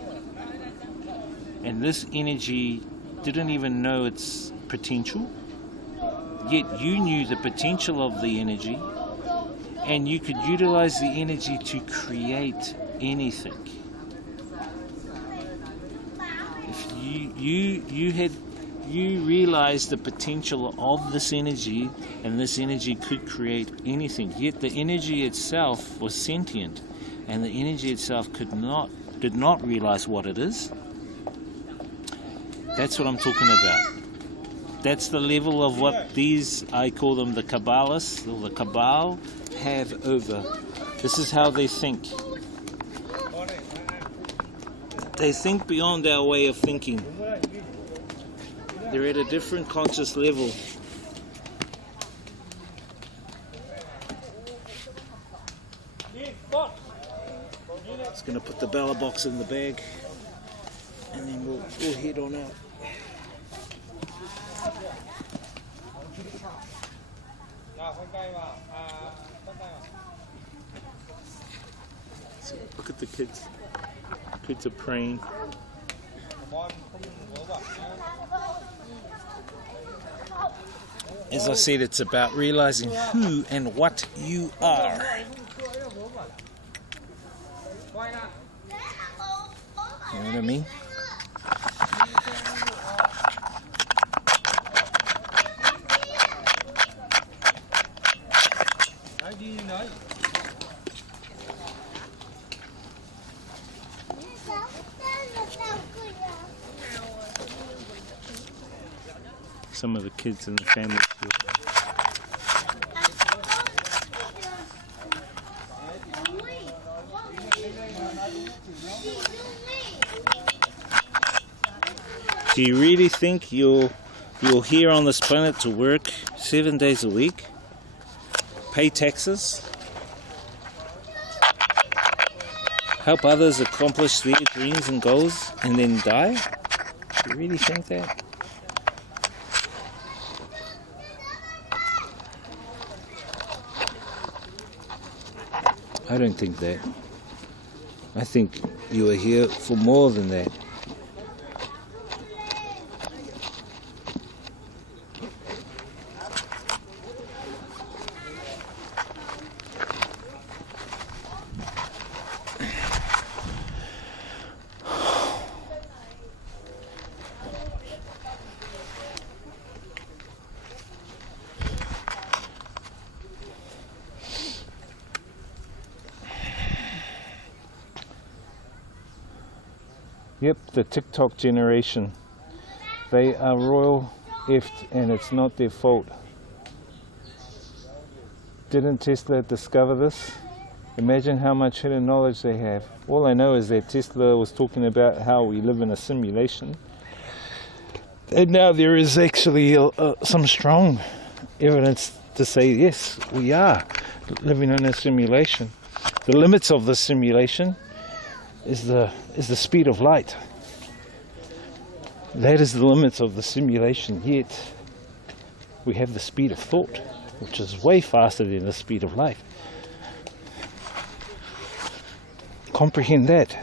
and this energy didn't even know its potential, yet you knew the potential of the energy, and you could utilize the energy to create anything. If you realized the potential of this energy, and this energy could create anything, yet the energy itself was sentient, and the energy itself did not realize what it is. That's what I'm talking about. That's the level of what these, I call them the Kabbalists, or the Cabal, have over. This is how they think. They think beyond our way of thinking. They're at a different conscious level. Just going to put the bella box in the bag, and then we'll head on out. So look at the kids. Kids are praying. As I said, it's about realizing who and what you are. You know what I mean? Some of the kids in the family here. Do you really think you're here on this planet to work 7 days a week, pay taxes, help others accomplish their dreams and goals, and then die? Do you really think that? I don't think that. I think you are here for more than that. Yep, the TikTok generation. They are royal effed and it's not their fault. Didn't Tesla discover this? Imagine how much hidden knowledge they have. All I know is that Tesla was talking about how we live in a simulation. And now there is actually some strong evidence to say, yes, we are living in a simulation. The limits of the simulation is the speed of light. That is the limits of the simulation, yet we have the speed of thought, which is way faster than the speed of light. Comprehend that.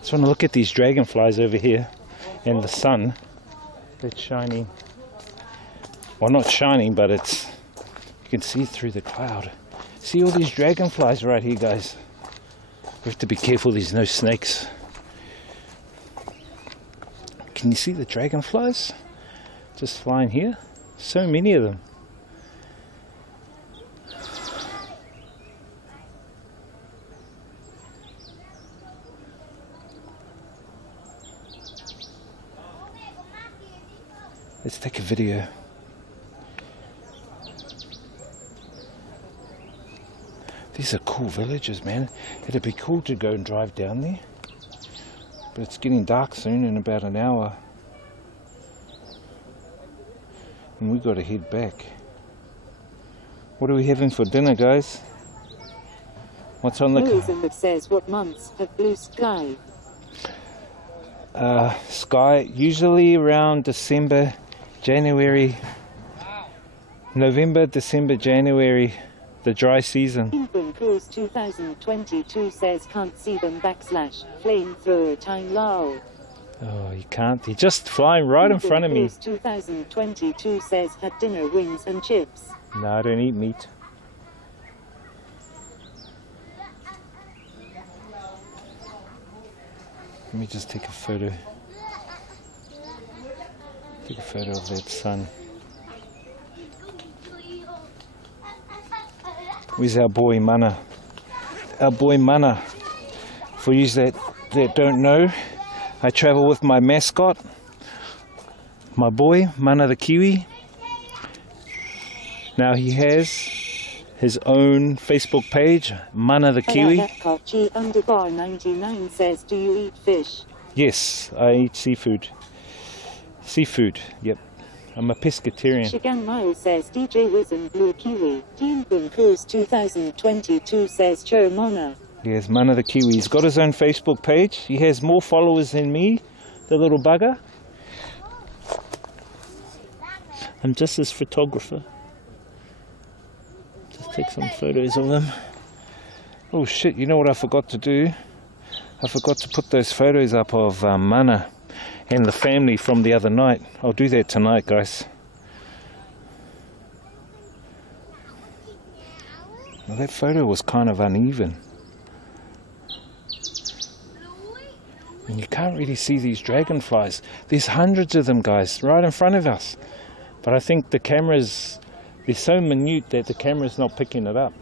Just want to look at these dragonflies over here and the sun that's shining. Well, not shining, but it's, you can see through the cloud. See all these dragonflies right here, guys. We have to be careful there's no snakes. Can you see the dragonflies? Just flying here. So many of them. Let's take a video. These are cool villages, man. It'd be cool to go and drive down there. But it's getting dark soon, in about an hour. And we got to head back. What are we having for dinner, guys? What's on the Tourism that says what months have blue sky? Sky, usually around December, January, November, December, January, the dry season. Inboom Cruise 2022 says can't see them / flamethrower time low. Oh, you can't. You're just flying right in front of me. Cruise 2022 says had dinner, wings and chips. No, I don't eat meat. Let me just take a photo. Take a photo of that sun. Where's our boy Mana? Our boy Mana. For you that don't know, I travel with my mascot, my boy Mana the Kiwi. Now he has his own Facebook page, Mana the Kiwi. G_99 says, do you eat fish? Yes, I eat seafood. Seafood, yep. I'm a pescatarian. Shigan Mile says DJ Wiz and Blue Kiwi. Inboom Cruise 2022 says Cho Mana. Yes, Mana the Kiwi. He's got his own Facebook page. He has more followers than me, the little bugger. I'm just his photographer. Just take some photos of him. Oh shit, you know what I forgot to do? I forgot to put those photos up of Mana. and the family from the other night. I'll do that tonight, guys. Well, that photo was kind of uneven. And you can't really see these dragonflies. There's hundreds of them, guys, right in front of us. But I think the cameras, they're so minute that the camera's not picking it up.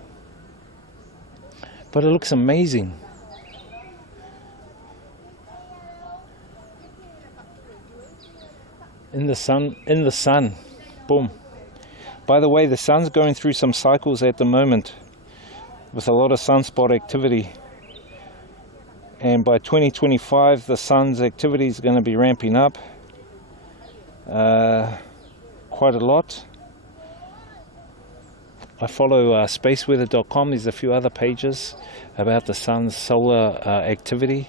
But it looks amazing. In the sun, boom. By the way, the sun's going through some cycles at the moment with a lot of sunspot activity. And by 2025, the sun's activity is going to be ramping up quite a lot. I follow spaceweather.com. There's a few other pages about the sun's solar activity,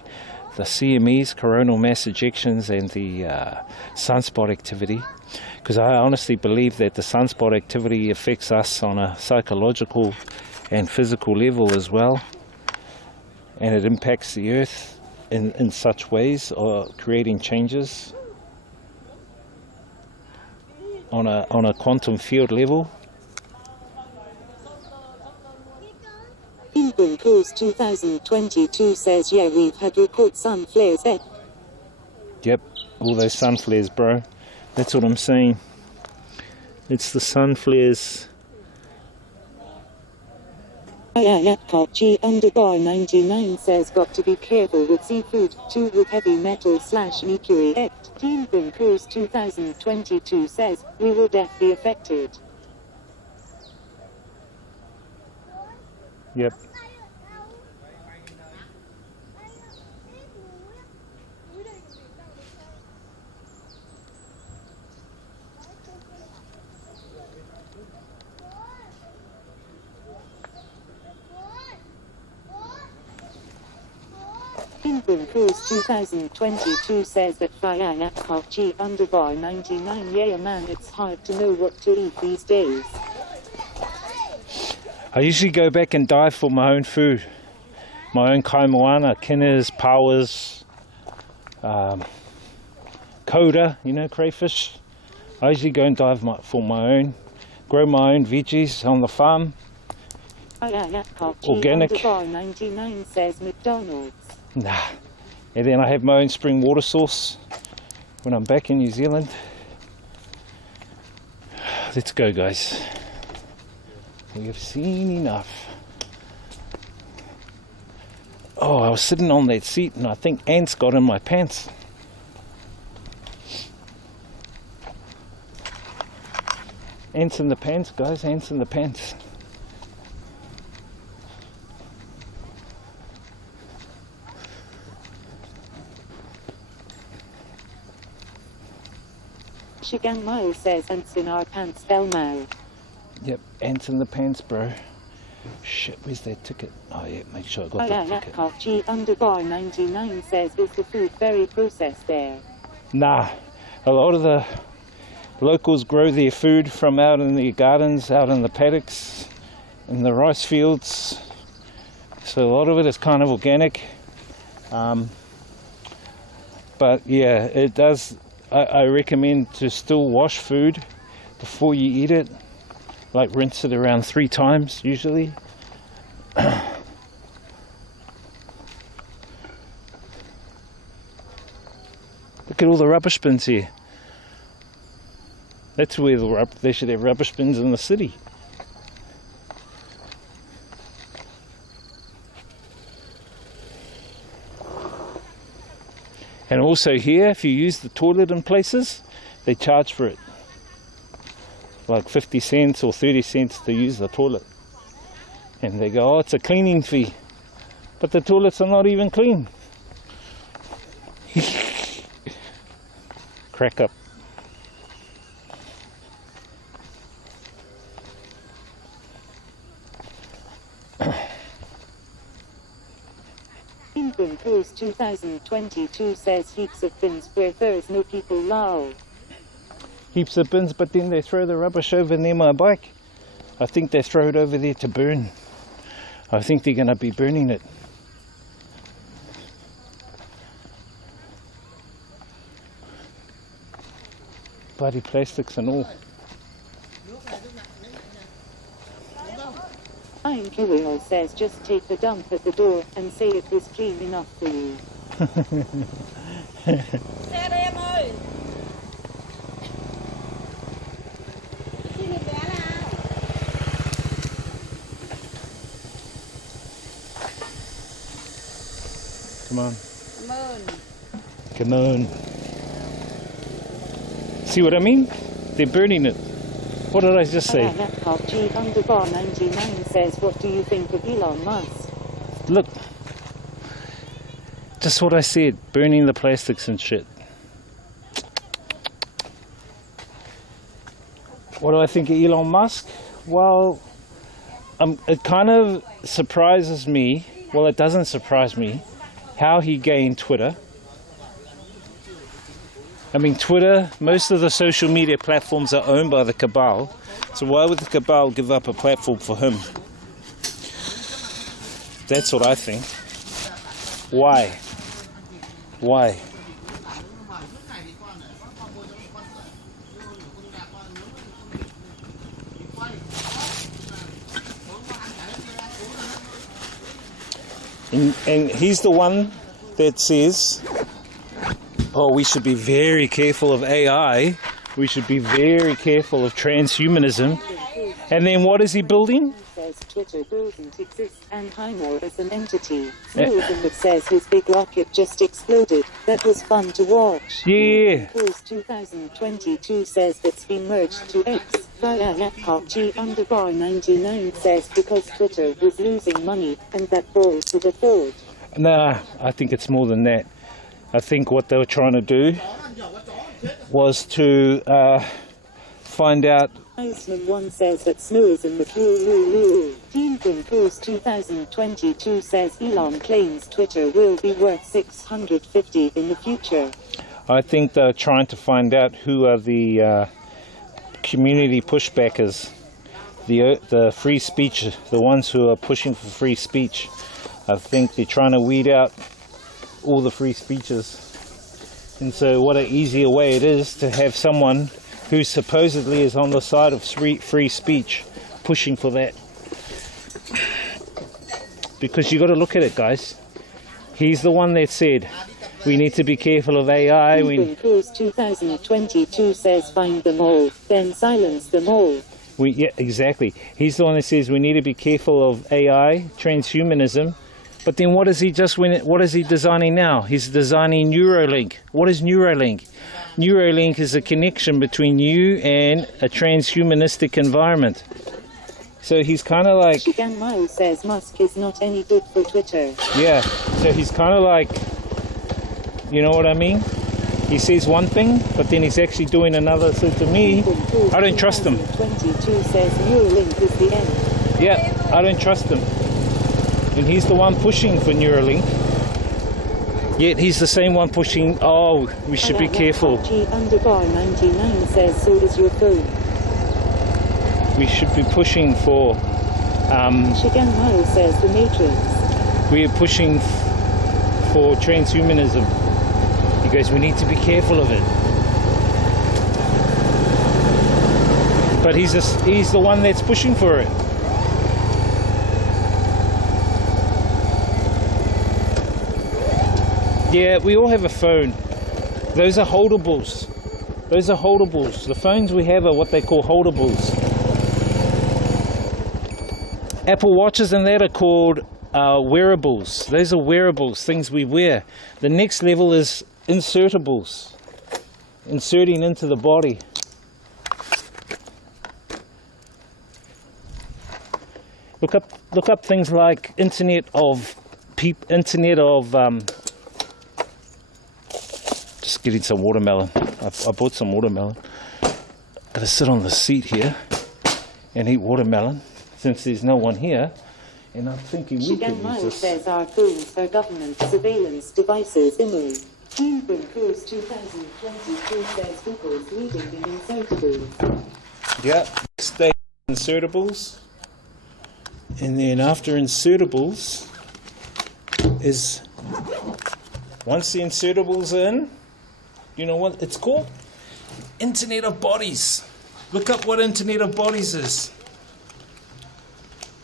the CMEs, coronal mass ejections, and the sunspot activity. Because I honestly believe that the sunspot activity affects us on a psychological and physical level as well. And it impacts the Earth in such ways, or creating changes on a quantum field level. Ingram Cruise 2022 says, yeah, we've had record sun flares. Yep, all those sun flares, bro. That's what I'm saying. It's the sun flares. G_99 says, got to be careful with seafood, too, with heavy metal / mercury. Ingram Cruise 2022 says, we will definitely be affected. Yep. Ingram Cruise 2022 says that G_99, yeah man, it's hard to know what to eat these days. I usually go back and dive for my own food. My own kaimoana, kinners, powers, koda, you know, crayfish. I usually go and dive for my own, grow my own veggies on the farm. Organic. G_99 says McDonald's. Nah. And then I have my own spring water source when I'm back in New Zealand. Let's go, guys. We have seen enough. Oh, I was sitting on that seat and I think ants got in my pants. Ants in the pants, guys, ants in the pants. Michigan Mile says, ants in our pants, Elmo. Yep, ants in the pants, bro. Shit, where's that ticket? Oh yeah, make sure I got that ticket. G_99 says, is the food very processed there? Nah, a lot of the locals grow their food from out in their gardens, out in the paddocks, in the rice fields. So a lot of it is kind of organic. But yeah, it does. I recommend to still wash food before you eat it. Like rinse it around 3 times usually. Look at all the rubbish bins here. That's where they should have rubbish bins in the city. And also here, if you use the toilet in places, they charge for it. Like 50 cents or 30 cents to use the toilet. And they go, oh, it's a cleaning fee. But the toilets are not even clean. Crack up. Ingram Cruise 2022 says heaps of bins where there's no people lol. Heaps of bins, but then they throw the rubbish over near my bike. I think they throw it over there to burn. I think they're going to be burning it. bloody plastics and all. Kiwi says just take a dump at the door and say it was clean enough for you. Xe đây em ơi. Xin được vé nào. Come on. Cảm ơn. Come on. See what I mean? They're burning it. What did I just say? G_99 says, what do you think of Elon Musk? Look. Just what I said. Burning the plastics and shit. What do I think of Elon Musk? Well, it kind of surprises me. Well, it doesn't surprise me how he gained Twitter. I mean, Twitter, most of the social media platforms are owned by the cabal. So why would the cabal give up a platform for him? That's what I think. Why? Why? And he's the one that says, oh, we should be very careful of AI. We should be very careful of transhumanism. And then what is he building? Says Twitter doesn't exist and HANOI is an entity. Snowden says his big rocket just exploded. That was fun to watch. Yeah. Post 2022 says it's been merged to X. Via laptop G_99 says because Twitter was losing money and that boy could afford. Nah, I think it's more than that. I think what they were trying to do was to find out. Iceman 1 says that Snowden was Team from Post 2022 says Elon claims Twitter will be worth 650 in the future. I think they're trying to find out who are the community pushbackers, the free speech, the ones who are pushing for free speech. I think they're trying to weed out all the free speeches. And so what an easier way it is to have someone who supposedly is on the side of free speech pushing for that. Because you got to look at it, guys. He's the one that said we need to be careful of AI. Post 2022 says find them all, then silence them all. Yeah, exactly. He's the one that says we need to be careful of AI, transhumanism. But then what is he what is he designing now? He's designing Neuralink. What is Neuralink? Neuralink is a connection between you and a transhumanistic environment. So he's kind of like... Shigan Miles says Musk is not any good for Twitter. Yeah, so he's kind of like, you know what I mean? He says one thing, but then he's actually doing another. So to me, I don't trust him. 22 says Neuralink is the end. Yeah, I don't trust him. And he's the one pushing for Neuralink. Yet he's the same one pushing, oh, we should be careful. G_99 says so is your phone. We should be pushing for... Shigan Miles says the Matrix. We are pushing for transhumanism. He goes, we need to be careful of it. But he's the one that's pushing for it. Yeah, we all have a phone. Those are holdables. Those are holdables. The phones we have are what they call holdables. Apple Watches and that are called wearables. Those are wearables, things we wear. The next level is insertables. Inserting into the body. Look up things like Internet of just getting some watermelon. I bought some watermelon. Gotta sit on the seat here and eat watermelon since there's no one here. And I'm thinking we could use this. Says our phones are government surveillance devices. Team from Post 2022 says Google's leading in insertables. Yeah, stay insertables. And then after insertables is, once the insertables are in, you know what it's called? Internet of Bodies. Look up what Internet of Bodies is.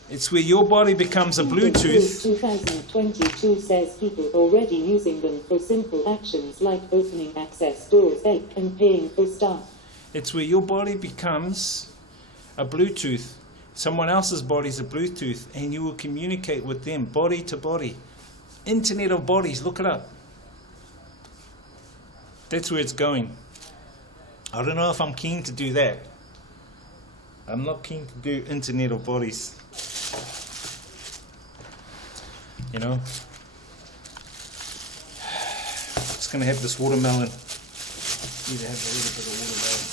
It's where your body becomes a Bluetooth. 2022 says people already using them for simple actions like opening access doors and paying for stuff. It's where your body becomes a Bluetooth. Someone else's body's a Bluetooth, and you will communicate with them body to body. Internet of Bodies, look it up. That's where it's going. I don't know if I'm keen to do that. I'm not keen to do Internet of Bodies. You know? Just gonna have this watermelon. Need to have a little bit of watermelon.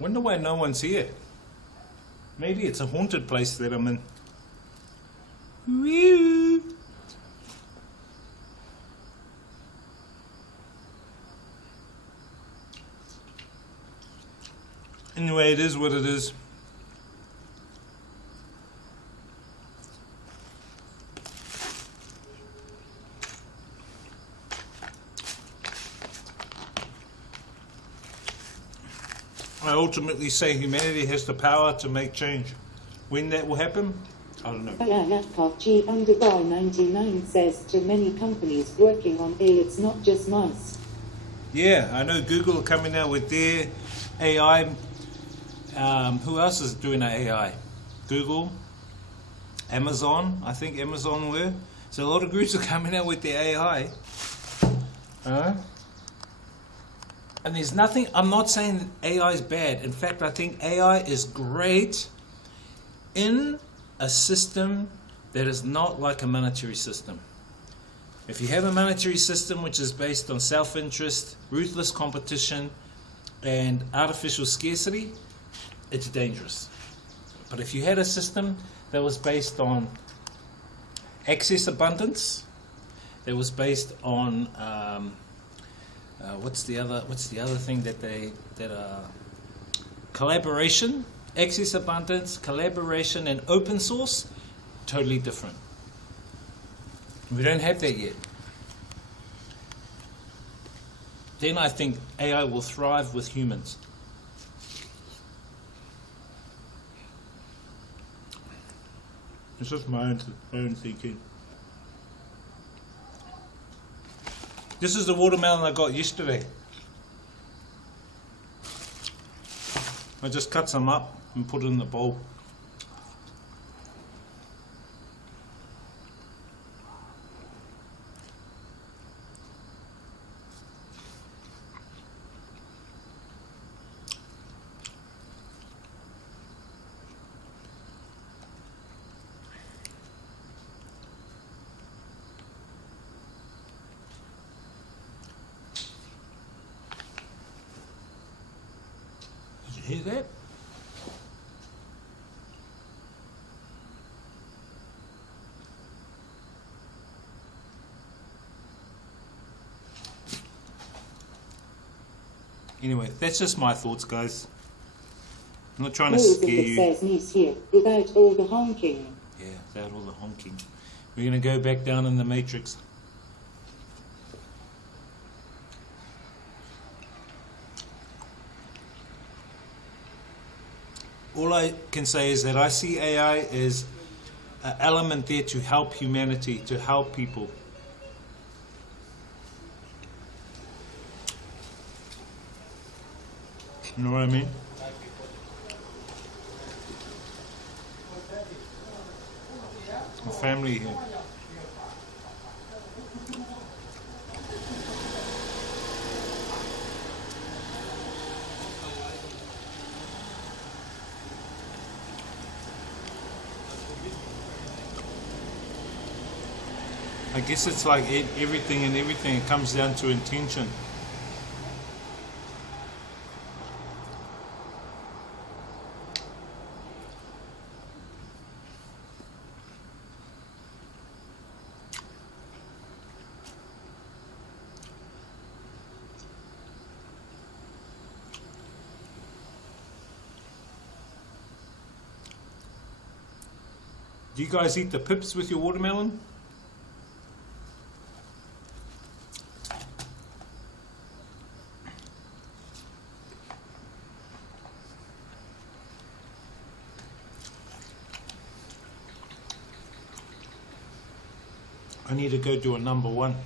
Wonder why no one's here. Maybe it's a haunted place that I'm in. Woo! Anyway, it is what it is. I ultimately say humanity has the power to make change. When that will happen, I don't know. G_99 says to many companies working on it's not just nice. Yeah, I know Google are coming out with their AI. Who else is doing an AI? Google, Amazon. I think Amazon were. So a lot of groups are coming out with their AI. And there's nothing, I'm not saying that AI is bad. In fact, I think AI is great in a system that is not like a monetary system. If you have a monetary system which is based on self-interest, ruthless competition, and artificial scarcity, it's dangerous. But if you had a system that was based on excess abundance, that was based on what's the other thing that collaboration, excess abundance, collaboration, and open source, totally different. We don't have that yet. Then I think AI will thrive with humans. It's just my own thinking. This is the watermelon I got yesterday. I just cut some up and put it in the bowl. Did you hear that? Anyway, that's just my thoughts, guys. I'm not trying to scare you. Says niece here, without all the honking. Yeah, without all the honking. We're going to go back down in the matrix. All I can say is that I see AI as an element there to help humanity, to help people. You know what I mean? A family here. I guess it's like everything and everything. It comes down to intention. Do you guys eat the pips with your watermelon? I need to go do a number one.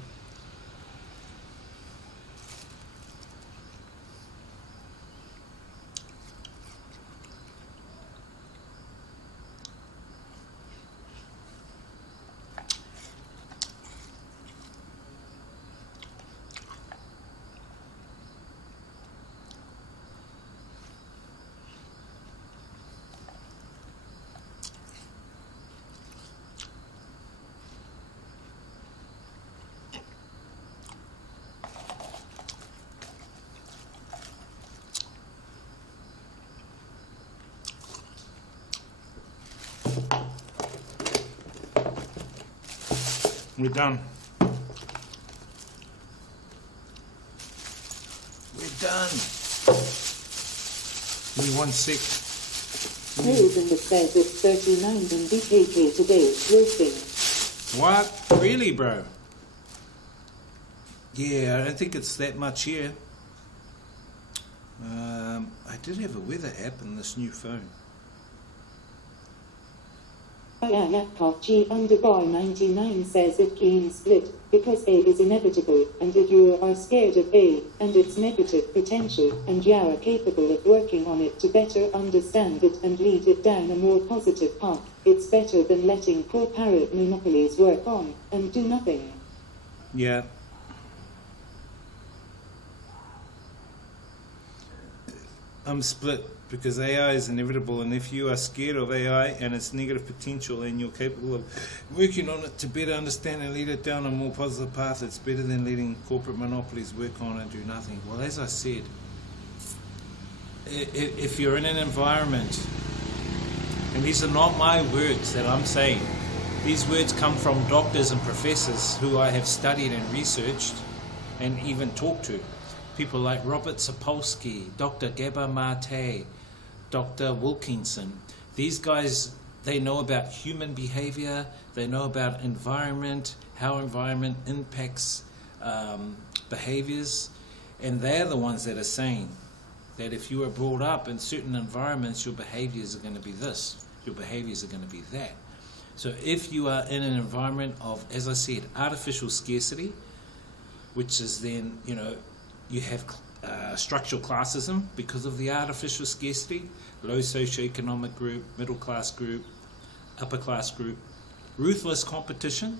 We're done. We're done. Give me 1 sec. News in the says it's 39 in BKK today, roasting. What? Really, bro? Yeah, I don't think it's that much here. I did have a weather app on this new phone. Laptop G_99 says it can split, because A is inevitable, and if you are scared of A, and its negative potential, and you are capable of working on it to better understand it and lead it down a more positive path, it's better than letting corporate monopolies work on, and do nothing. Yeah. I'm split because AI is inevitable, and if you are scared of AI and its negative potential and you're capable of working on it to better understand and lead it down a more positive path, it's better than letting corporate monopolies work on and do nothing. Well, as I said, if you're in an environment, and these are not my words that I'm saying, these words come from doctors and professors who I have studied and researched and even talked to. People like Robert Sapolsky, Dr. Gabor Mate, Dr. Wilkinson. These guys, they know about human behavior, they know about environment, how environment impacts behaviors, and they're the ones that are saying that if you are brought up in certain environments, your behaviors are going to be this, your behaviors are going to be that. So if you are in an environment of, as I said, artificial scarcity, which is then, you have structural classism because of the artificial scarcity, low socioeconomic group, middle class group, upper class group, ruthless competition,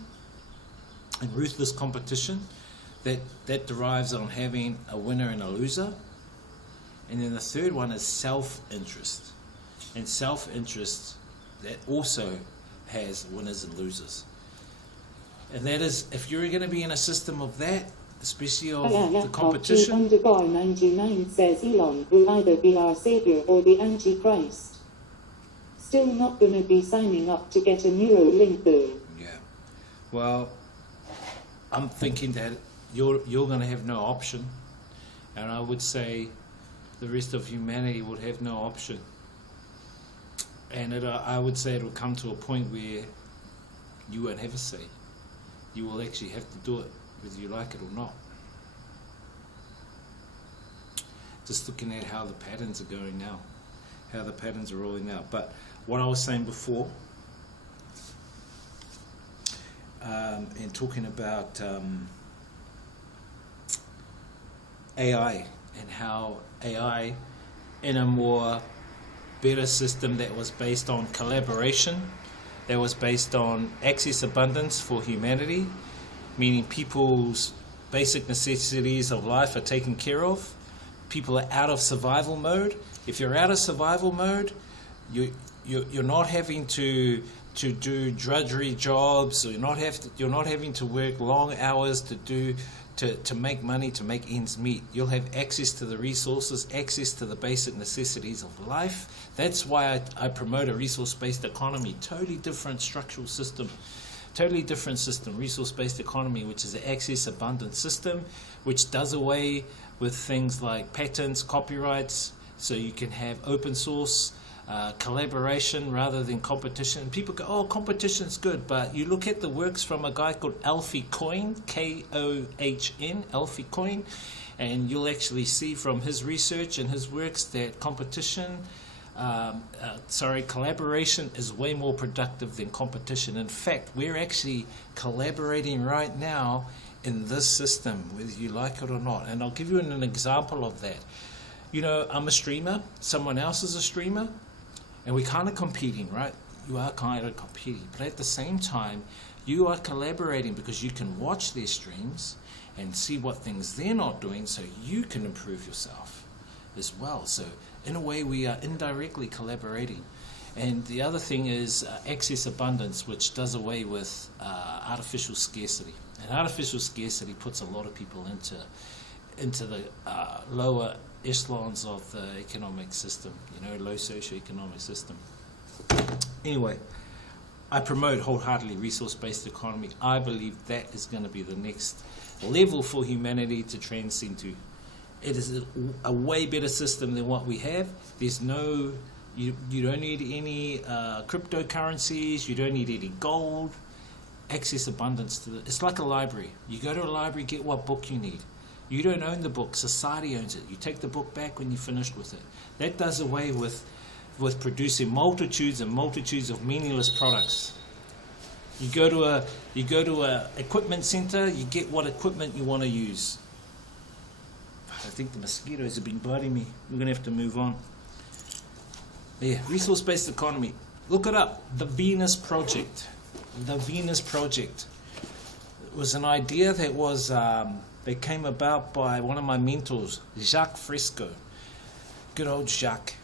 and ruthless competition that derives on having a winner and a loser. And then the third one is self-interest, and self-interest that also has winners and losers. And that is, if you're going to be in a system of that, especially of the competition. G_99 says Elon will either be our savior or the Antichrist. Still not going to be signing up to get a Neuralink though. Yeah. Well, I'm thinking that you're going to have no option, and I would say the rest of humanity would have no option. And I would say it will come to a point where you won't have a say. You will actually have to do it, whether you like it or not. Just looking at how the patterns are going now, how the patterns are rolling out. But what I was saying before, and talking about AI, and how AI in a more better system that was based on collaboration, that was based on access abundance for humanity, meaning people's basic necessities of life are taken care of. People are out of survival mode. If you're out of survival mode, you're not having to do drudgery jobs, or you're not having to work long hours to make money, to make ends meet. You'll have access to the resources, access to the basic necessities of life. That's why I promote a resource-based economy, totally different structural system. Totally different system, resource-based economy, which is an access abundant system, which does away with things like patents, copyrights, so you can have open source collaboration rather than competition. People go, oh, competition's good, but you look at the works from a guy called Alfie Coyne, Kohn, Alfie Coyne, and you'll actually see from his research and his works that collaboration is way more productive than competition. In fact, we're actually collaborating right now in this system, whether you like it or not. And I'll give you an example of that. You know, I'm a streamer, someone else is a streamer, and we're kind of competing, right? You are kind of competing, but at the same time, you are collaborating because you can watch their streams and see what things they're not doing so you can improve yourself as well. So in a way, we are indirectly collaborating. And the other thing is excess abundance, which does away with artificial scarcity. And artificial scarcity puts a lot of people into the lower echelons of the economic system, you know, low socioeconomic system. Anyway, I promote wholeheartedly resource-based economy. I believe that is going to be the next level for humanity to transcend to. It is a way better system than what we have. There's no, you don't need any cryptocurrencies, you don't need any gold, access abundance to it's like a library. You go to a library, get what book you need. You don't own the book, society owns it. You take the book back when you're finished with it. That does away with producing multitudes and multitudes of meaningless products. You go to a equipment center, you get what equipment you want to use. I think the mosquitoes have been biting me. We're going to have to move on. Yeah, resource-based economy. Look it up. The Venus Project. The Venus Project. It was an idea that was that came about by one of my mentors, Jacques Fresco. Good old Jacques.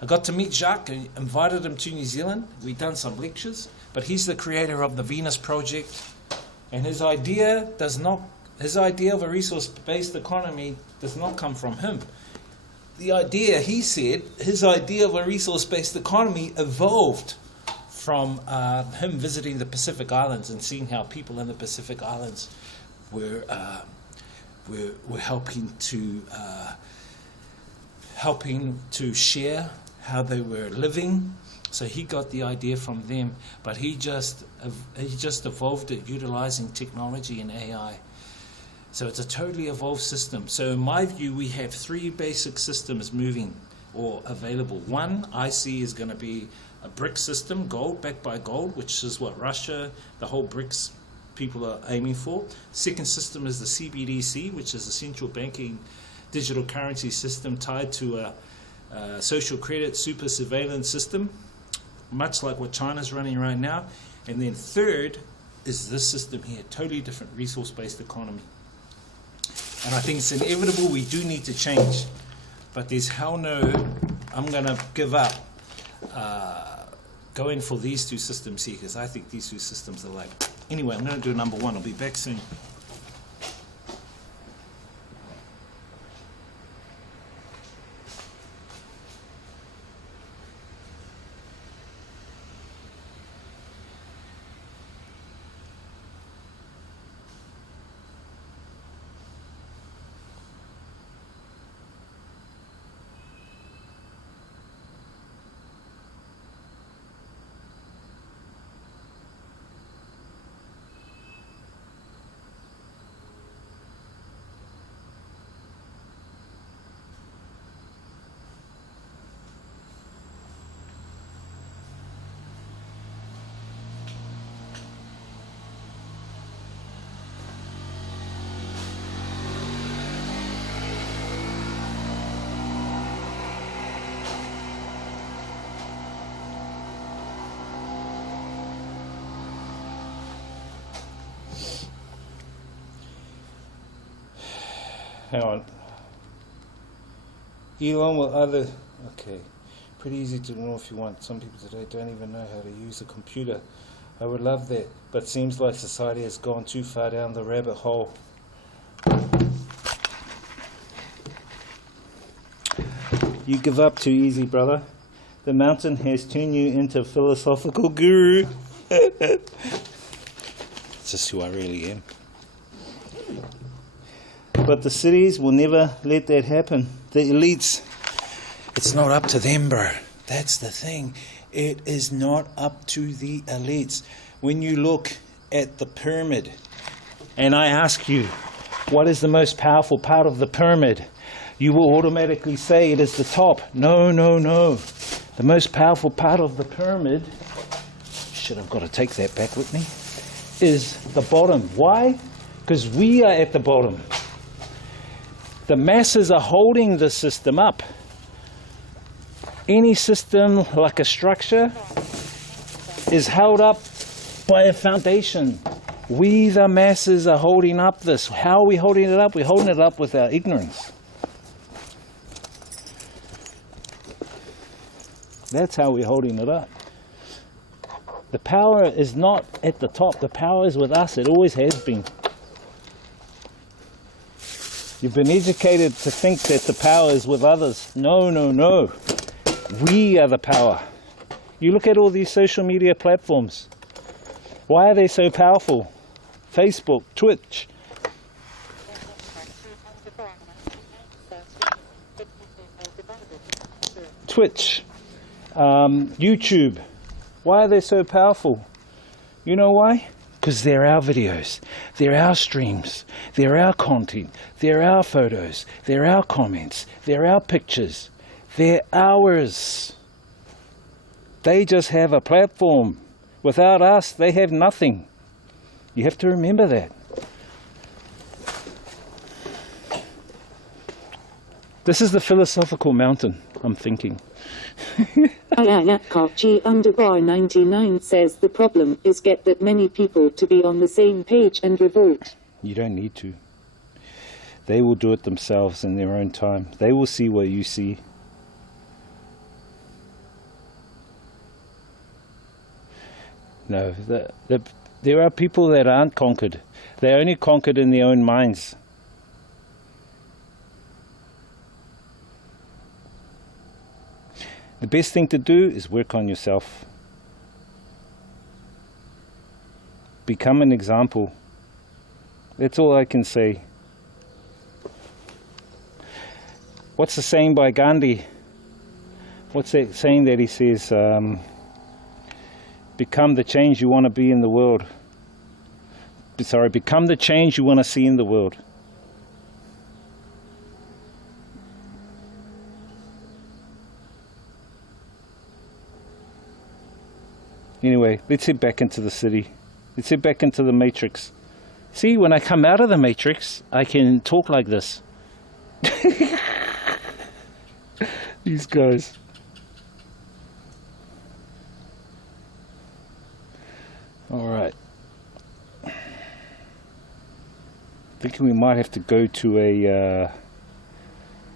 I got to meet Jacques and invited him to New Zealand. We've done some lectures, but he's the creator of the Venus Project, and his idea of a resource-based economy does not come from him. The idea, he said, his idea of a resource-based economy evolved from him visiting the Pacific Islands and seeing how people in the Pacific Islands were helping to share how they were living. So he got the idea from them, but he just evolved it utilizing technology and AI. So it's a totally evolved system. So in my view, we have three basic systems moving or available. One I see is going to be a BRICS system, gold, backed by gold, which is what Russia, the whole BRICS people are aiming for. Second system is the CBDC, which is a central banking digital currency system tied to a social credit super surveillance system, much like what China's running right now. And then third is this system here, totally different resource-based economy. And I think it's inevitable we do need to change. But there's hell no, I'm going to give up going for these two systems here, because I think these two systems are like... Anyway, I'm going to do number one. I'll be back soon. Hang on. Elon will other... Okay. Pretty easy to know if you want. Some people today don't even know how to use a computer. I would love that, but seems like society has gone too far down the rabbit hole. You give up too easy, brother. The mountain has turned you into a philosophical guru. It's just who I really am. But the cities will never let that happen. The elites, it's not up to them, bro. That's the thing. It is not up to the elites. When you look at the pyramid, And I ask you, what is the most powerful part of the pyramid? You will automatically say it is the top. No, no, no. The most powerful part of the pyramid, shit, I've got to take that back with me, is the bottom. Why? Because we are at the bottom. The masses are holding the system up. Any system, like a structure, is held up by a foundation. We, the masses, are holding up this. How are we holding it up? We're holding it up with our ignorance. That's how we're holding it up. The power is not at the top. The power is with us. It always has been. You've been educated to think that the power is with others. No, no, no. We are the power. You look at all these social media platforms. Why are they so powerful? Facebook, Twitch. YouTube. Why are they so powerful? You know why? Because they're our videos, they're our streams, they're our content, they're our photos, they're our comments, they're our pictures, they're ours. They just have a platform. Without us, they have nothing. You have to remember that. This is the philosophical mountain, I'm thinking. G_99 says the problem is get that many people to be on the same page and revolt. You don't need to. They will do it themselves in their own time. They will see what you see. No, there are people that aren't conquered. They're only conquered in their own minds. The best thing to do is work on yourself. Become an example. That's all I can say. What's the saying by Gandhi? What's that saying that he says? Become the change you want to be in the world. Sorry, become the change you want to see in the world. Anyway, let's head back into the city. Let's head back into the matrix. See, when I come out of the matrix, I can talk like this. These guys. All right. Thinking we might have to go to a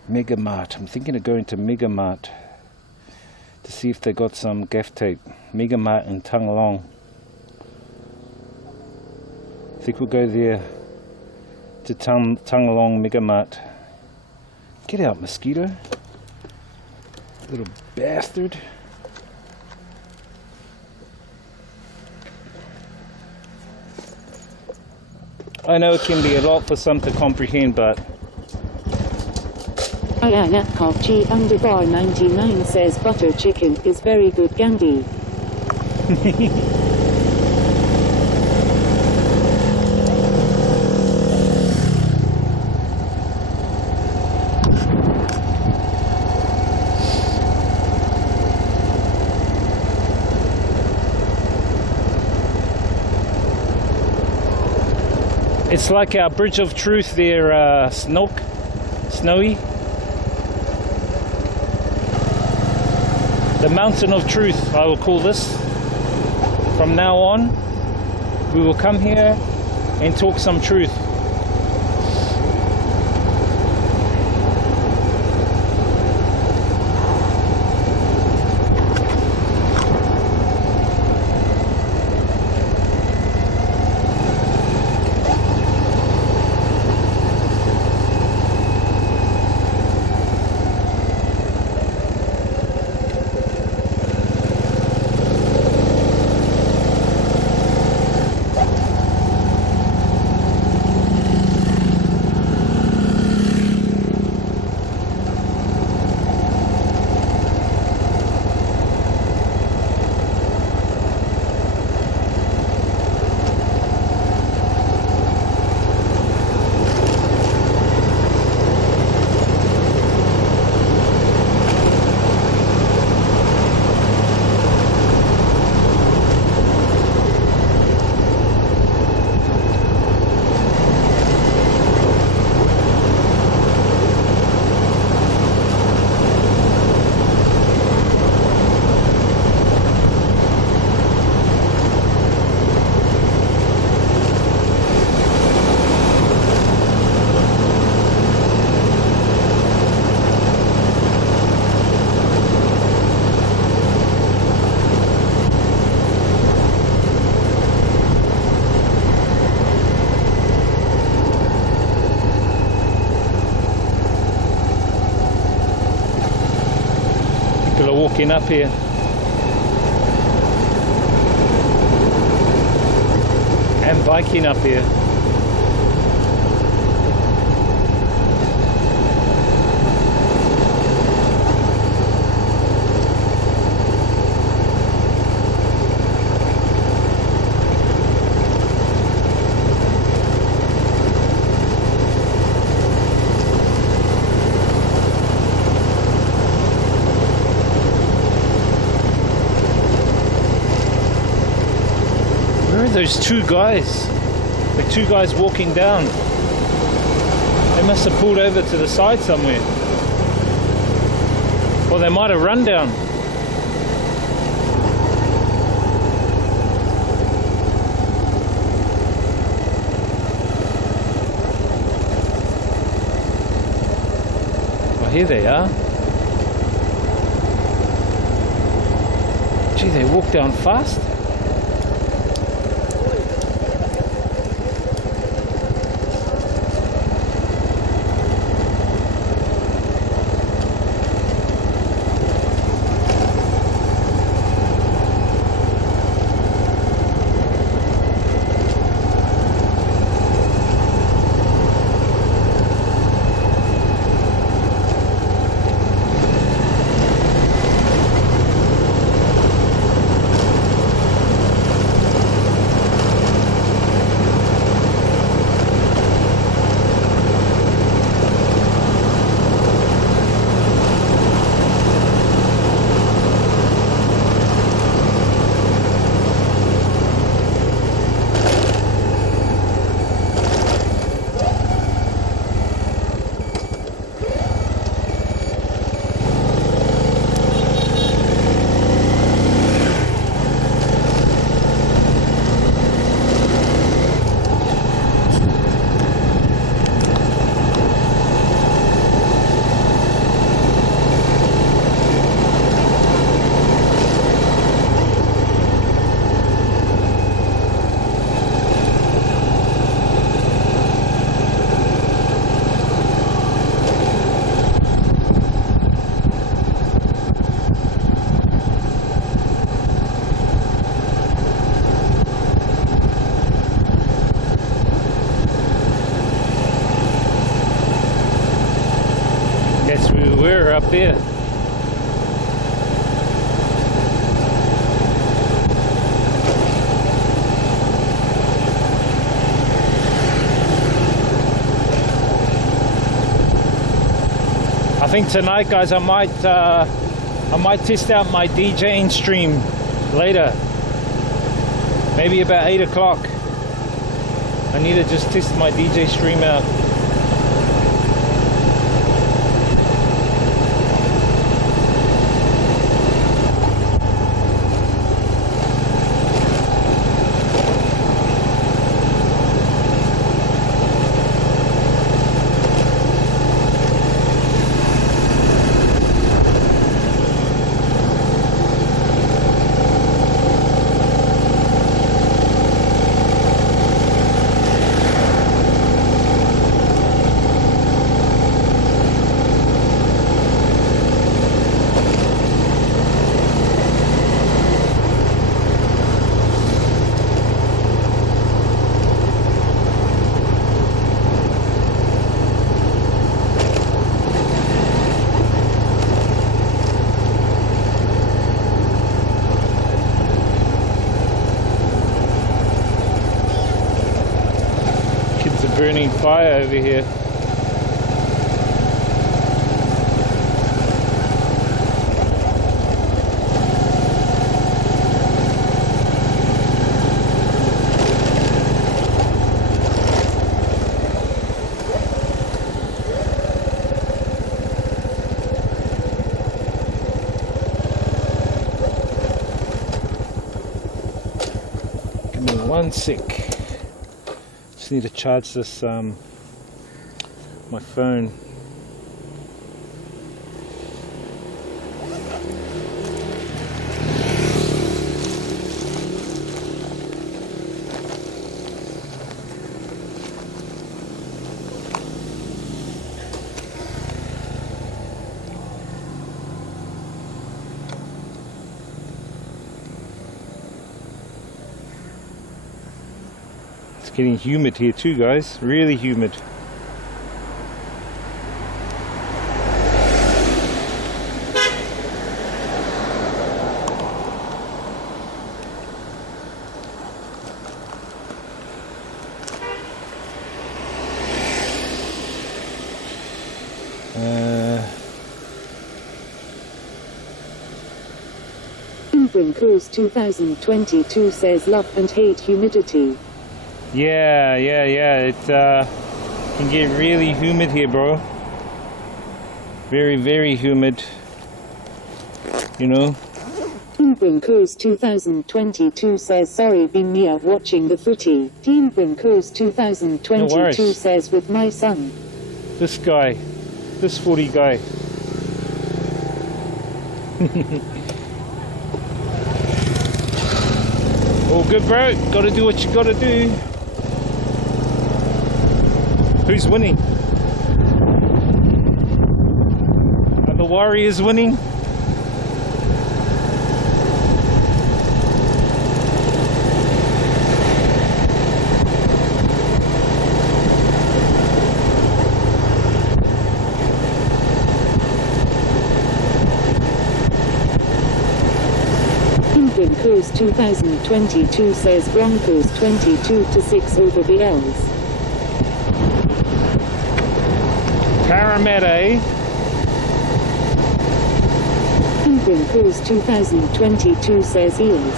Mega Mart. I'm thinking of going to Mega Mart to see if they got some gaff tape. Mega Mart in Tangalong. I think we'll go there to Tangalong Mega Mart. Get out, mosquito. Little bastard. I know it can be a lot for some to comprehend, but G_99 says butter chicken is very good, Gandhi. it's like our bridge of truth there, Snowy. The mountain of truth, I will call this. From now on, we will come here and talk some truth. walking up here. And biking up here. There's two guys. The two guys walking down. They must have pulled over to the side somewhere. Or they might have run down. Oh, here they are. Gee, they walk down fast. We're up there. I think tonight, guys, I might test out my DJing stream later. Maybe about 8 o'clock. I need to just test my DJ stream out. Burning fire over here. Give me one sec. Need to charge this my phone. It's getting humid here too, guys. Really humid. Cruise 2022 says love and hate humidity. Yeah. It can get really humid here, bro. Very, very humid. You know. Team Cruise 2022 says sorry been near watching the footy. Team Cruise 2022 says with my son. This guy. This 40 guy. All good, bro. Gotta do what you gotta do. Who's winning? Are the Warriors winning? Cruise 2022 says Broncos 22-6 over the L's. Parramatta, eh? England Cruise 2022 says Eels.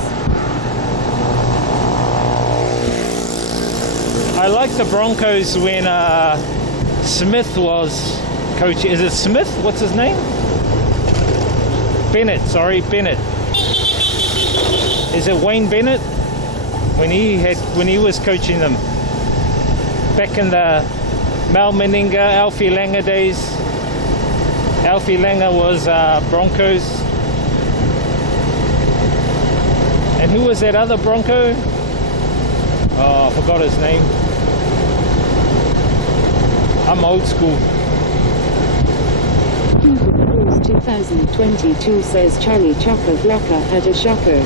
I liked the Broncos when Smith was coach. Is it Smith? What's his name? Bennett. Is it Wayne Bennett? When he was coaching them back in the Mal Meninga, Alfie Langer days. Alfie Langer was Broncos. And who was that other Bronco? Oh, I forgot his name. I'm old school. 2022 says Charlie Chopper Blocker had a shocker.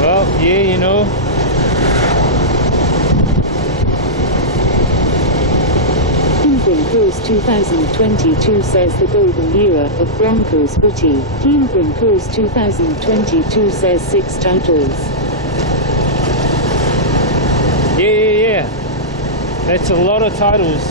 Well, yeah, you know. Team Cruise 2022 says the golden era of Broncos footy. Team Cruise 2022 says 6 titles. Yeah. That's a lot of titles.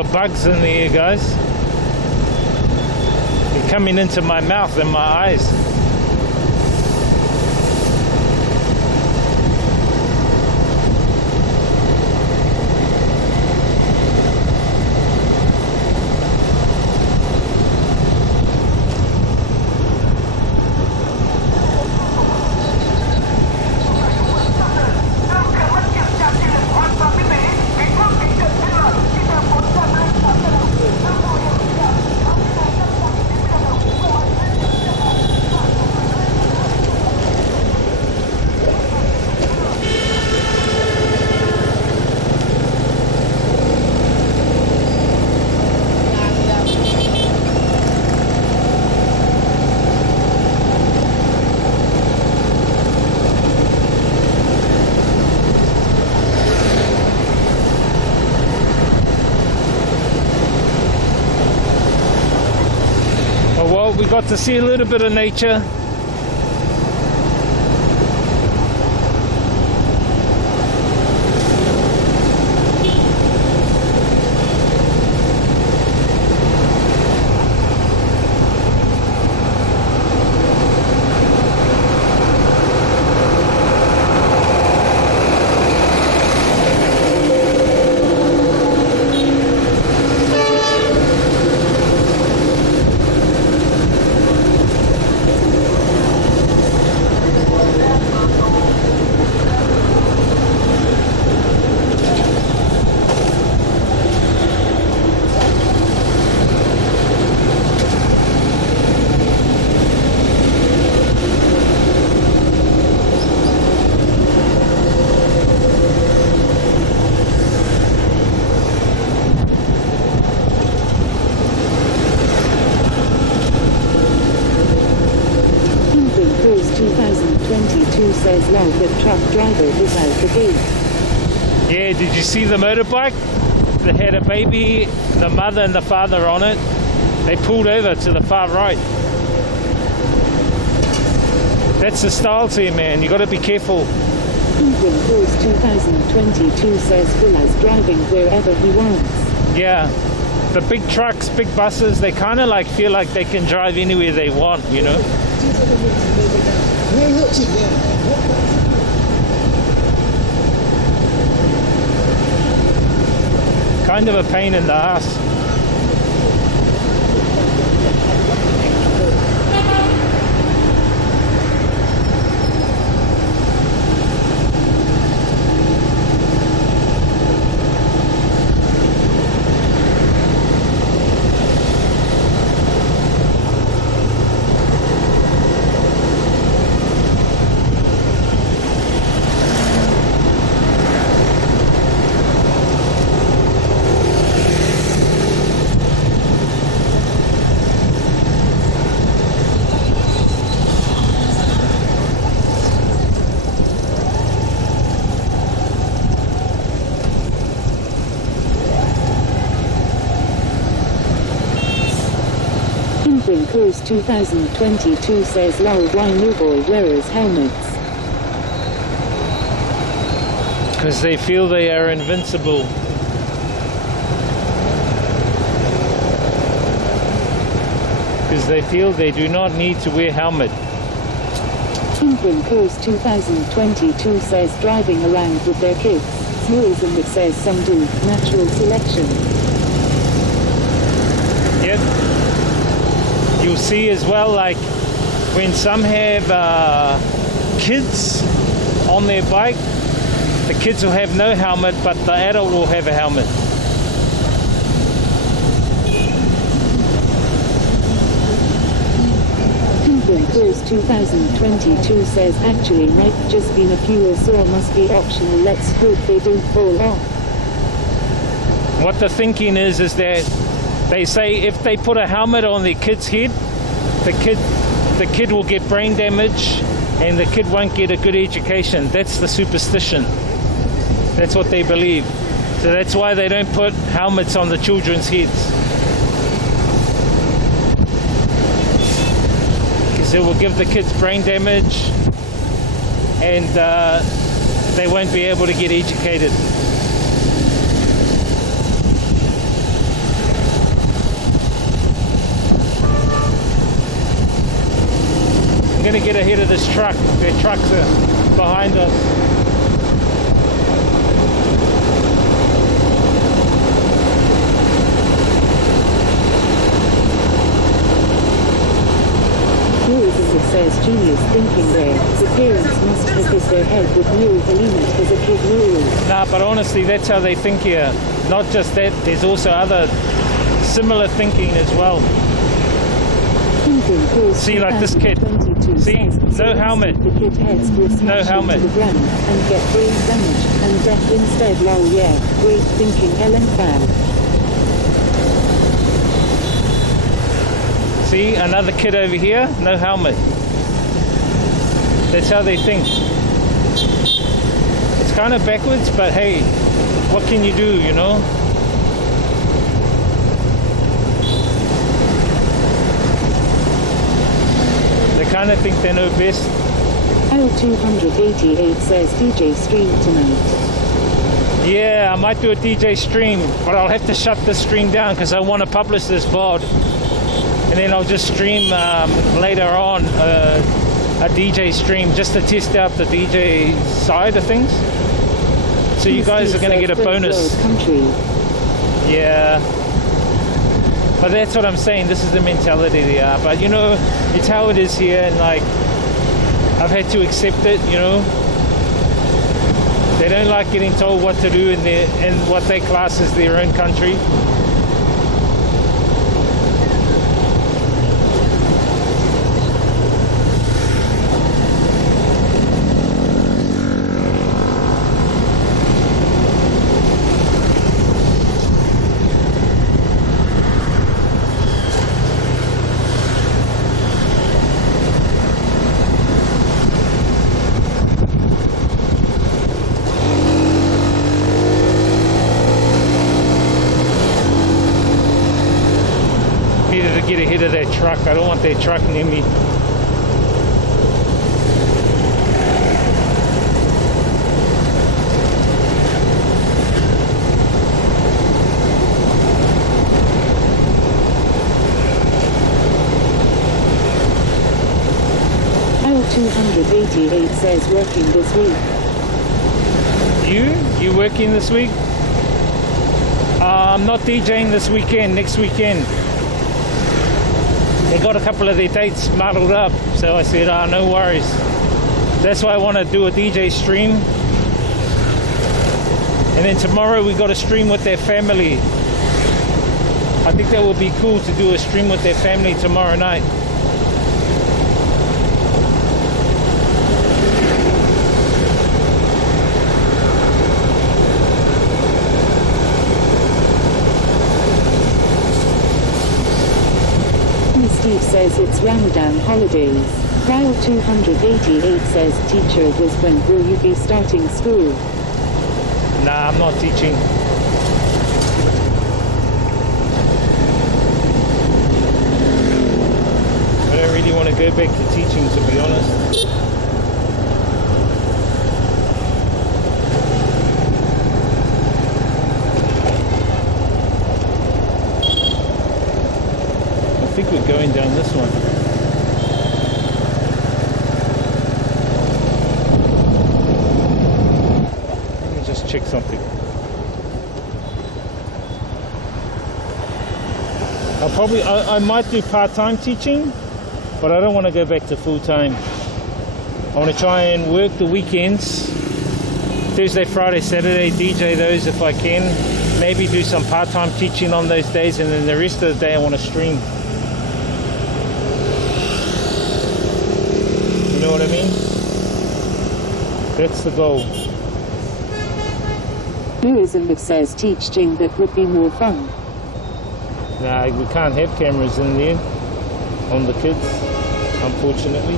of bugs in the air, guys. They're coming into my mouth and my eyes. Well, we got to see a little bit of nature. Says now the truck driver is out the gate. Yeah, did you see the motorbike that had a baby, the mother and the father on it? They pulled over to the far right. That's the style team, man. You got to be careful. England Cruise 2022 says Phil is driving wherever he wants. Yeah, the big trucks, big buses, they kind of like feel like they can drive anywhere they want, you know? Kind of a pain in the ass. Cruise 2022 says lol why no boy wears helmets. Because they feel they are invincible. Because they feel they do not need to wear helmet. England Cruise 2022 says driving around with their kids. Smoothism it says some do. Natural selection. Yep. You'll see as well, like when some have kids on their bike, the kids will have no helmet, but the adult will have a helmet. England Cruise 2022 says actually might just been a fuel so must be optional. Let's hope they don't fall off. What the thinking is that they say if they put a helmet on their kid's head, the kid will get brain damage and the kid won't get a good education. That's the superstition. That's what they believe. So that's why they don't put helmets on the children's heads. Because it will give the kids brain damage and they won't be able to get educated. going to get ahead of this truck. Their trucks are behind us. Tourism says genius thinking there. The parents must have hit their head with no limit as a kid rule. Nah, but honestly, that's how they think here. Not just that, there's also other similar thinking as well. See, like this kid. See, no helmet. The kid heads will No smash helmet. into the ground and get brain damage and death instead. Lol, yeah. Great thinking, Ellen fan. See, another kid over here, no helmet. That's how they think. It's kind of backwards, but hey, what can you do, you know? They kind of think they know best. L288 says DJ stream tonight. Yeah, I might do a DJ stream, but I'll have to shut the stream down because I want to publish this VOD. And then I'll just stream later on a DJ stream just to test out the DJ side of things. So you guys are going to get a bonus. Yeah. But that's what I'm saying. This is the mentality they are. But you know, it's how it is here, and like I've had to accept it. You know, they don't like getting told what to do in what they class as their own country. Get ahead of that truck. I don't want that truck near me. L288 says working this week. You working this week? I'm not DJing this weekend, next weekend. They got a couple of their dates muddled up, so I said, no worries. That's why I want to do a DJ stream. And then tomorrow we got a stream with their family. I think that would be cool to do a stream with their family tomorrow night. Steve says it's Ramadan holidays. Kyle 288 says, teacher was when will you be starting school? Nah, I'm not teaching. I don't really want to go back to teaching, to be honest. I think we're going down this one. Let me just check something. I might do part-time teaching, but I don't want to go back to full-time. I want to try and work the weekends, Thursday, Friday, Saturday, DJ those if I can. Maybe do some part-time teaching on those days, and then the rest of the day I want to stream. You know what I mean? That's the goal. Tourism says teaching that would be more fun. Nah, we can't have cameras in there on the kids, unfortunately.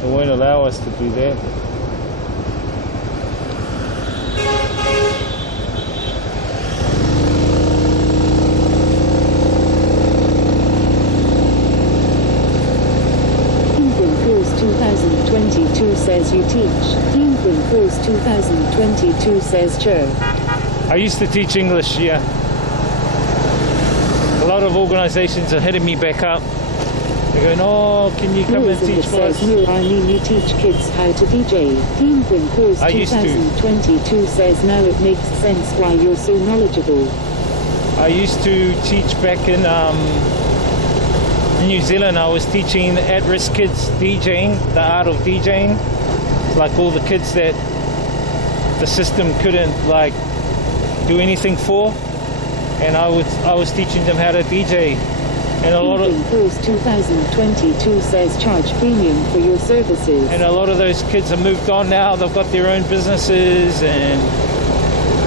They won't allow us to do that. Course 2022 says you teach. England Course 2022 says Joe. I used to teach English, yeah. A lot of organizations are hitting me back up. They're going, oh, can you come and teach for us? says, no, I mean you teach kids how to DJ. Penguin Course I used to. 2022 says, now it makes sense why you're so knowledgeable. I used to teach back in New Zealand. I was teaching at-risk kids DJing, the art of DJing. Like all the kids that the system couldn't like do anything for, and I was teaching them how to DJ. And a lot of Course 2022 says charge premium for your services. And a lot of those kids have moved on now. They've got their own businesses and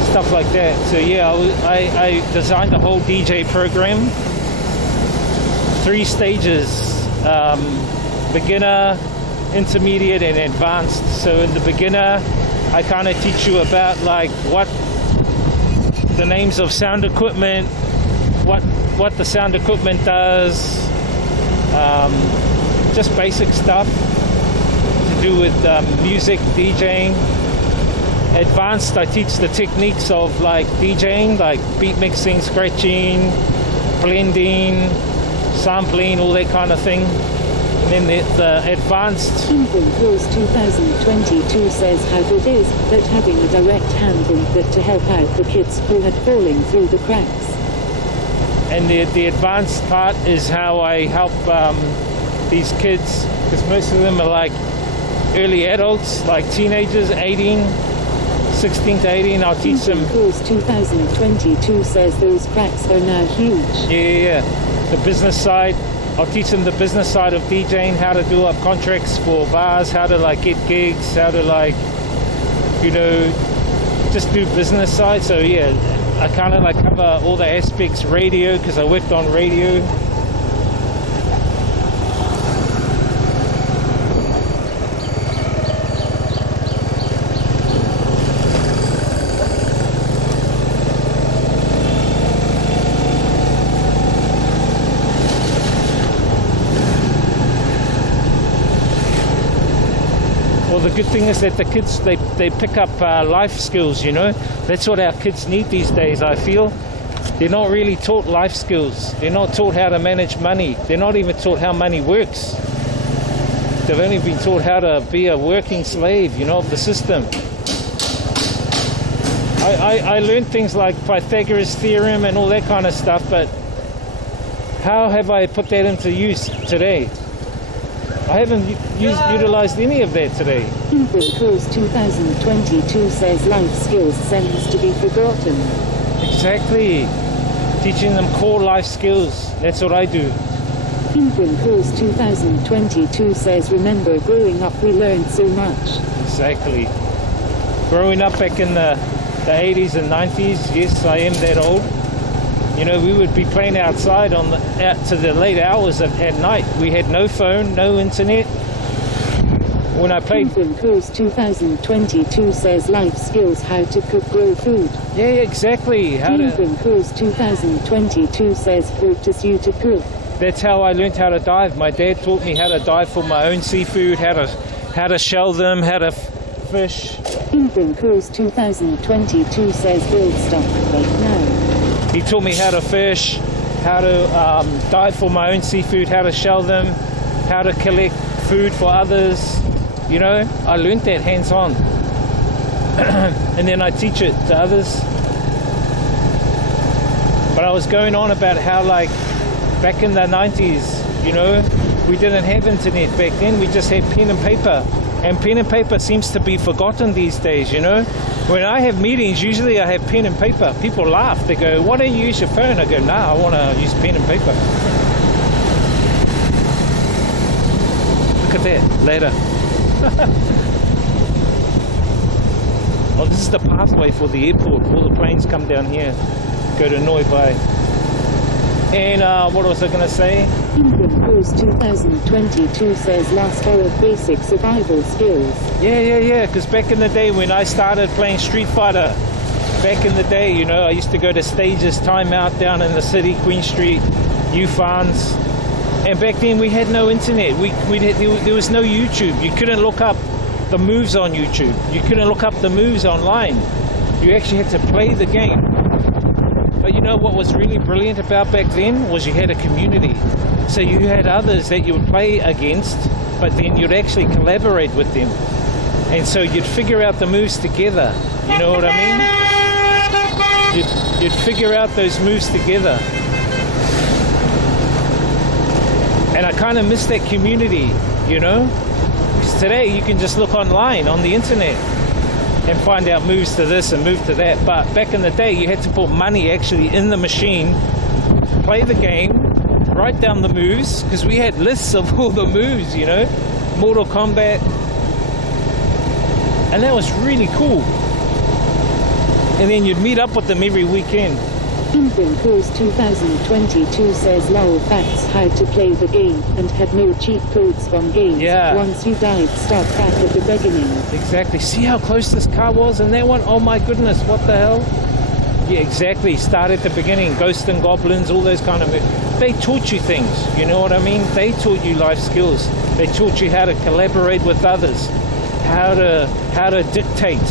stuff like that. So yeah, I designed the whole DJ program. 3 stages, beginner, intermediate and advanced. So in the beginner, I kind of teach you about like what the names of sound equipment, what the sound equipment does, just basic stuff to do with music, DJing. Advanced, I teach the techniques of like DJing, like beat mixing, scratching, blending, sampling, all that kind of thing. And then the advanced. Penguin Course 2022 says how good is that having a direct hand in that to help out the kids who had fallen through the cracks. And the advanced part is how I help these kids, because most of them are like early adults, like teenagers, 16 to 18. I'll teach them. Course 2022 says those cracks are now huge. Yeah. The business side. I'll teach them the business side of DJing, how to do up contracts for bars, how to like get gigs, how to like, you know, just do business side. So yeah, I kind of like cover all the aspects, radio, because I worked on radio. The good thing is that the kids, they pick up life skills, you know. That's what our kids need these days, I feel. They're not really taught life skills. They're not taught how to manage money. They're not even taught how money works. They've only been taught how to be a working slave, you know, of the system. I learned things like Pythagoras theorem and all that kind of stuff, but how have I put that into use today? I haven't utilized any of that today. Penguin Course 2022 says life skills seems to be forgotten. Exactly. Teaching them core life skills. That's what I do. Penguin Course 2022 says remember growing up we learned so much. Exactly. Growing up back in the 80s and 90s, yes, I am that old. You know, we would be playing outside out to the late hours at night. We had no phone, no internet. When I played... Penguin Course 2022 says life skills, how to cook, grow food. Yeah, exactly. Penguin Course 2022 says practice you to cook. That's how I learned how to dive. My dad taught me how to dive for my own seafood, how to shell them, how to fish. Penguin Course 2022 says build stuff right now. He taught me how to fish, how to dive for my own seafood, how to shell them, how to collect food for others. You know, I learned that hands-on. And then I teach it to others. But I was going on about how, like, back in the 90s, you know, we didn't have internet back then. We just had pen and paper. And pen and paper seems to be forgotten these days, you know. When I have meetings, usually I have pen and paper. People laugh. They go, why don't you use your phone? I go, nah, I want to use pen and paper. Look at that, later. Oh, this is the pathway for the airport. All the planes come down here, go to HANOI by. And what was I going to say? Penguin Course 2022 says last hour of basic survival skills. Yeah, because back in the day when I started playing Street Fighter, back in the day, you know, I used to go to Stages Timeout down in the city, Queen Street, Ufans. And back then we had no internet. There was no YouTube. You couldn't look up the moves on YouTube. You couldn't look up the moves online. You actually had to play the game. But you know what was really brilliant about back then was you had a community. So you had others that you would play against, but then you'd actually collaborate with them. And so you'd figure out the moves together. You know what I mean? You'd figure out those moves together. And I kind of miss that community, you know? Because today you can just look online on the internet and find out moves to this and move to that. But back in the day, you had to put money actually in the machine, play the game, write down the moves, because we had lists of all the moves, you know, Mortal Kombat. And that was really cool. And then you'd meet up with them every weekend. England Course 2022 says Lowell facts how to play the game and had no cheat codes from games. Yeah. Once you died, start back at the beginning. Exactly. See how close this car was in that one? Oh my goodness, what the hell? Yeah, exactly. Start at the beginning. Ghosts and goblins, all those kind of moves. They taught you things, you know what I mean? They taught you life skills. They taught you how to collaborate with others, how to dictate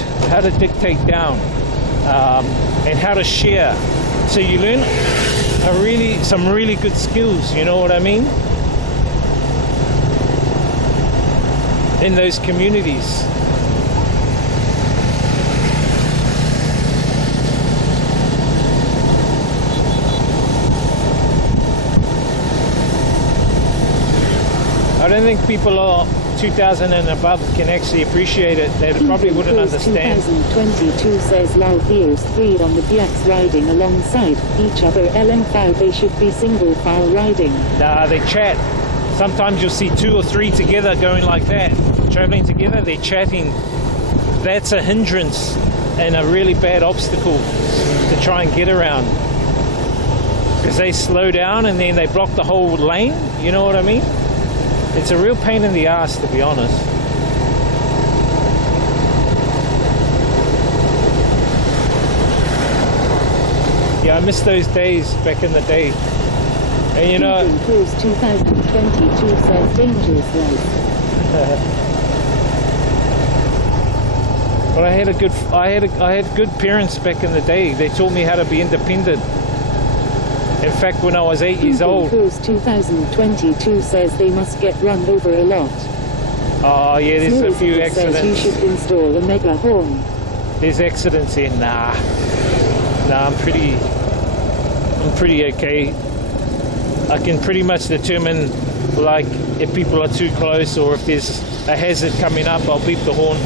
down, and how to share. So you learn some really good skills, you know what I mean? In those communities. I don't think people are 2000 and above can actually appreciate it. They probably wouldn't understand. 2022 says Lao Theos 3 on the BX riding alongside each other. LM5 they should be single file riding. Nah, they chat. Sometimes you'll see 2 or 3 together going like that, traveling together, they're chatting. That's a hindrance and a really bad obstacle to try and get around. Because they slow down and then they block the whole lane, you know what I mean? It's a real pain in the ass, to be honest. Yeah, I miss those days back in the day. And you know, England Course 2022 says dangerous life. but I had good parents back in the day. They taught me how to be independent. In fact, when I was 8 years old. Course 2022 says they must get run over a lot. Oh yeah, there's a few accidents. Says you should install a mega horn. There's accidents here. Nah, I'm pretty okay. I can pretty much determine, like, if people are too close or if there's a hazard coming up, I'll beep the horn.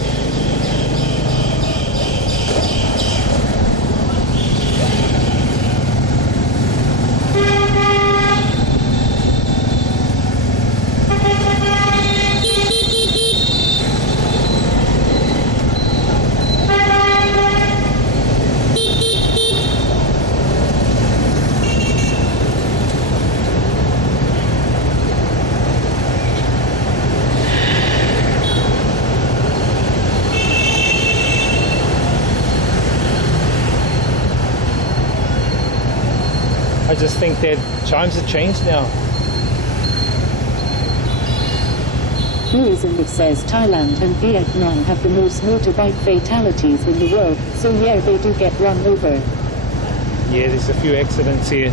I just think that times have changed now. Tourism says Thailand and Vietnam have the most motorbike fatalities in the world, so yeah, they do get run over. Yeah, there's a few accidents here.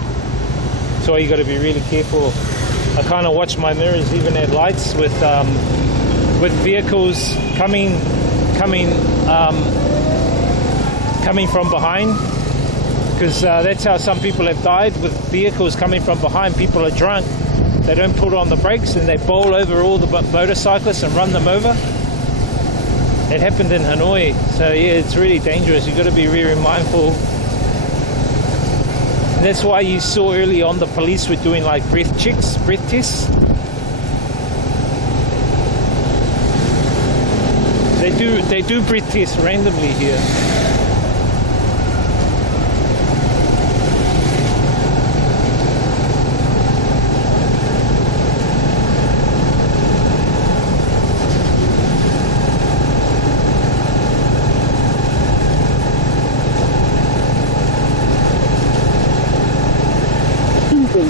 So you got to be really careful. I kind of watch my mirrors even at lights with vehicles coming from behind. Because that's how some people have died, with vehicles coming from behind. People are drunk, they don't put on the brakes and they bowl over all the motorcyclists and run them over. It happened in Hanoi, so yeah, it's really dangerous. You've got to be really mindful. And that's why you saw early on the police were doing like breath tests. They do breath tests randomly here.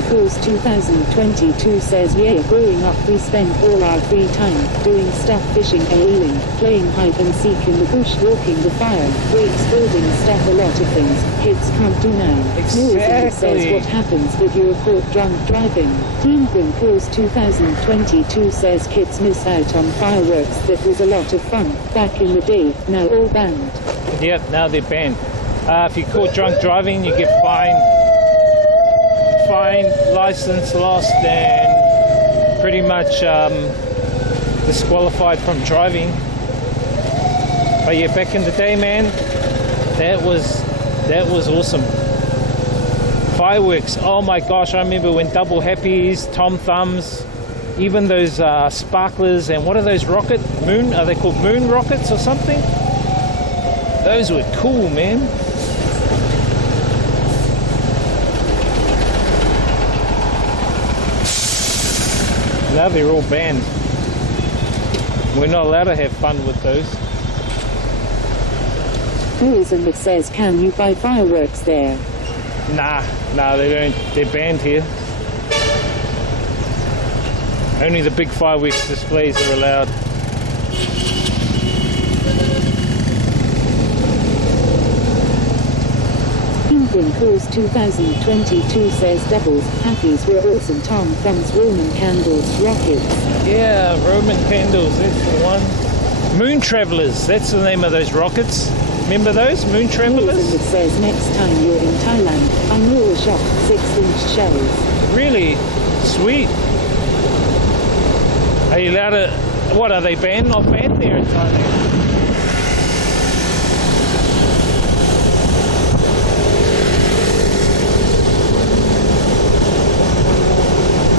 Course 2022 says, yeah, growing up we spent all our free time doing stuff, fishing, ailing, playing hide and seek in the bush, walking the fire, weights, building stuff, a lot of things kids can't do now. Exactly. Says, what happens if you're caught drunk driving? Teen Grim Cruise 2022 says, kids miss out on fireworks. That was a lot of fun back in the day, now all banned. Yep, now they're banned. If you're caught drunk driving, you get fined, license lost, and pretty much disqualified from driving. But yeah, back in the day, man, that was awesome. Fireworks, oh my gosh, I remember when double happies, tom thumbs, even those sparklers, and what are those are they called moon rockets or something? Those were cool, man. Now they're all banned. We're not allowed to have fun with those. Tourism that says, can you buy fireworks there? Nah, they don't. They're banned here. Only the big fireworks displays are allowed. England Cruise 2022 says, doubles, happies were awesome, tom thumbs, Roman candles, rockets. Yeah, Roman candles, that's the one. Moon travelers, that's the name of those rockets. Remember those moon travelers? Tourism that says, next time you're in Thailand, I'm real shocked, 6-inch shells. Really? Sweet. Are you allowed to, what are they banned? Not banned there in Thailand.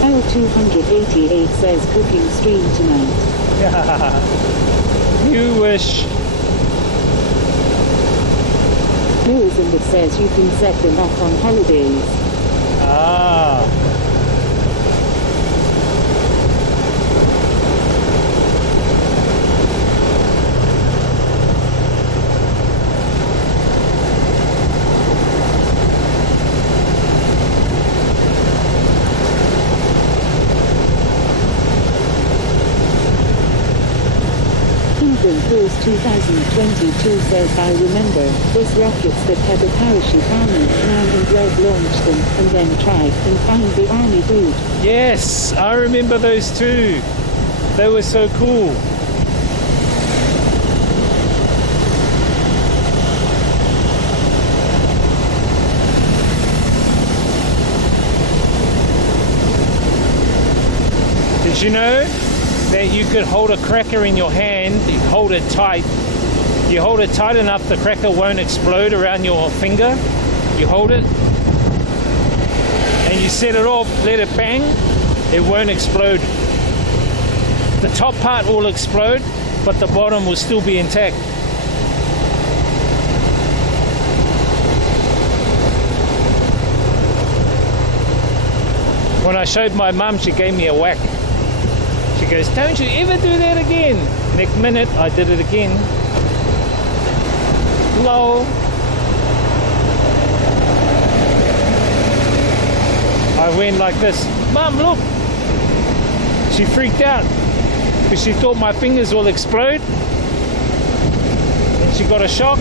L288 says, cooking stream tonight. You wish. Tourism that says you can set them off on holidays. Ah. Cruise 2022 says, I remember, this rockets that had a parachute army, now and Red launched them, and then tried and find the army dude. Yes, I remember those too. They were so cool. Did you know that you could hold a cracker in your hand, you hold it tight. You hold it tight enough, the cracker won't explode around your finger. You hold it, and you set it off, let it bang, it won't explode. The top part will explode, but the bottom will still be intact. When I showed my mum, she gave me a whack. She goes, don't you ever do that again. Next minute, I did it again. Lol. I went like this. Mum, look. She freaked out because she thought my fingers will explode. And she got a shock.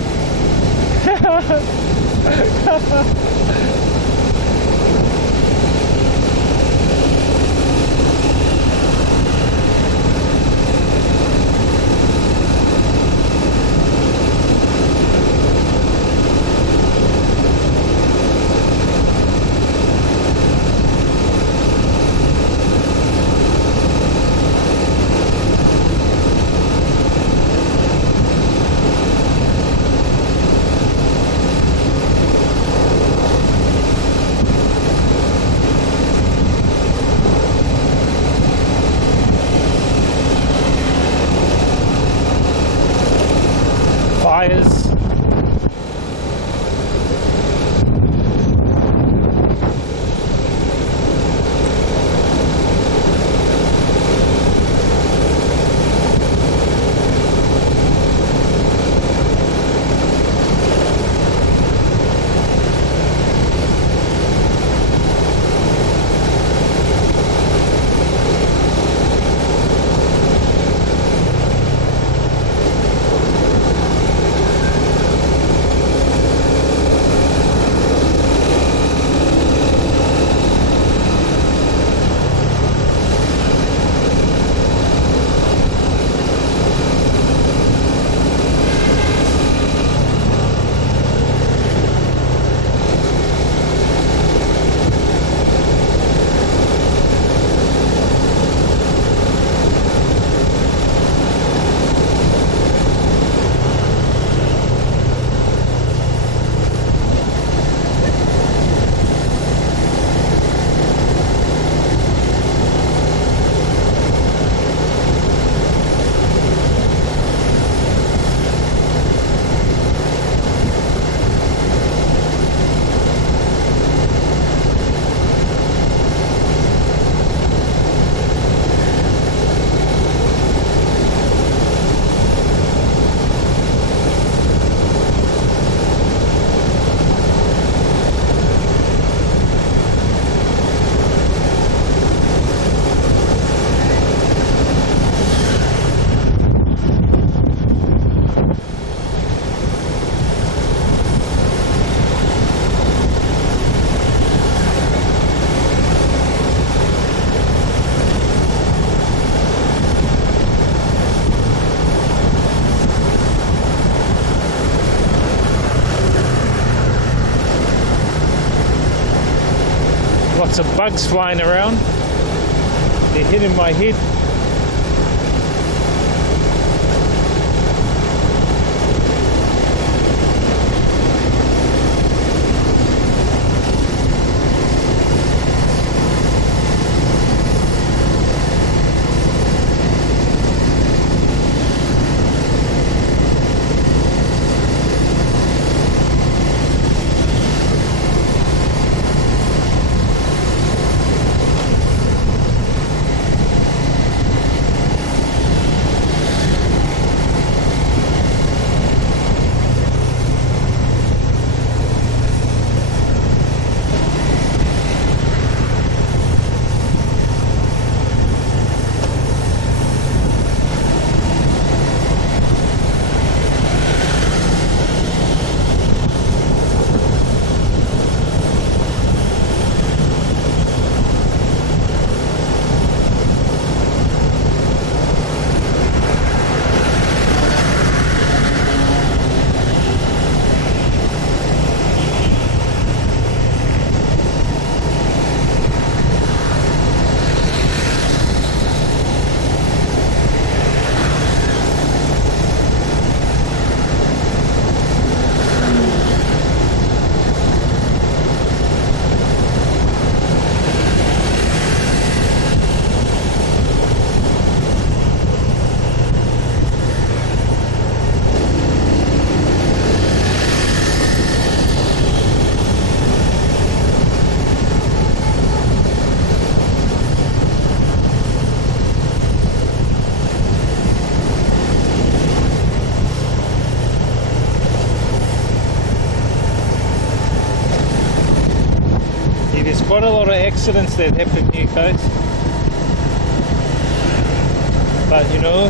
Fires. lots of bugs flying around. They're hitting my head. There's quite a lot of accidents that happen here, guys. But you know,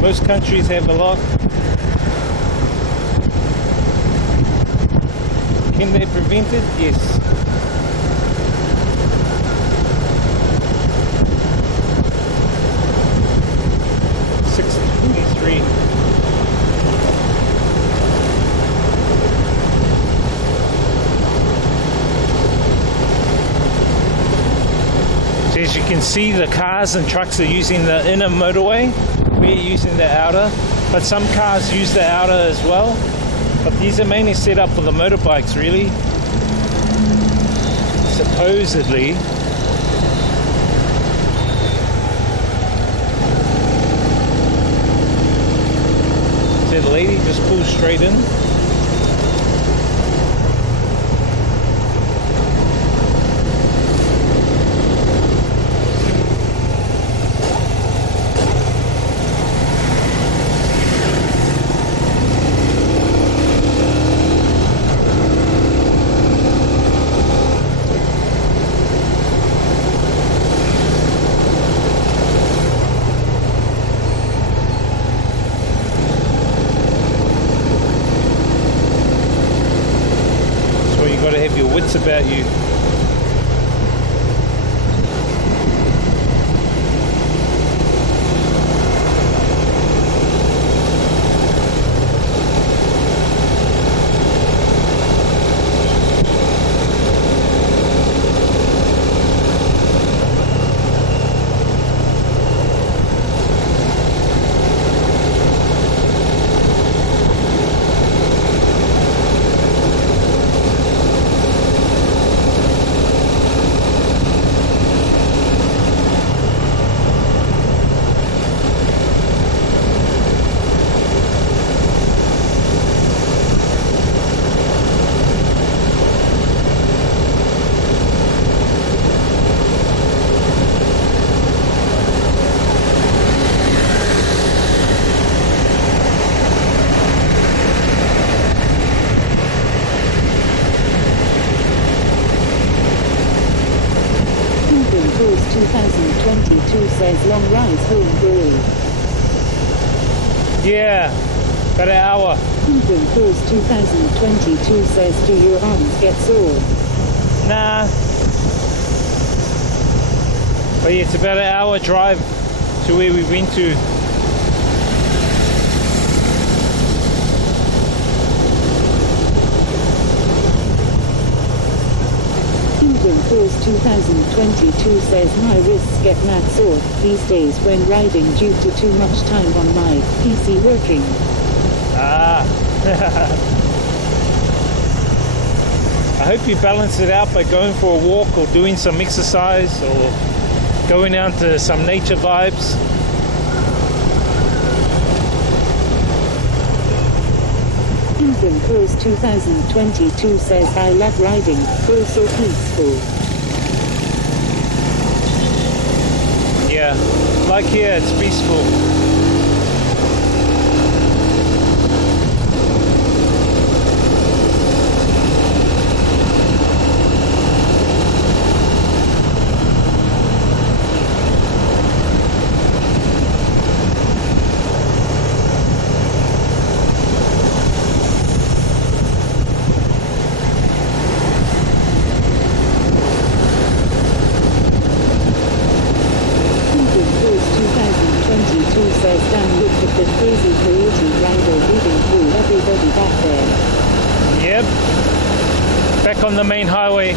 most countries have a lot. Can they prevent it? Yes. As you can see, the cars and trucks are using the inner motorway. We're using the outer, but some cars use the outer as well. But these are mainly set up for the motorbikes, really. Supposedly. So the lady just pulls straight in. Wits about you. Cruise 2022 says long ride home Brewery. Yeah, about an hour. Pilgrim Cruise 2022 says, do your arms get sore? Nah. But yeah, it's about an hour drive to where we went to. Penguin Cruise 2022 says my wrists get mad sore these days when riding due to too much time on my PC working. I hope you balance it out by going for a walk or doing some exercise or going out to some nature vibes. Penguin Cruise 2022 says I love riding, feels so peaceful. Yeah, like here, it's peaceful. Penguin Cruise 2022 says damn look at the crazy coyote rider leading through everybody back there. Yep, back on the main highway.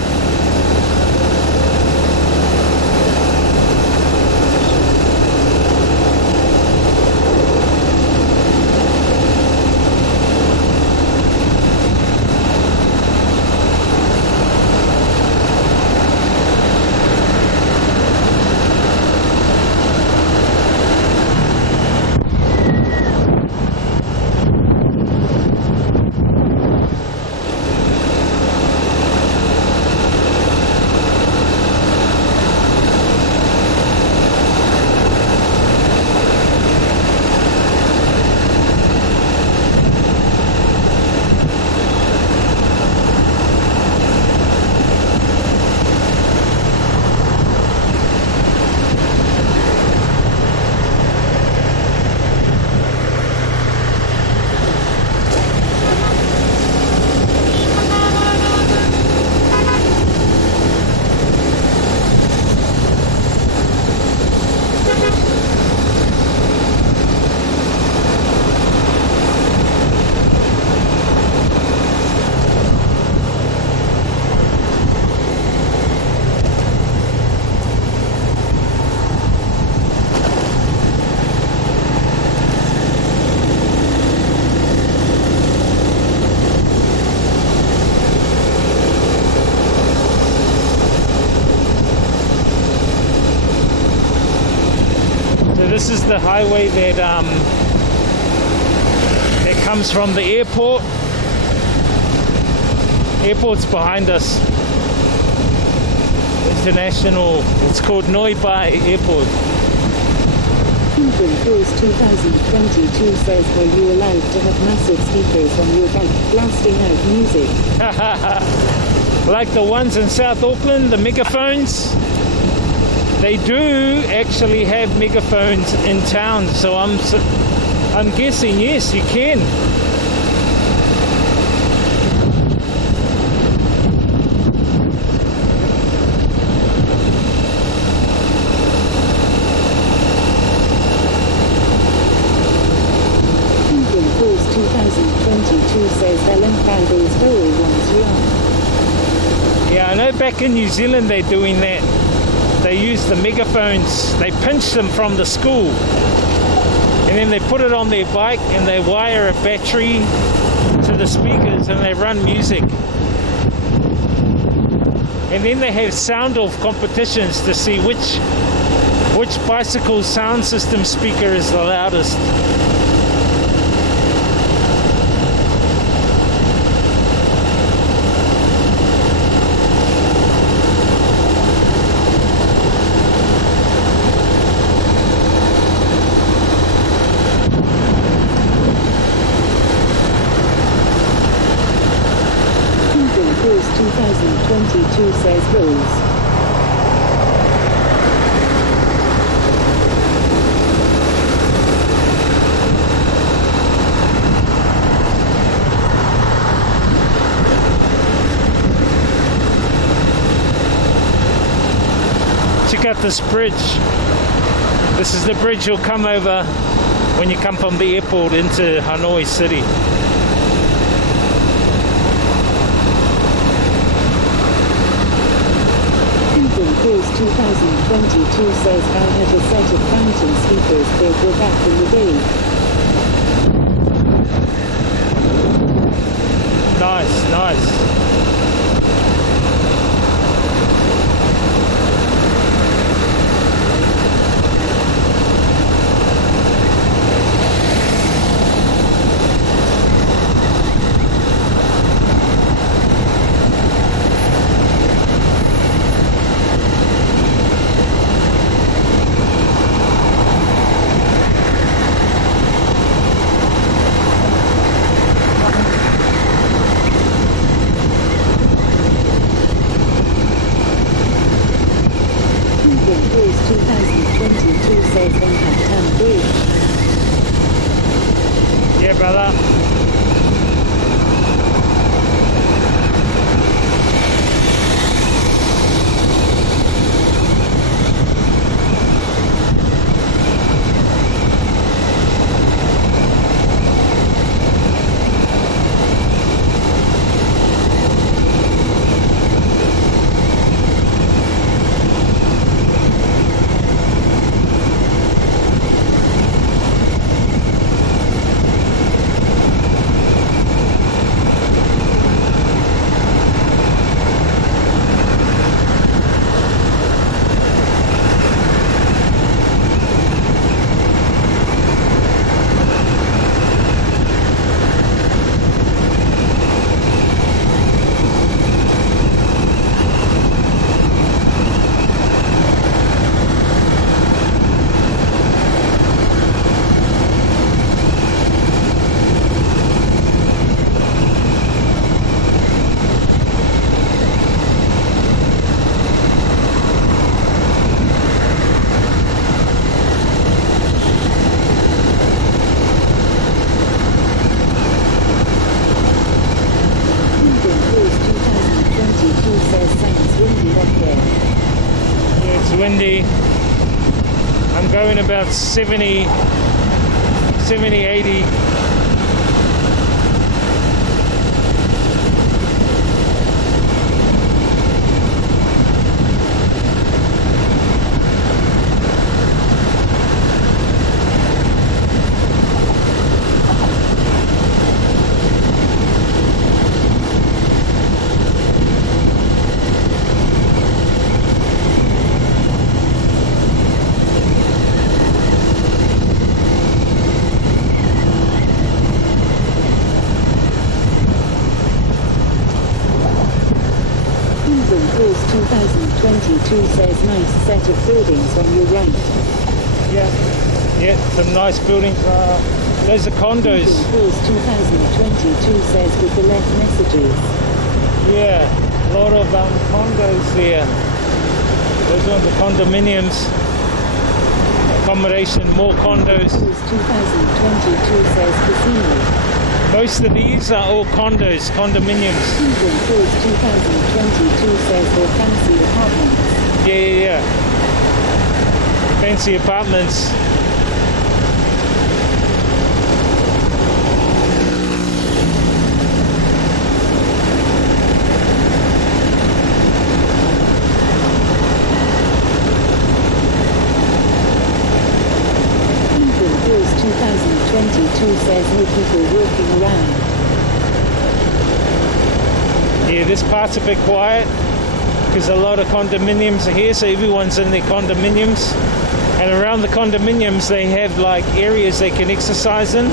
This is the highway that comes from the airport. Airport's behind us. International. It's called HANOI Airport. Penguin Cruise 2022 says were you allowed to have massive speakers on your bike blasting out music? Like the ones in South Auckland, the megaphones. They do actually have megaphones in town, so I'm guessing yes, you can. Penguin Cruise 2022 says they'll buy those old ones wrong. Yeah, I know back in New Zealand they're doing that. They use the megaphones, they pinch them from the school, and then they put it on their bike and they wire a battery to the speakers and they run music. And then they have sound off competitions to see which bicycle sound system speaker is the loudest. Cruise 2022 says Rose. Check out this bridge. This is the bridge you'll come over when you come from the airport into Hanoi City. 2022 says I had a set of fountain speakers that were back in the day. Nice, nice. Yeah, brother. It's windy. I'm going about 70, 80. Cruise 2022 says nice set of buildings on your right. Yeah, some nice buildings. Those are condos. Cruise 2022 says with the left messages. Yeah, a lot of condos there. Those are the condominiums. Accommodation, more condos. Cruise 2022 says casino. Most of these are all condos, condominiums. Cruise 2022 says for fancy apartments. Yeah. Fancy apartments. Cruise 2022 says no people walking around. Yeah, this part's a bit quiet because a lot of condominiums are here, so everyone's in their condominiums. And around the condominiums, they have like areas they can exercise in.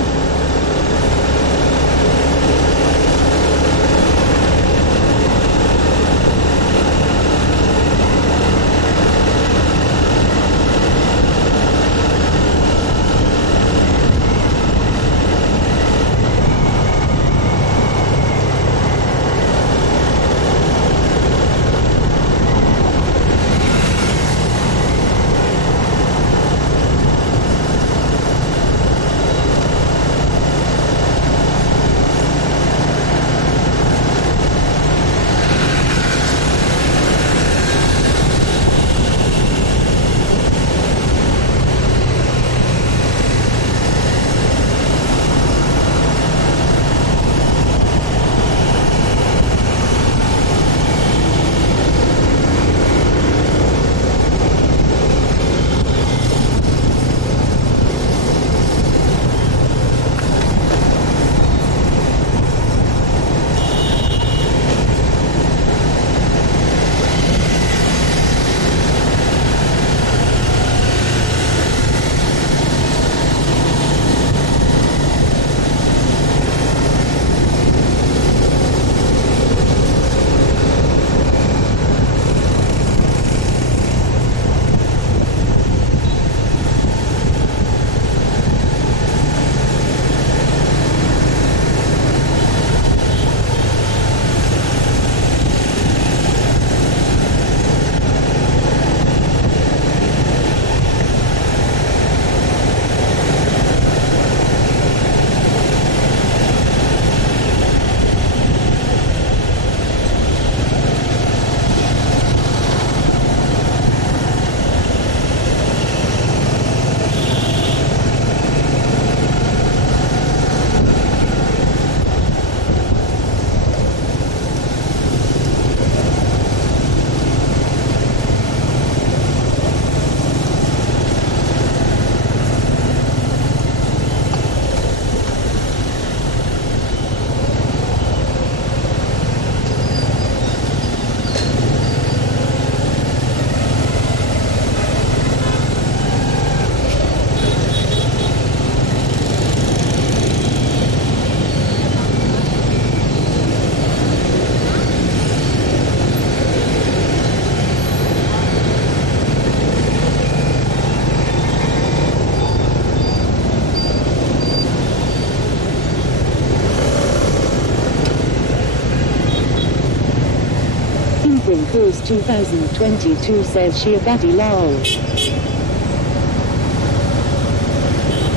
2022 says she a baddie lol.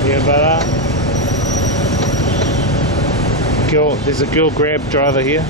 Yeah, but girl, there's a girl grab driver here.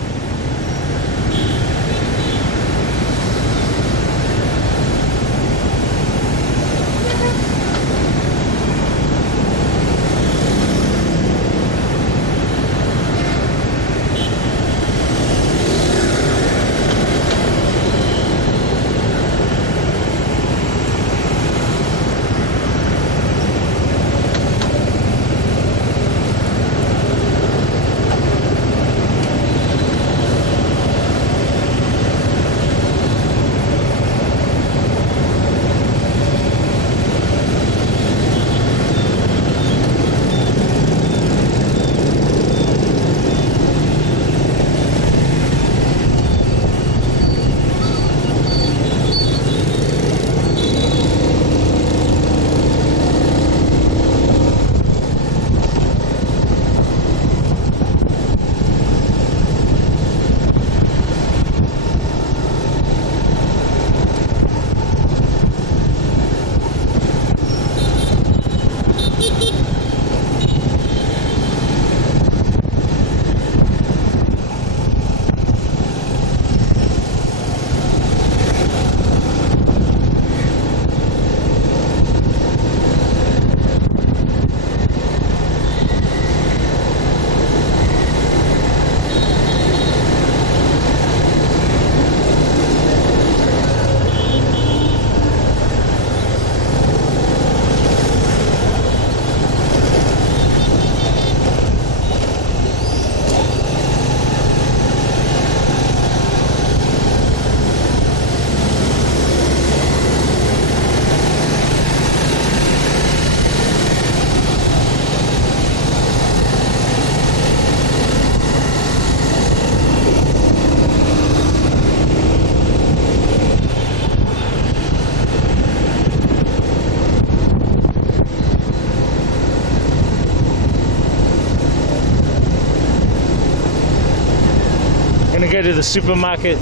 Gonna go to the supermarket.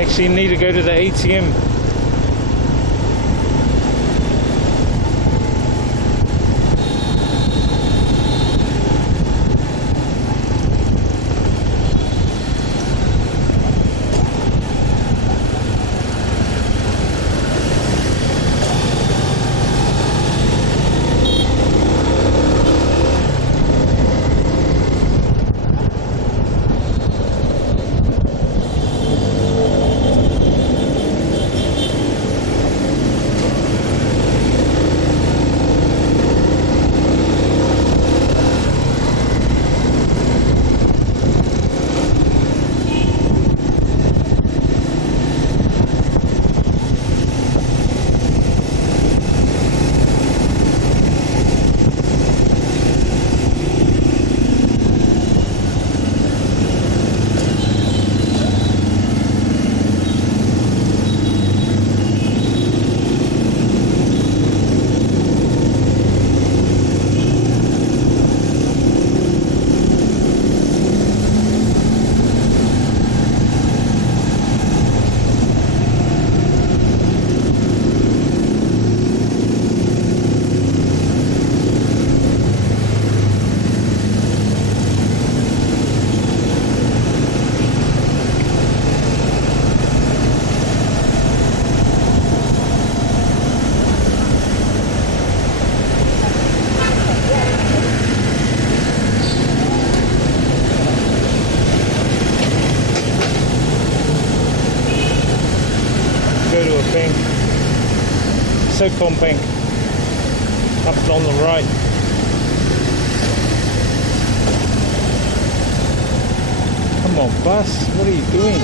Actually need to go to the ATM. Bank, SoCom Bank, up on the right. Come on, bus, what are you doing?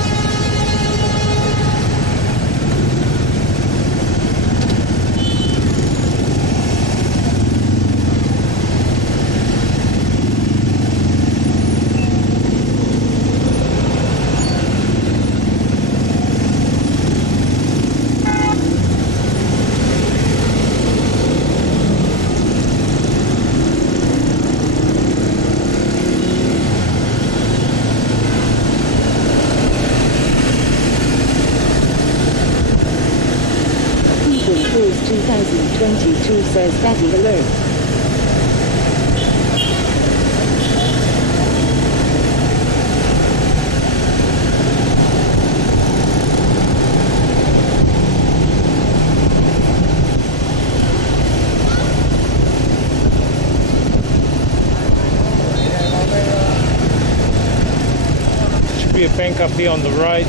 Daddy alert. Should be a bank up here on the right.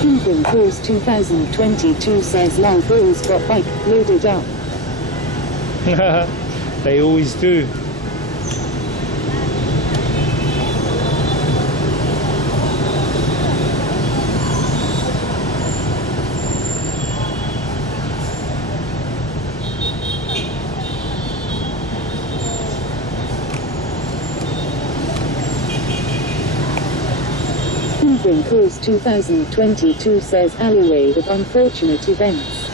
Cuban Cruise 2022 says Lal Bulls got bike loaded up. They always do. Cuban Cruise 2022 says alleyway of unfortunate events.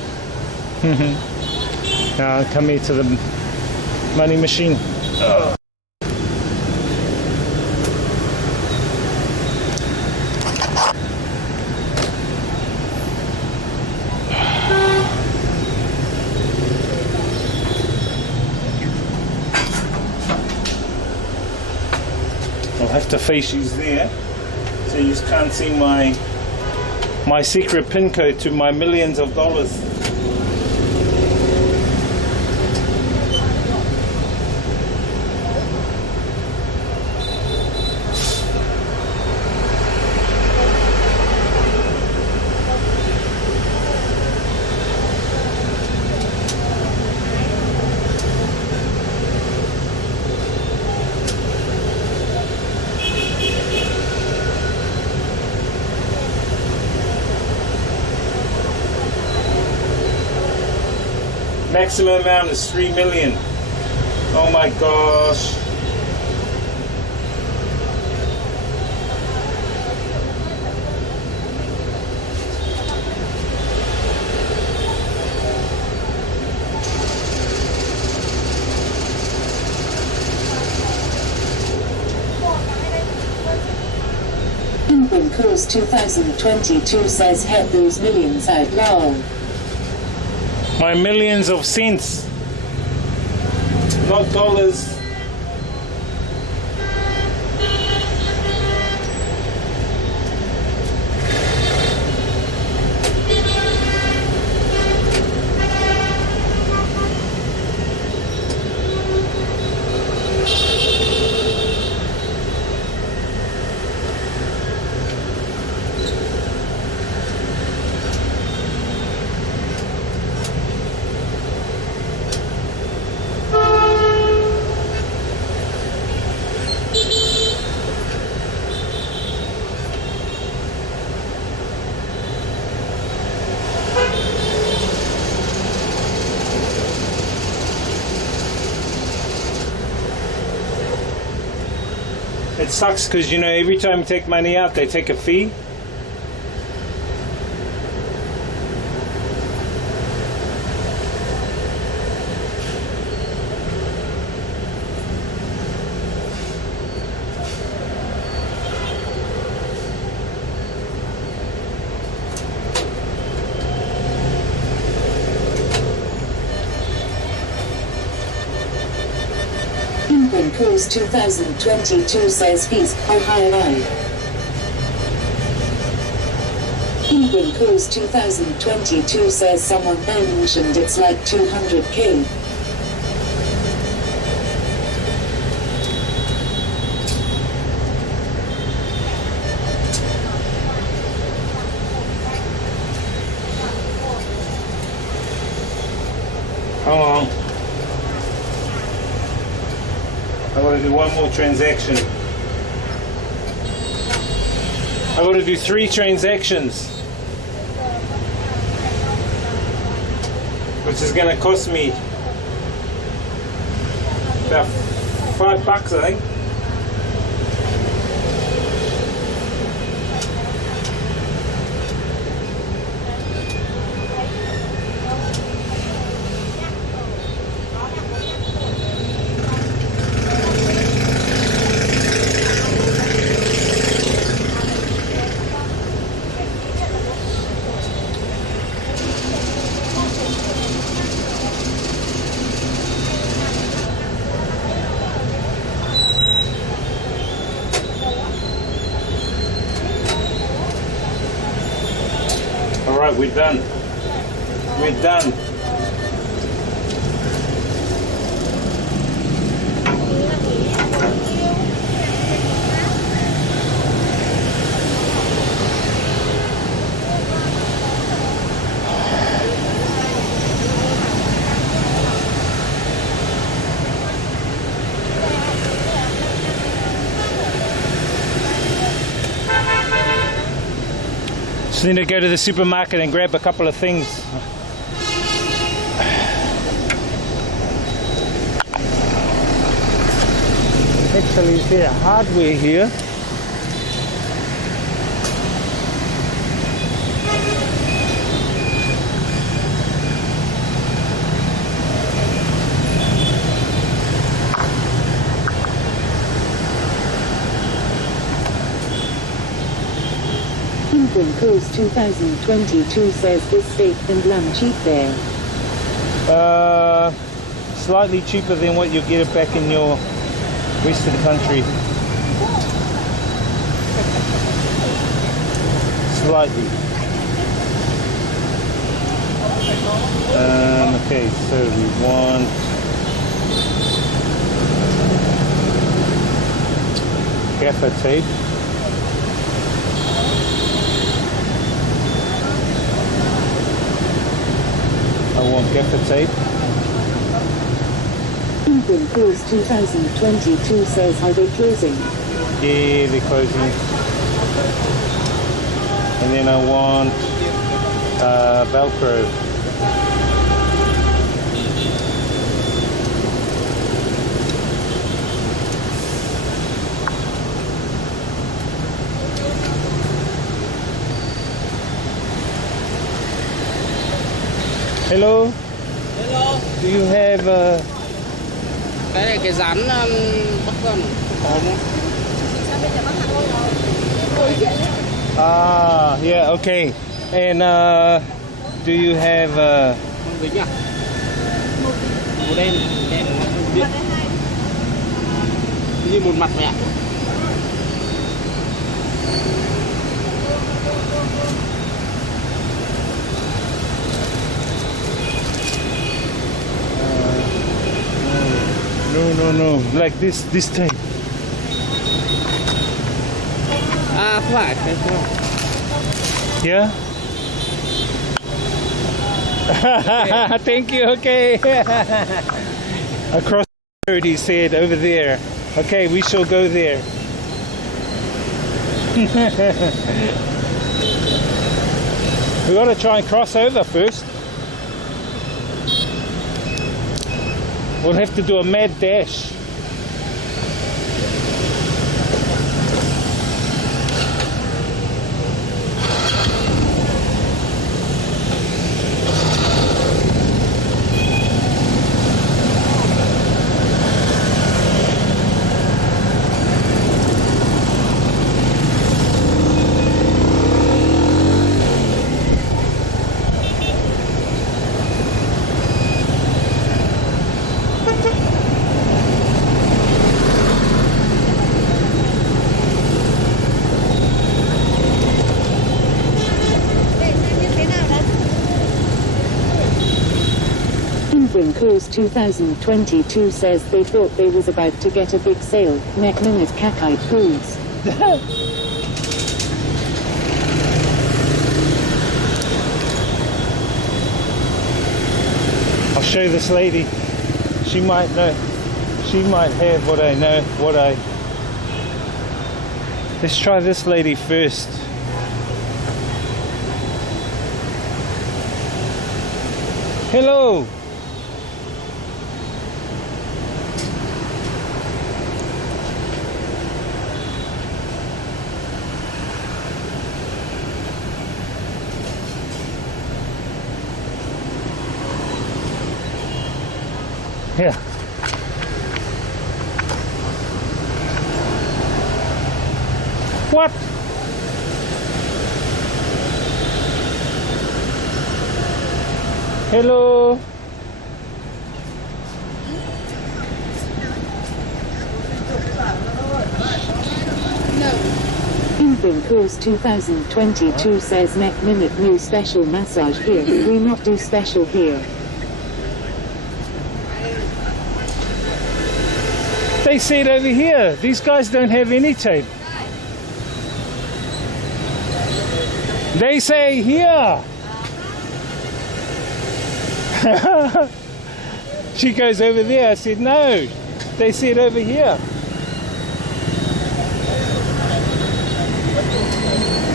Now come here to the money machine. Ugh. I'll have to face you there, so you can't see my secret pin code to my millions of dollars. Maximum amount is 3 million. Oh my gosh. Cuban Cruise 2022 says head those millions out loud. My millions of cents, not dollars. It sucks because, you know, every time you take money out, they take a fee. Cuban Cruise 2022 says he's HANOI. Cuban Cruise 2022 says someone mentioned it's like 200k. Hold on. I gotta do one more transaction. I gotta do 3 transactions, which is gonna cost me about $5, I think. Right, we're done. We're done. Just need to go to the supermarket and grab a couple of things. Actually, is there hardware here? England Cruise 2022 says this steak and lamb cheap there. Slightly cheaper than what you get it back in your Western country. Slightly. Okay, so we want gaffer tape. I want gaffer tape. England Cruise 2022 says, are they closing? Yeah, they're closing. And then I want Velcro. Hello. Hello. Do you have Cái này cái rán Bắc Vân có không? yeah, okay. And do you have Không dính à? Màu đen, đen điện. Như một mặt vậy ạ. no, like this tape. À không phải, cái không. Yeah. Thank you. Okay. Across the road, he said, over there. Okay, we shall go there. We got to try and cross over first. We'll have to do a mad dash. England Cruise 2022 says they thought they was about to get a big sale. Next minute Kakite Cruise. I'll show this lady. She might know. She might have what I know. Let's try this lady first. Hello. Yeah. What? Hello. Moving Course 2022 says neck minute new special massage here. We not do special here. They said over here. These guys don't have any tape. They say here. She goes over there. I said no. They said over here.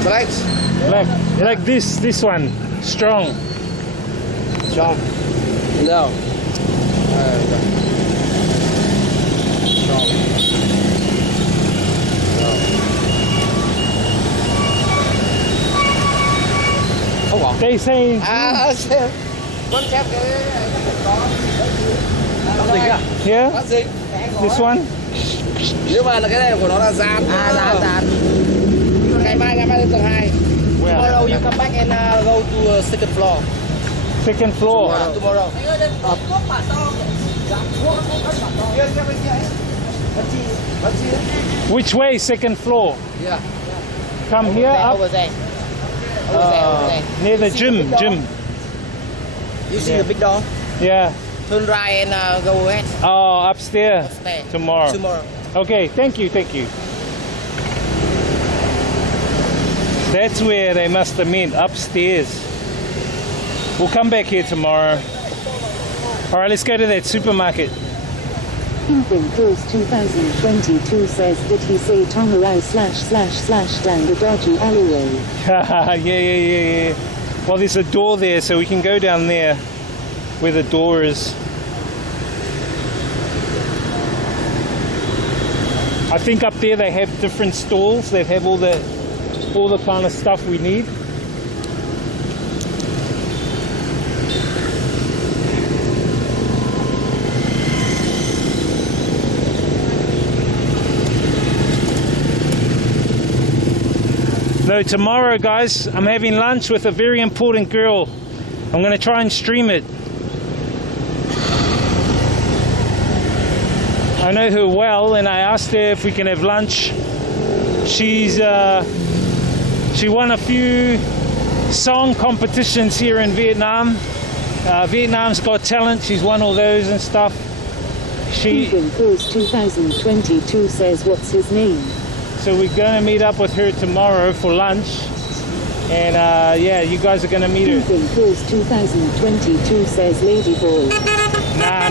Blacks. Like this one. Strong. Strong. No. Strong. Không bỏ. They say Con chép cái có gì à? here. Có gì? This one. Nhưng mà là cái này của nó là dán. Dán. Ngày mai lên tầng 2. Tomorrow you come back and go to second floor. Second floor. Tomorrow. Which way? Second floor. Yeah. Come here up Over there. Over there. near the gym. You see the big door? Yeah. Turn right and go ahead. Oh, upstairs. Upstairs. Tomorrow. Okay. Thank you. That's where they must have meant, upstairs. We'll come back here tomorrow. All right, let's go to that supermarket. Moving Course 2022 says, did he say Tongarau / down the dodgy alleyway? yeah. Well, there's a door there, so we can go down there where the door is. I think up there they have different stalls that have all the kind of stuff we need. So tomorrow, guys, I'm having lunch with a very important girl. I'm going to try and stream it. I know her well, and I asked her if we can have lunch. She won a few song competitions here in Vietnam. Vietnam's Got Talent. She's won all those and stuff. Moving Course 2022 says, what's his name? So we're going to meet up with her tomorrow for lunch. And yeah, you guys are going to meet her. Moving Course 2022 says Ladyboy. Nah.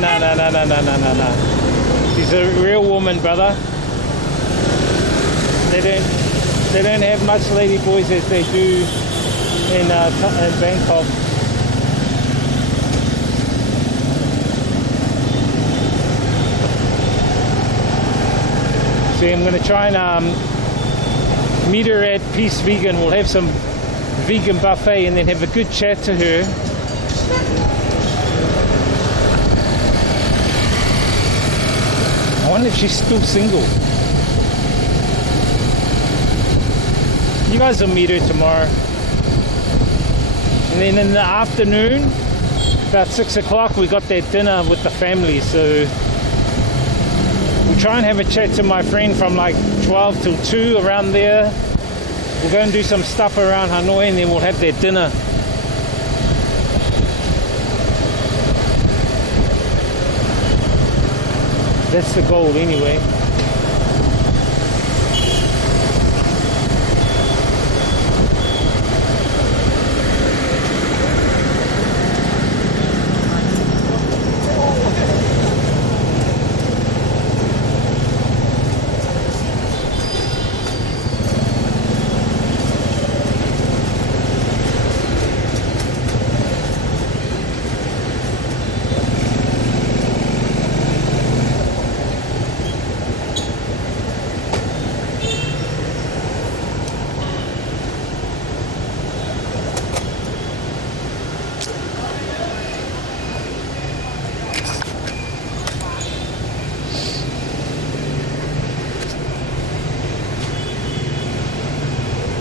She's a real woman, brother. They don't have much lady boys as they do in Bangkok. So I'm going to try and meet her at Peace Vegan. We'll have some vegan buffet and then have a good chat to her. I wonder if she's still single. You guys will meet her tomorrow. And then in the afternoon, about 6 o'clock, we got that dinner with the family. So we'll try and have a chat to my friend from like 12 till 2 around there. We'll go and do some stuff around Hanoi and then we'll have that dinner. That's the goal anyway.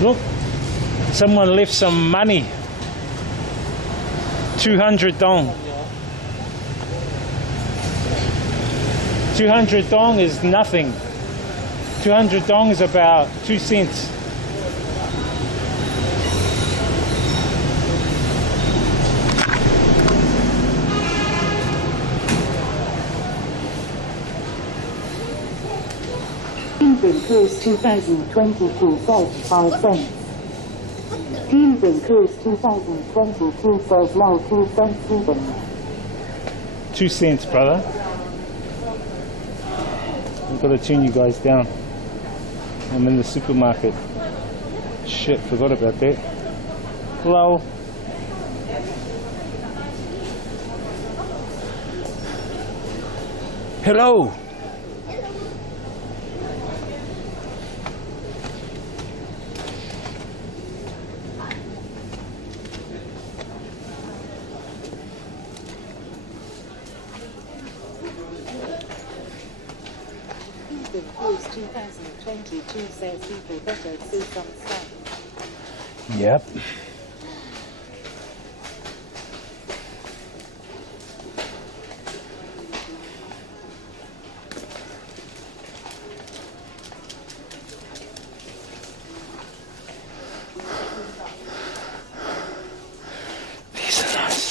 Look, someone left some money. 200 dong. 200 dong is nothing. 200 dong is about 2 cents. Cuban Cruise 2022 says 5 cents. Cuban Cruise 2022 says now 2 cents even. 2 cents, brother. I've got to tune you guys down. I'm in the supermarket. Shit, forgot about that. Hello. Hello. Cuban Cruise 2022 says people better see some stuff. Yep. These are nice.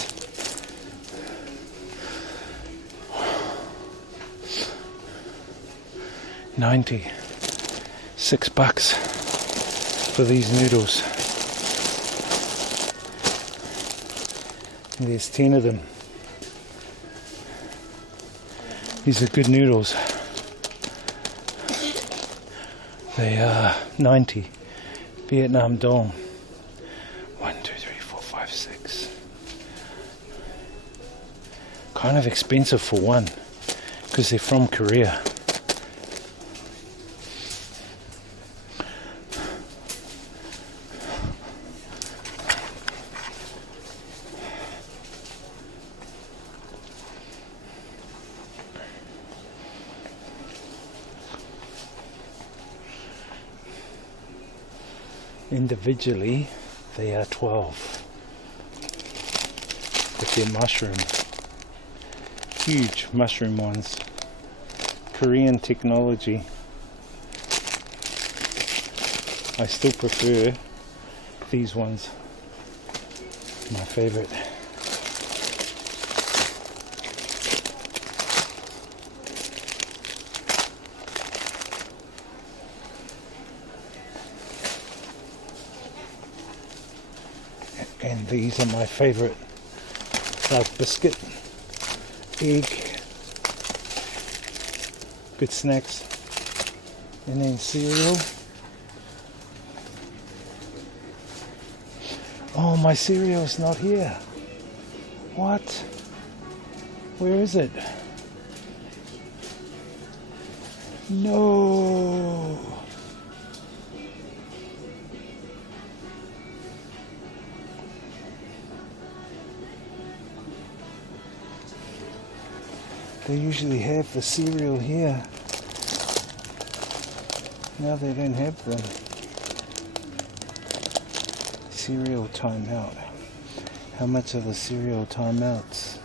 $96 for these noodles. And there's 10 of them. These are good noodles. They are 90 Vietnam dong. 1, 2, 3, 4, 5, 6. Kind of expensive for one because they're from Korea. Individually, they are 12. But they're mushroom. Huge mushroom ones. Korean technology. I still prefer these ones. My favorite. And these are my favorite, like biscuit, egg, good snacks, and then cereal. Oh, my cereal's not here. What? Where is it? No. They usually have the cereal here. Now they don't have them. Cereal timeout. How much are the cereal timeouts?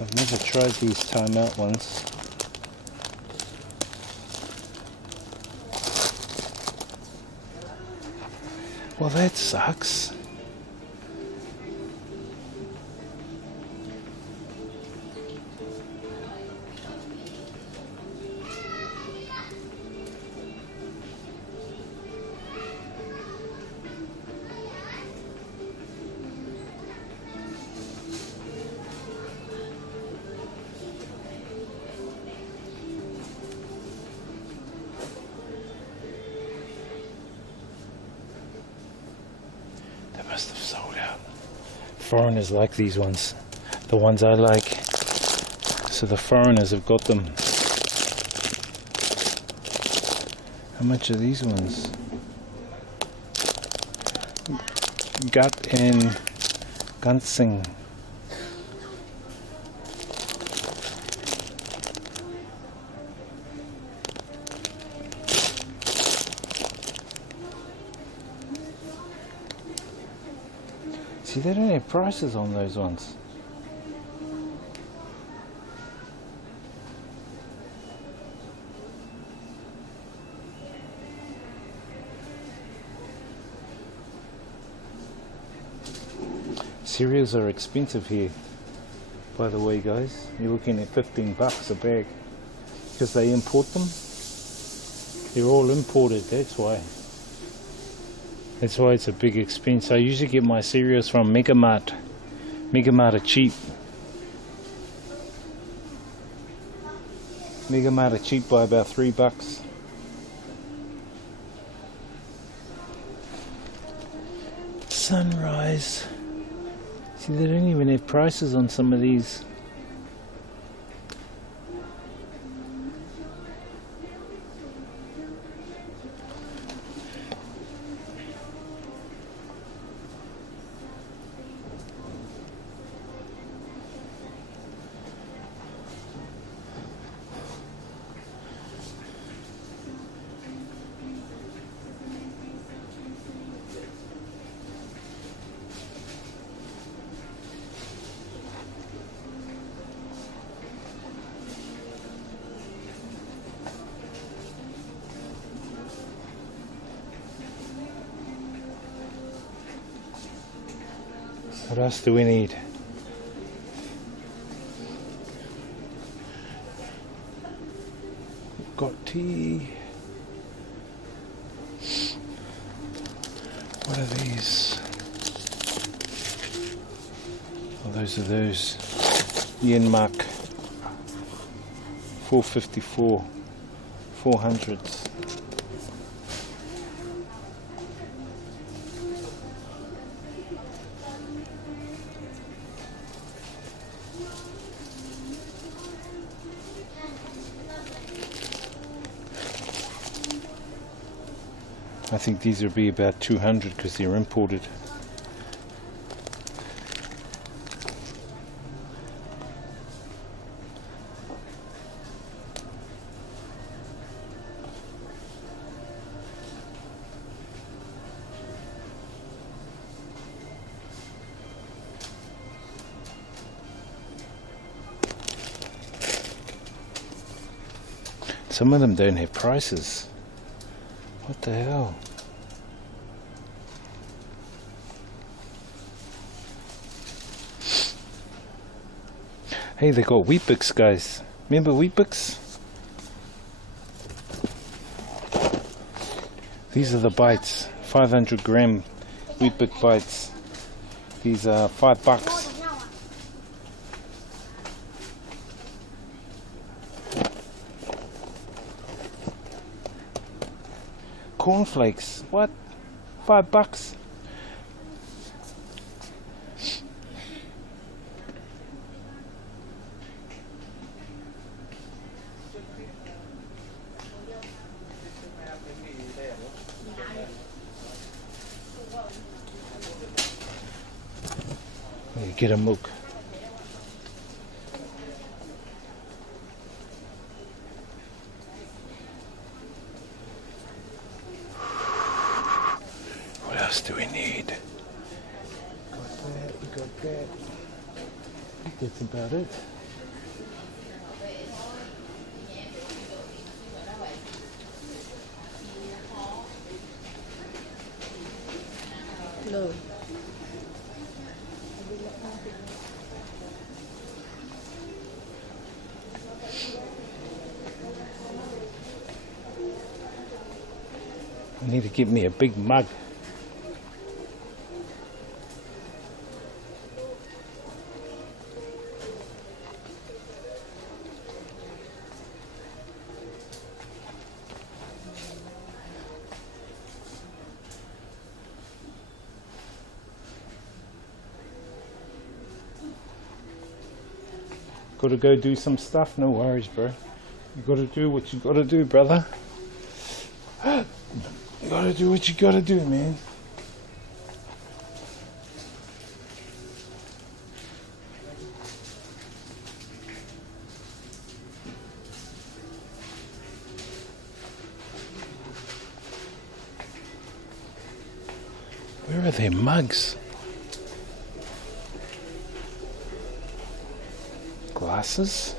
I've never tried these timeout ones. Well, that sucks. Must have sold out. Foreigners like these ones, the ones I like. So the foreigners have got them. How much are these ones? Gut and Gunsing. See, they don't have prices on those ones. Cereals are expensive here, by the way, guys. You're looking at $15 a bag because they import them. They're all imported, that's why. That's why it's a big expense. I usually get my cereals from Megamart. Megamart are cheap. Megamart are cheap by about $3. Sunrise. See, they don't even have prices on some of these. What else do we need? We've got tea. What are these? Oh, those are those yen mark 454 400s. I think these will be about 200 because they're imported. Some of them don't have prices. What the hell? Hey, they got Weet-Bix, guys. Remember Weet-Bix? These are the bites. 500 gram Weet-Bix bites. These are $5. Cornflakes. What? $5? Get a milk. What else do we need? Got that, we got that. I think that's about it. Lười. I need to get me a big mug. Gotta go do some stuff, no worries, bro. You gotta do what you gotta do, brother. You gotta do what you gotta do, man. Where are their mugs? Glasses?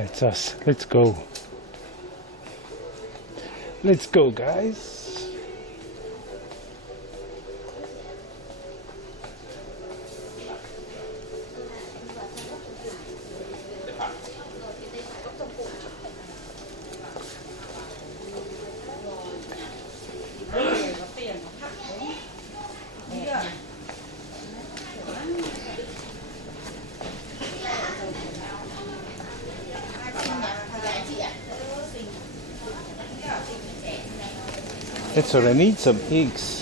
That's us. Let's go. Let's go, guys. That's what I need, some eggs.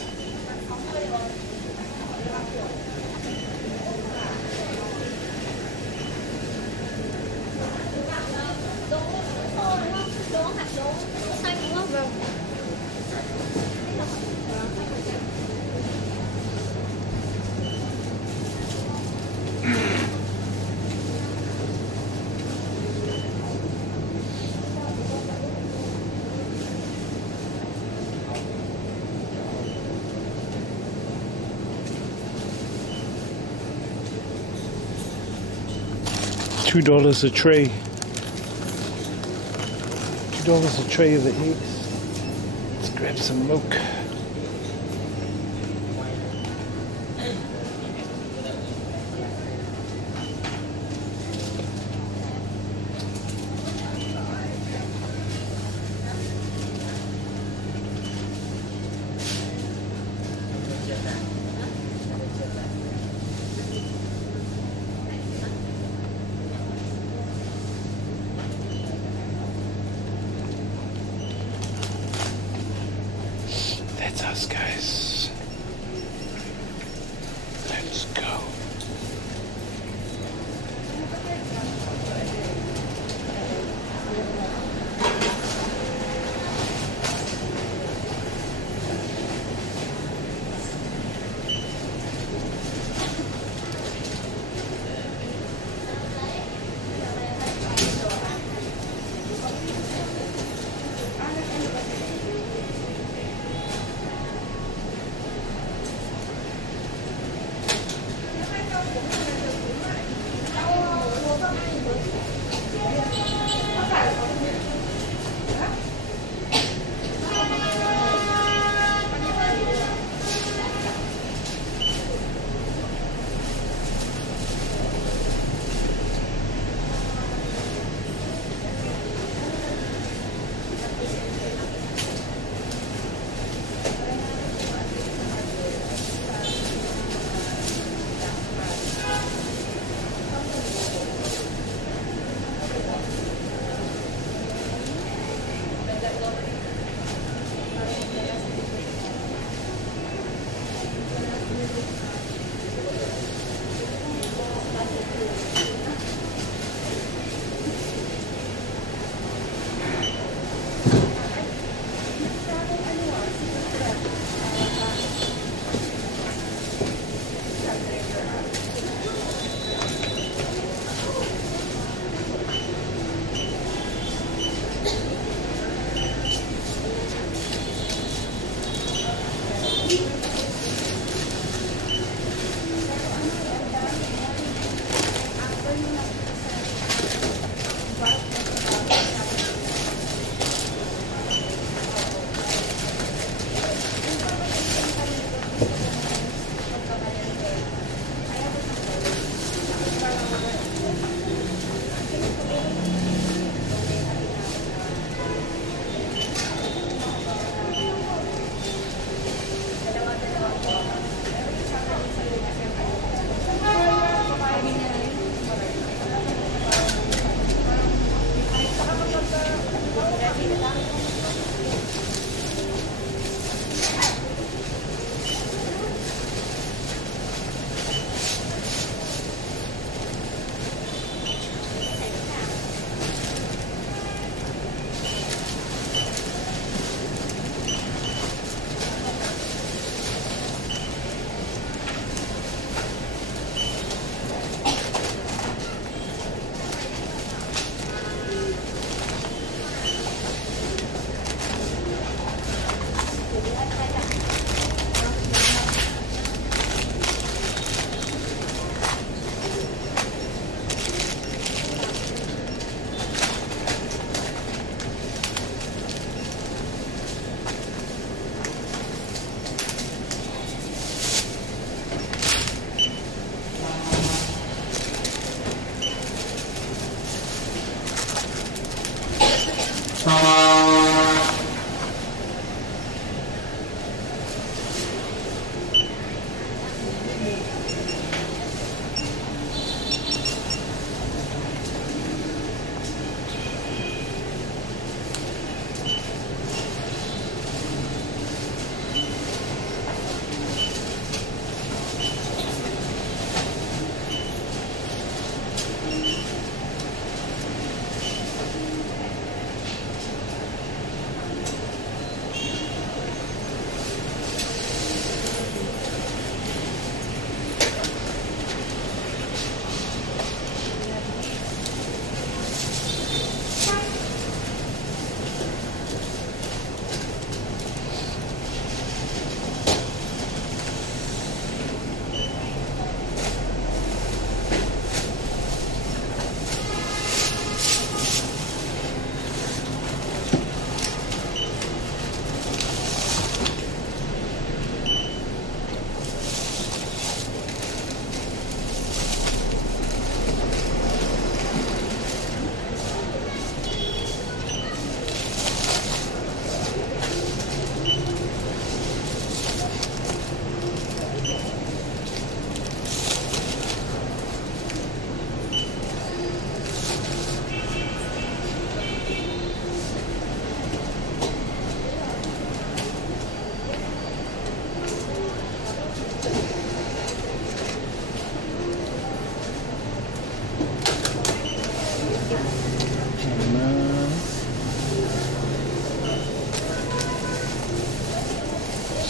$2 a tray. $2 a tray of the eggs. Let's grab some milk. That's us, guys. Let's go.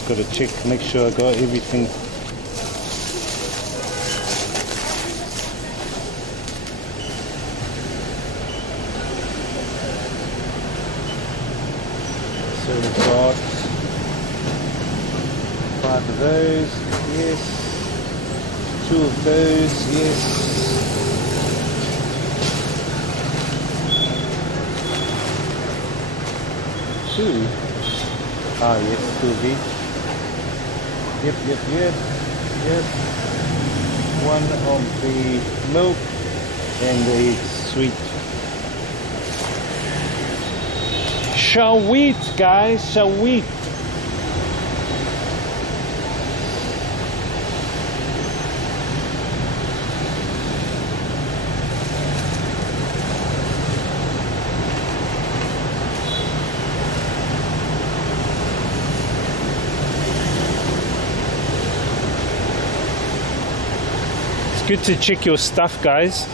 got to check, make sure I got everything. So we've got 5 of those, yes. 2 of those, yes. 2. Ah, yes, 2 of each. Yep. 1 of the milk and the sweet. Shawit, guys, shawit. Good to check your stuff, guys,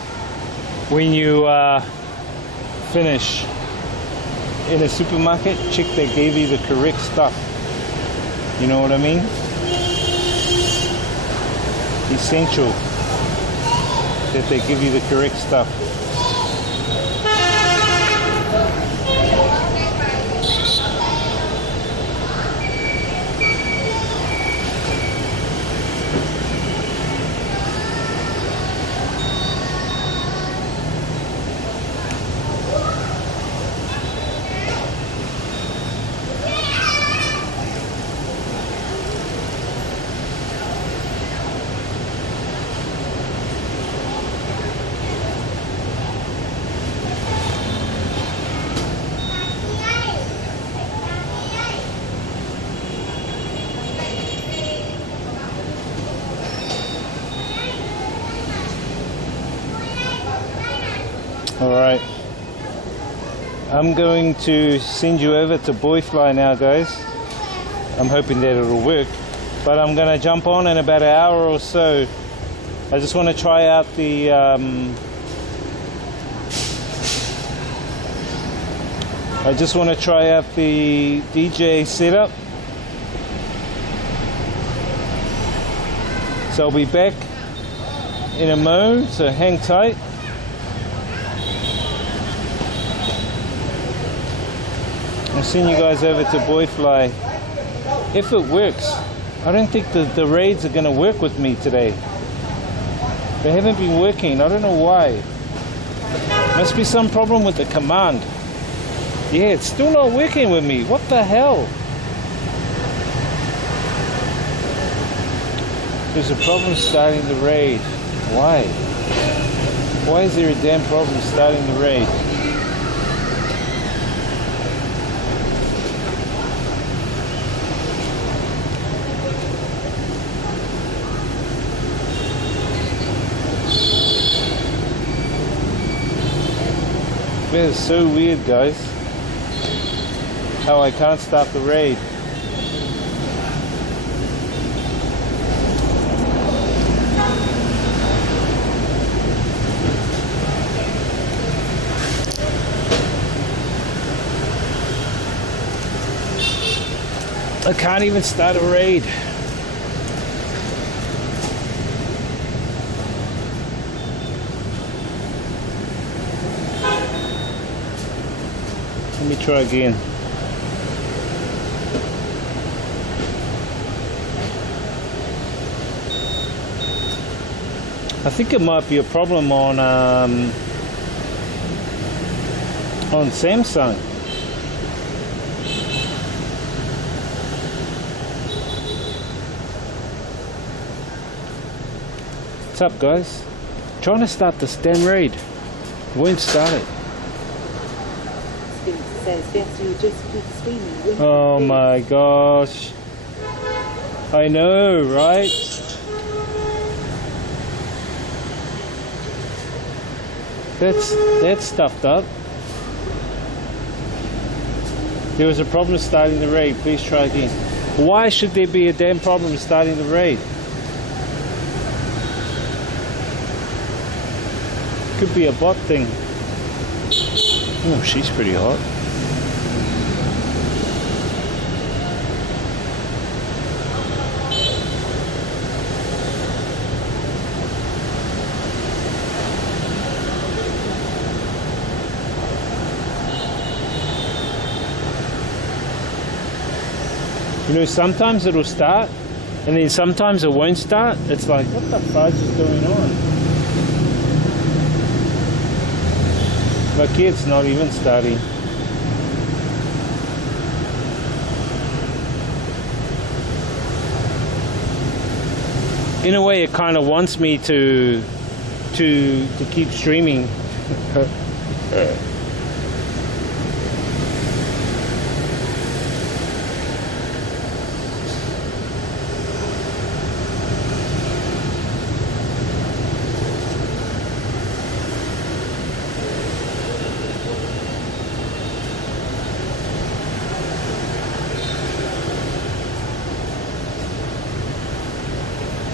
when you finish in a supermarket. Check they gave you the correct stuff. You know what I mean? Essential that they give you the correct stuff. Alright, I'm going to send you over to Boyfly now, guys. I'm hoping that it'll work, but I'm going to jump on in about an hour or so. I just want to try out the DJ setup. So I'll be back in a mo, so hang tight. I'll send you guys over to Boyfly if it works. I don't think the raids are going to work with me today. They haven't been working. I don't know why. Must be some problem with the command. Yeah, it's still not working with me. What the hell? There's a problem starting the raid. Why? Why is there a damn problem starting the raid? That is so weird, guys. How I can't start the raid. I can't even start a raid. Let me try again. I think it might be a problem on Samsung. What's up, guys? Trying to start this damn raid. Won't start it. Says, yes, you just keep screaming. Oh my gosh. I know, right? That's stuffed up. There was a problem starting the raid. Please try again. Why should there be a damn problem starting the raid? Could be a bot thing. Oh, she's pretty hot. You know, sometimes it'll start, and then sometimes it won't start. It's like, what the fudge is going on? Look, it's not even starting. In a way, it kind of wants me to keep streaming.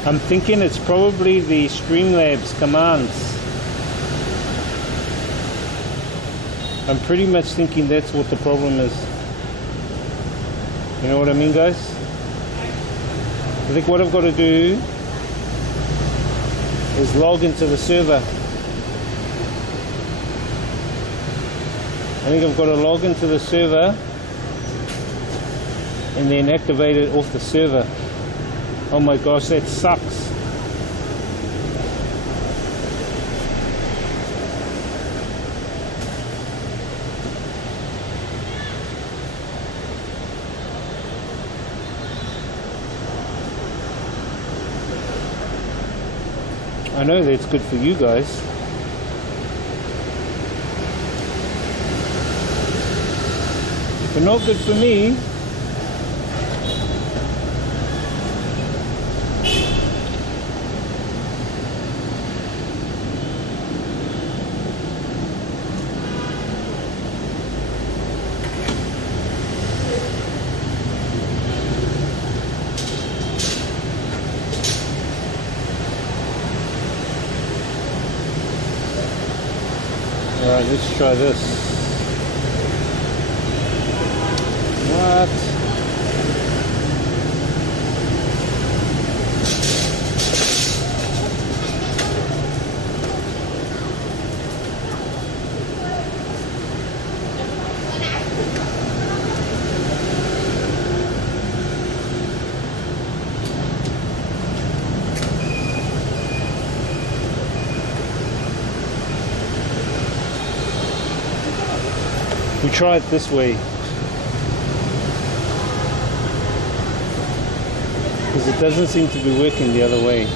I'm thinking it's probably the Streamlabs commands. I'm pretty much thinking that's what the problem is. You know what I mean, guys? I think what I've got to do is log into the server. I think I've got to log into the server and then activate it off the server. Oh my gosh, that sucks. I know that's good for you guys. But not good for me. Alright, let's try this. What? We try it this way because it doesn't seem to be working the other way.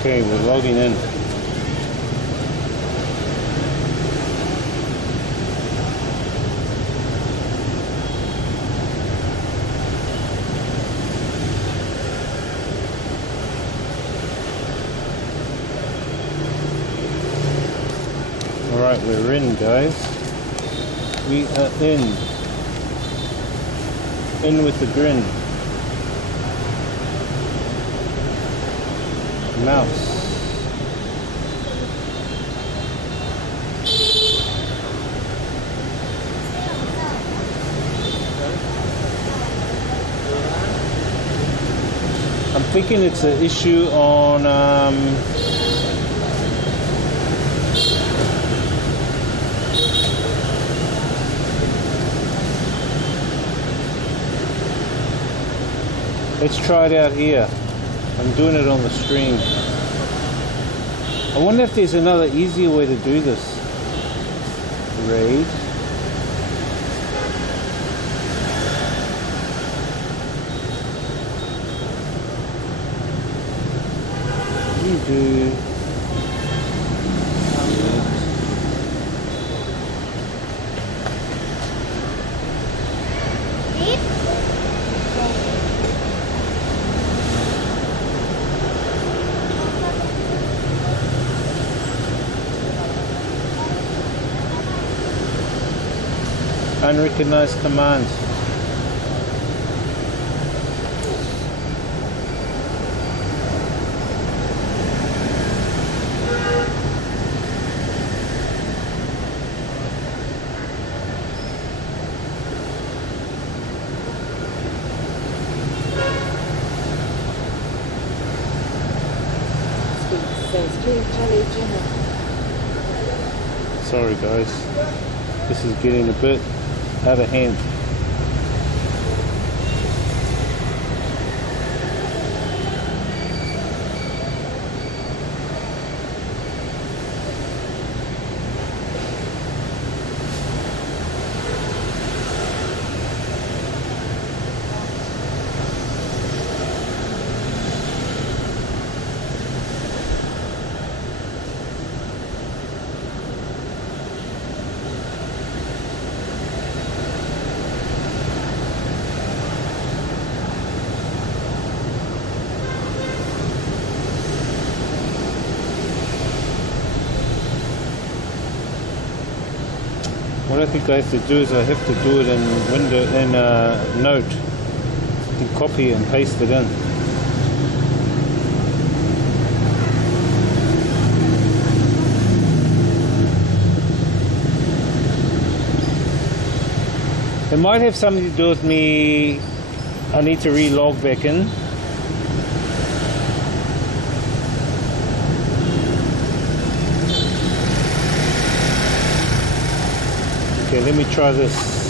Okay, we're logging in. Alright, we're in, guys. We are in. In with the grin. Mouse. I'm thinking it's an issue on let's try it out here. I'm doing it on the stream. I wonder if there's another easier way to do this. Raid. You do. Unrecognized command. Says to Charlie Jenner. Sorry guys, this is getting a bit out of hand. What I think I have to do is I have to do it in Note. You copy and paste it in. It might have something to do with me. I need to re-log back in. Okay, let me try this.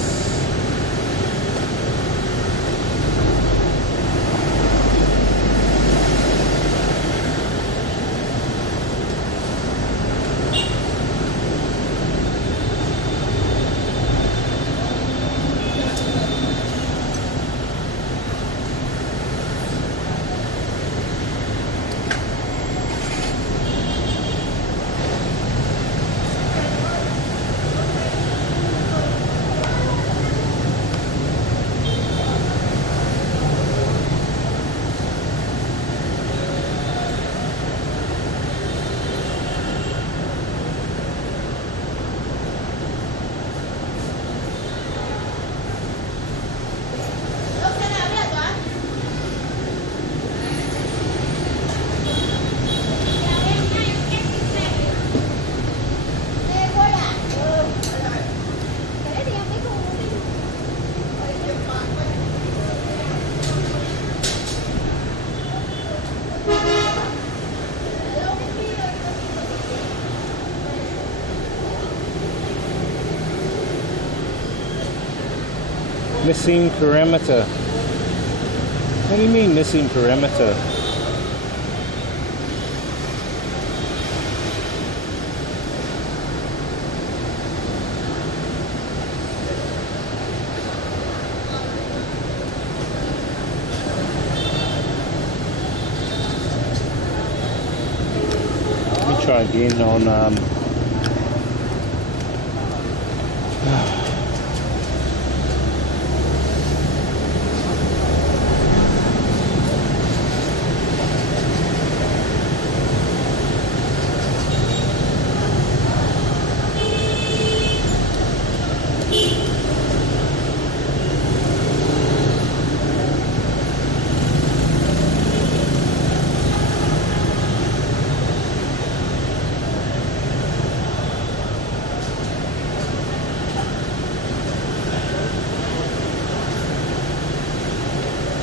Missing parameter. What do you mean missing parameter? Let me try again on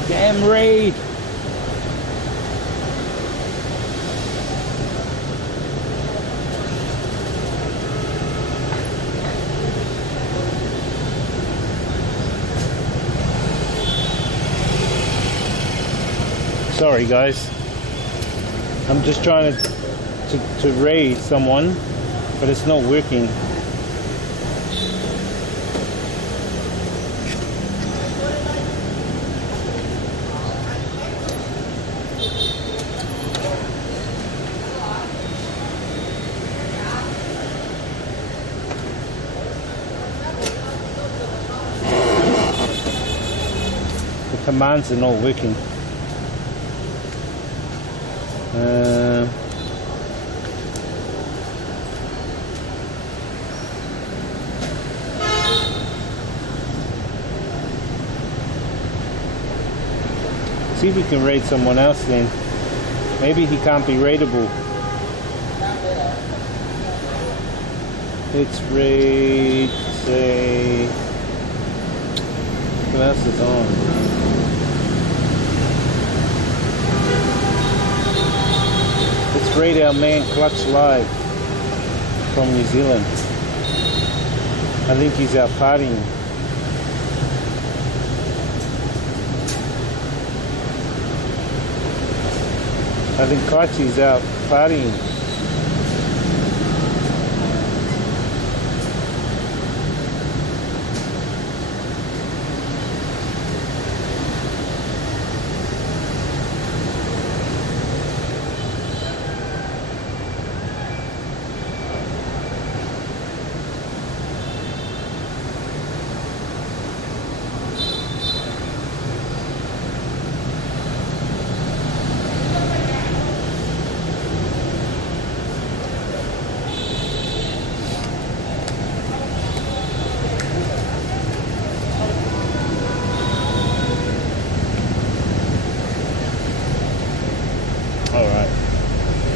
damn raid. Sorry guys, I'm just trying to raid someone, but it's not working. The commands are not working. See if we can raid someone else then. Maybe he can't be raidable. Let's raid, say, who else is on? Let's raid our man Clutch Live from New Zealand. I think he's out partying. I think Clutch is out partying.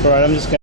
All right, I'm just gonna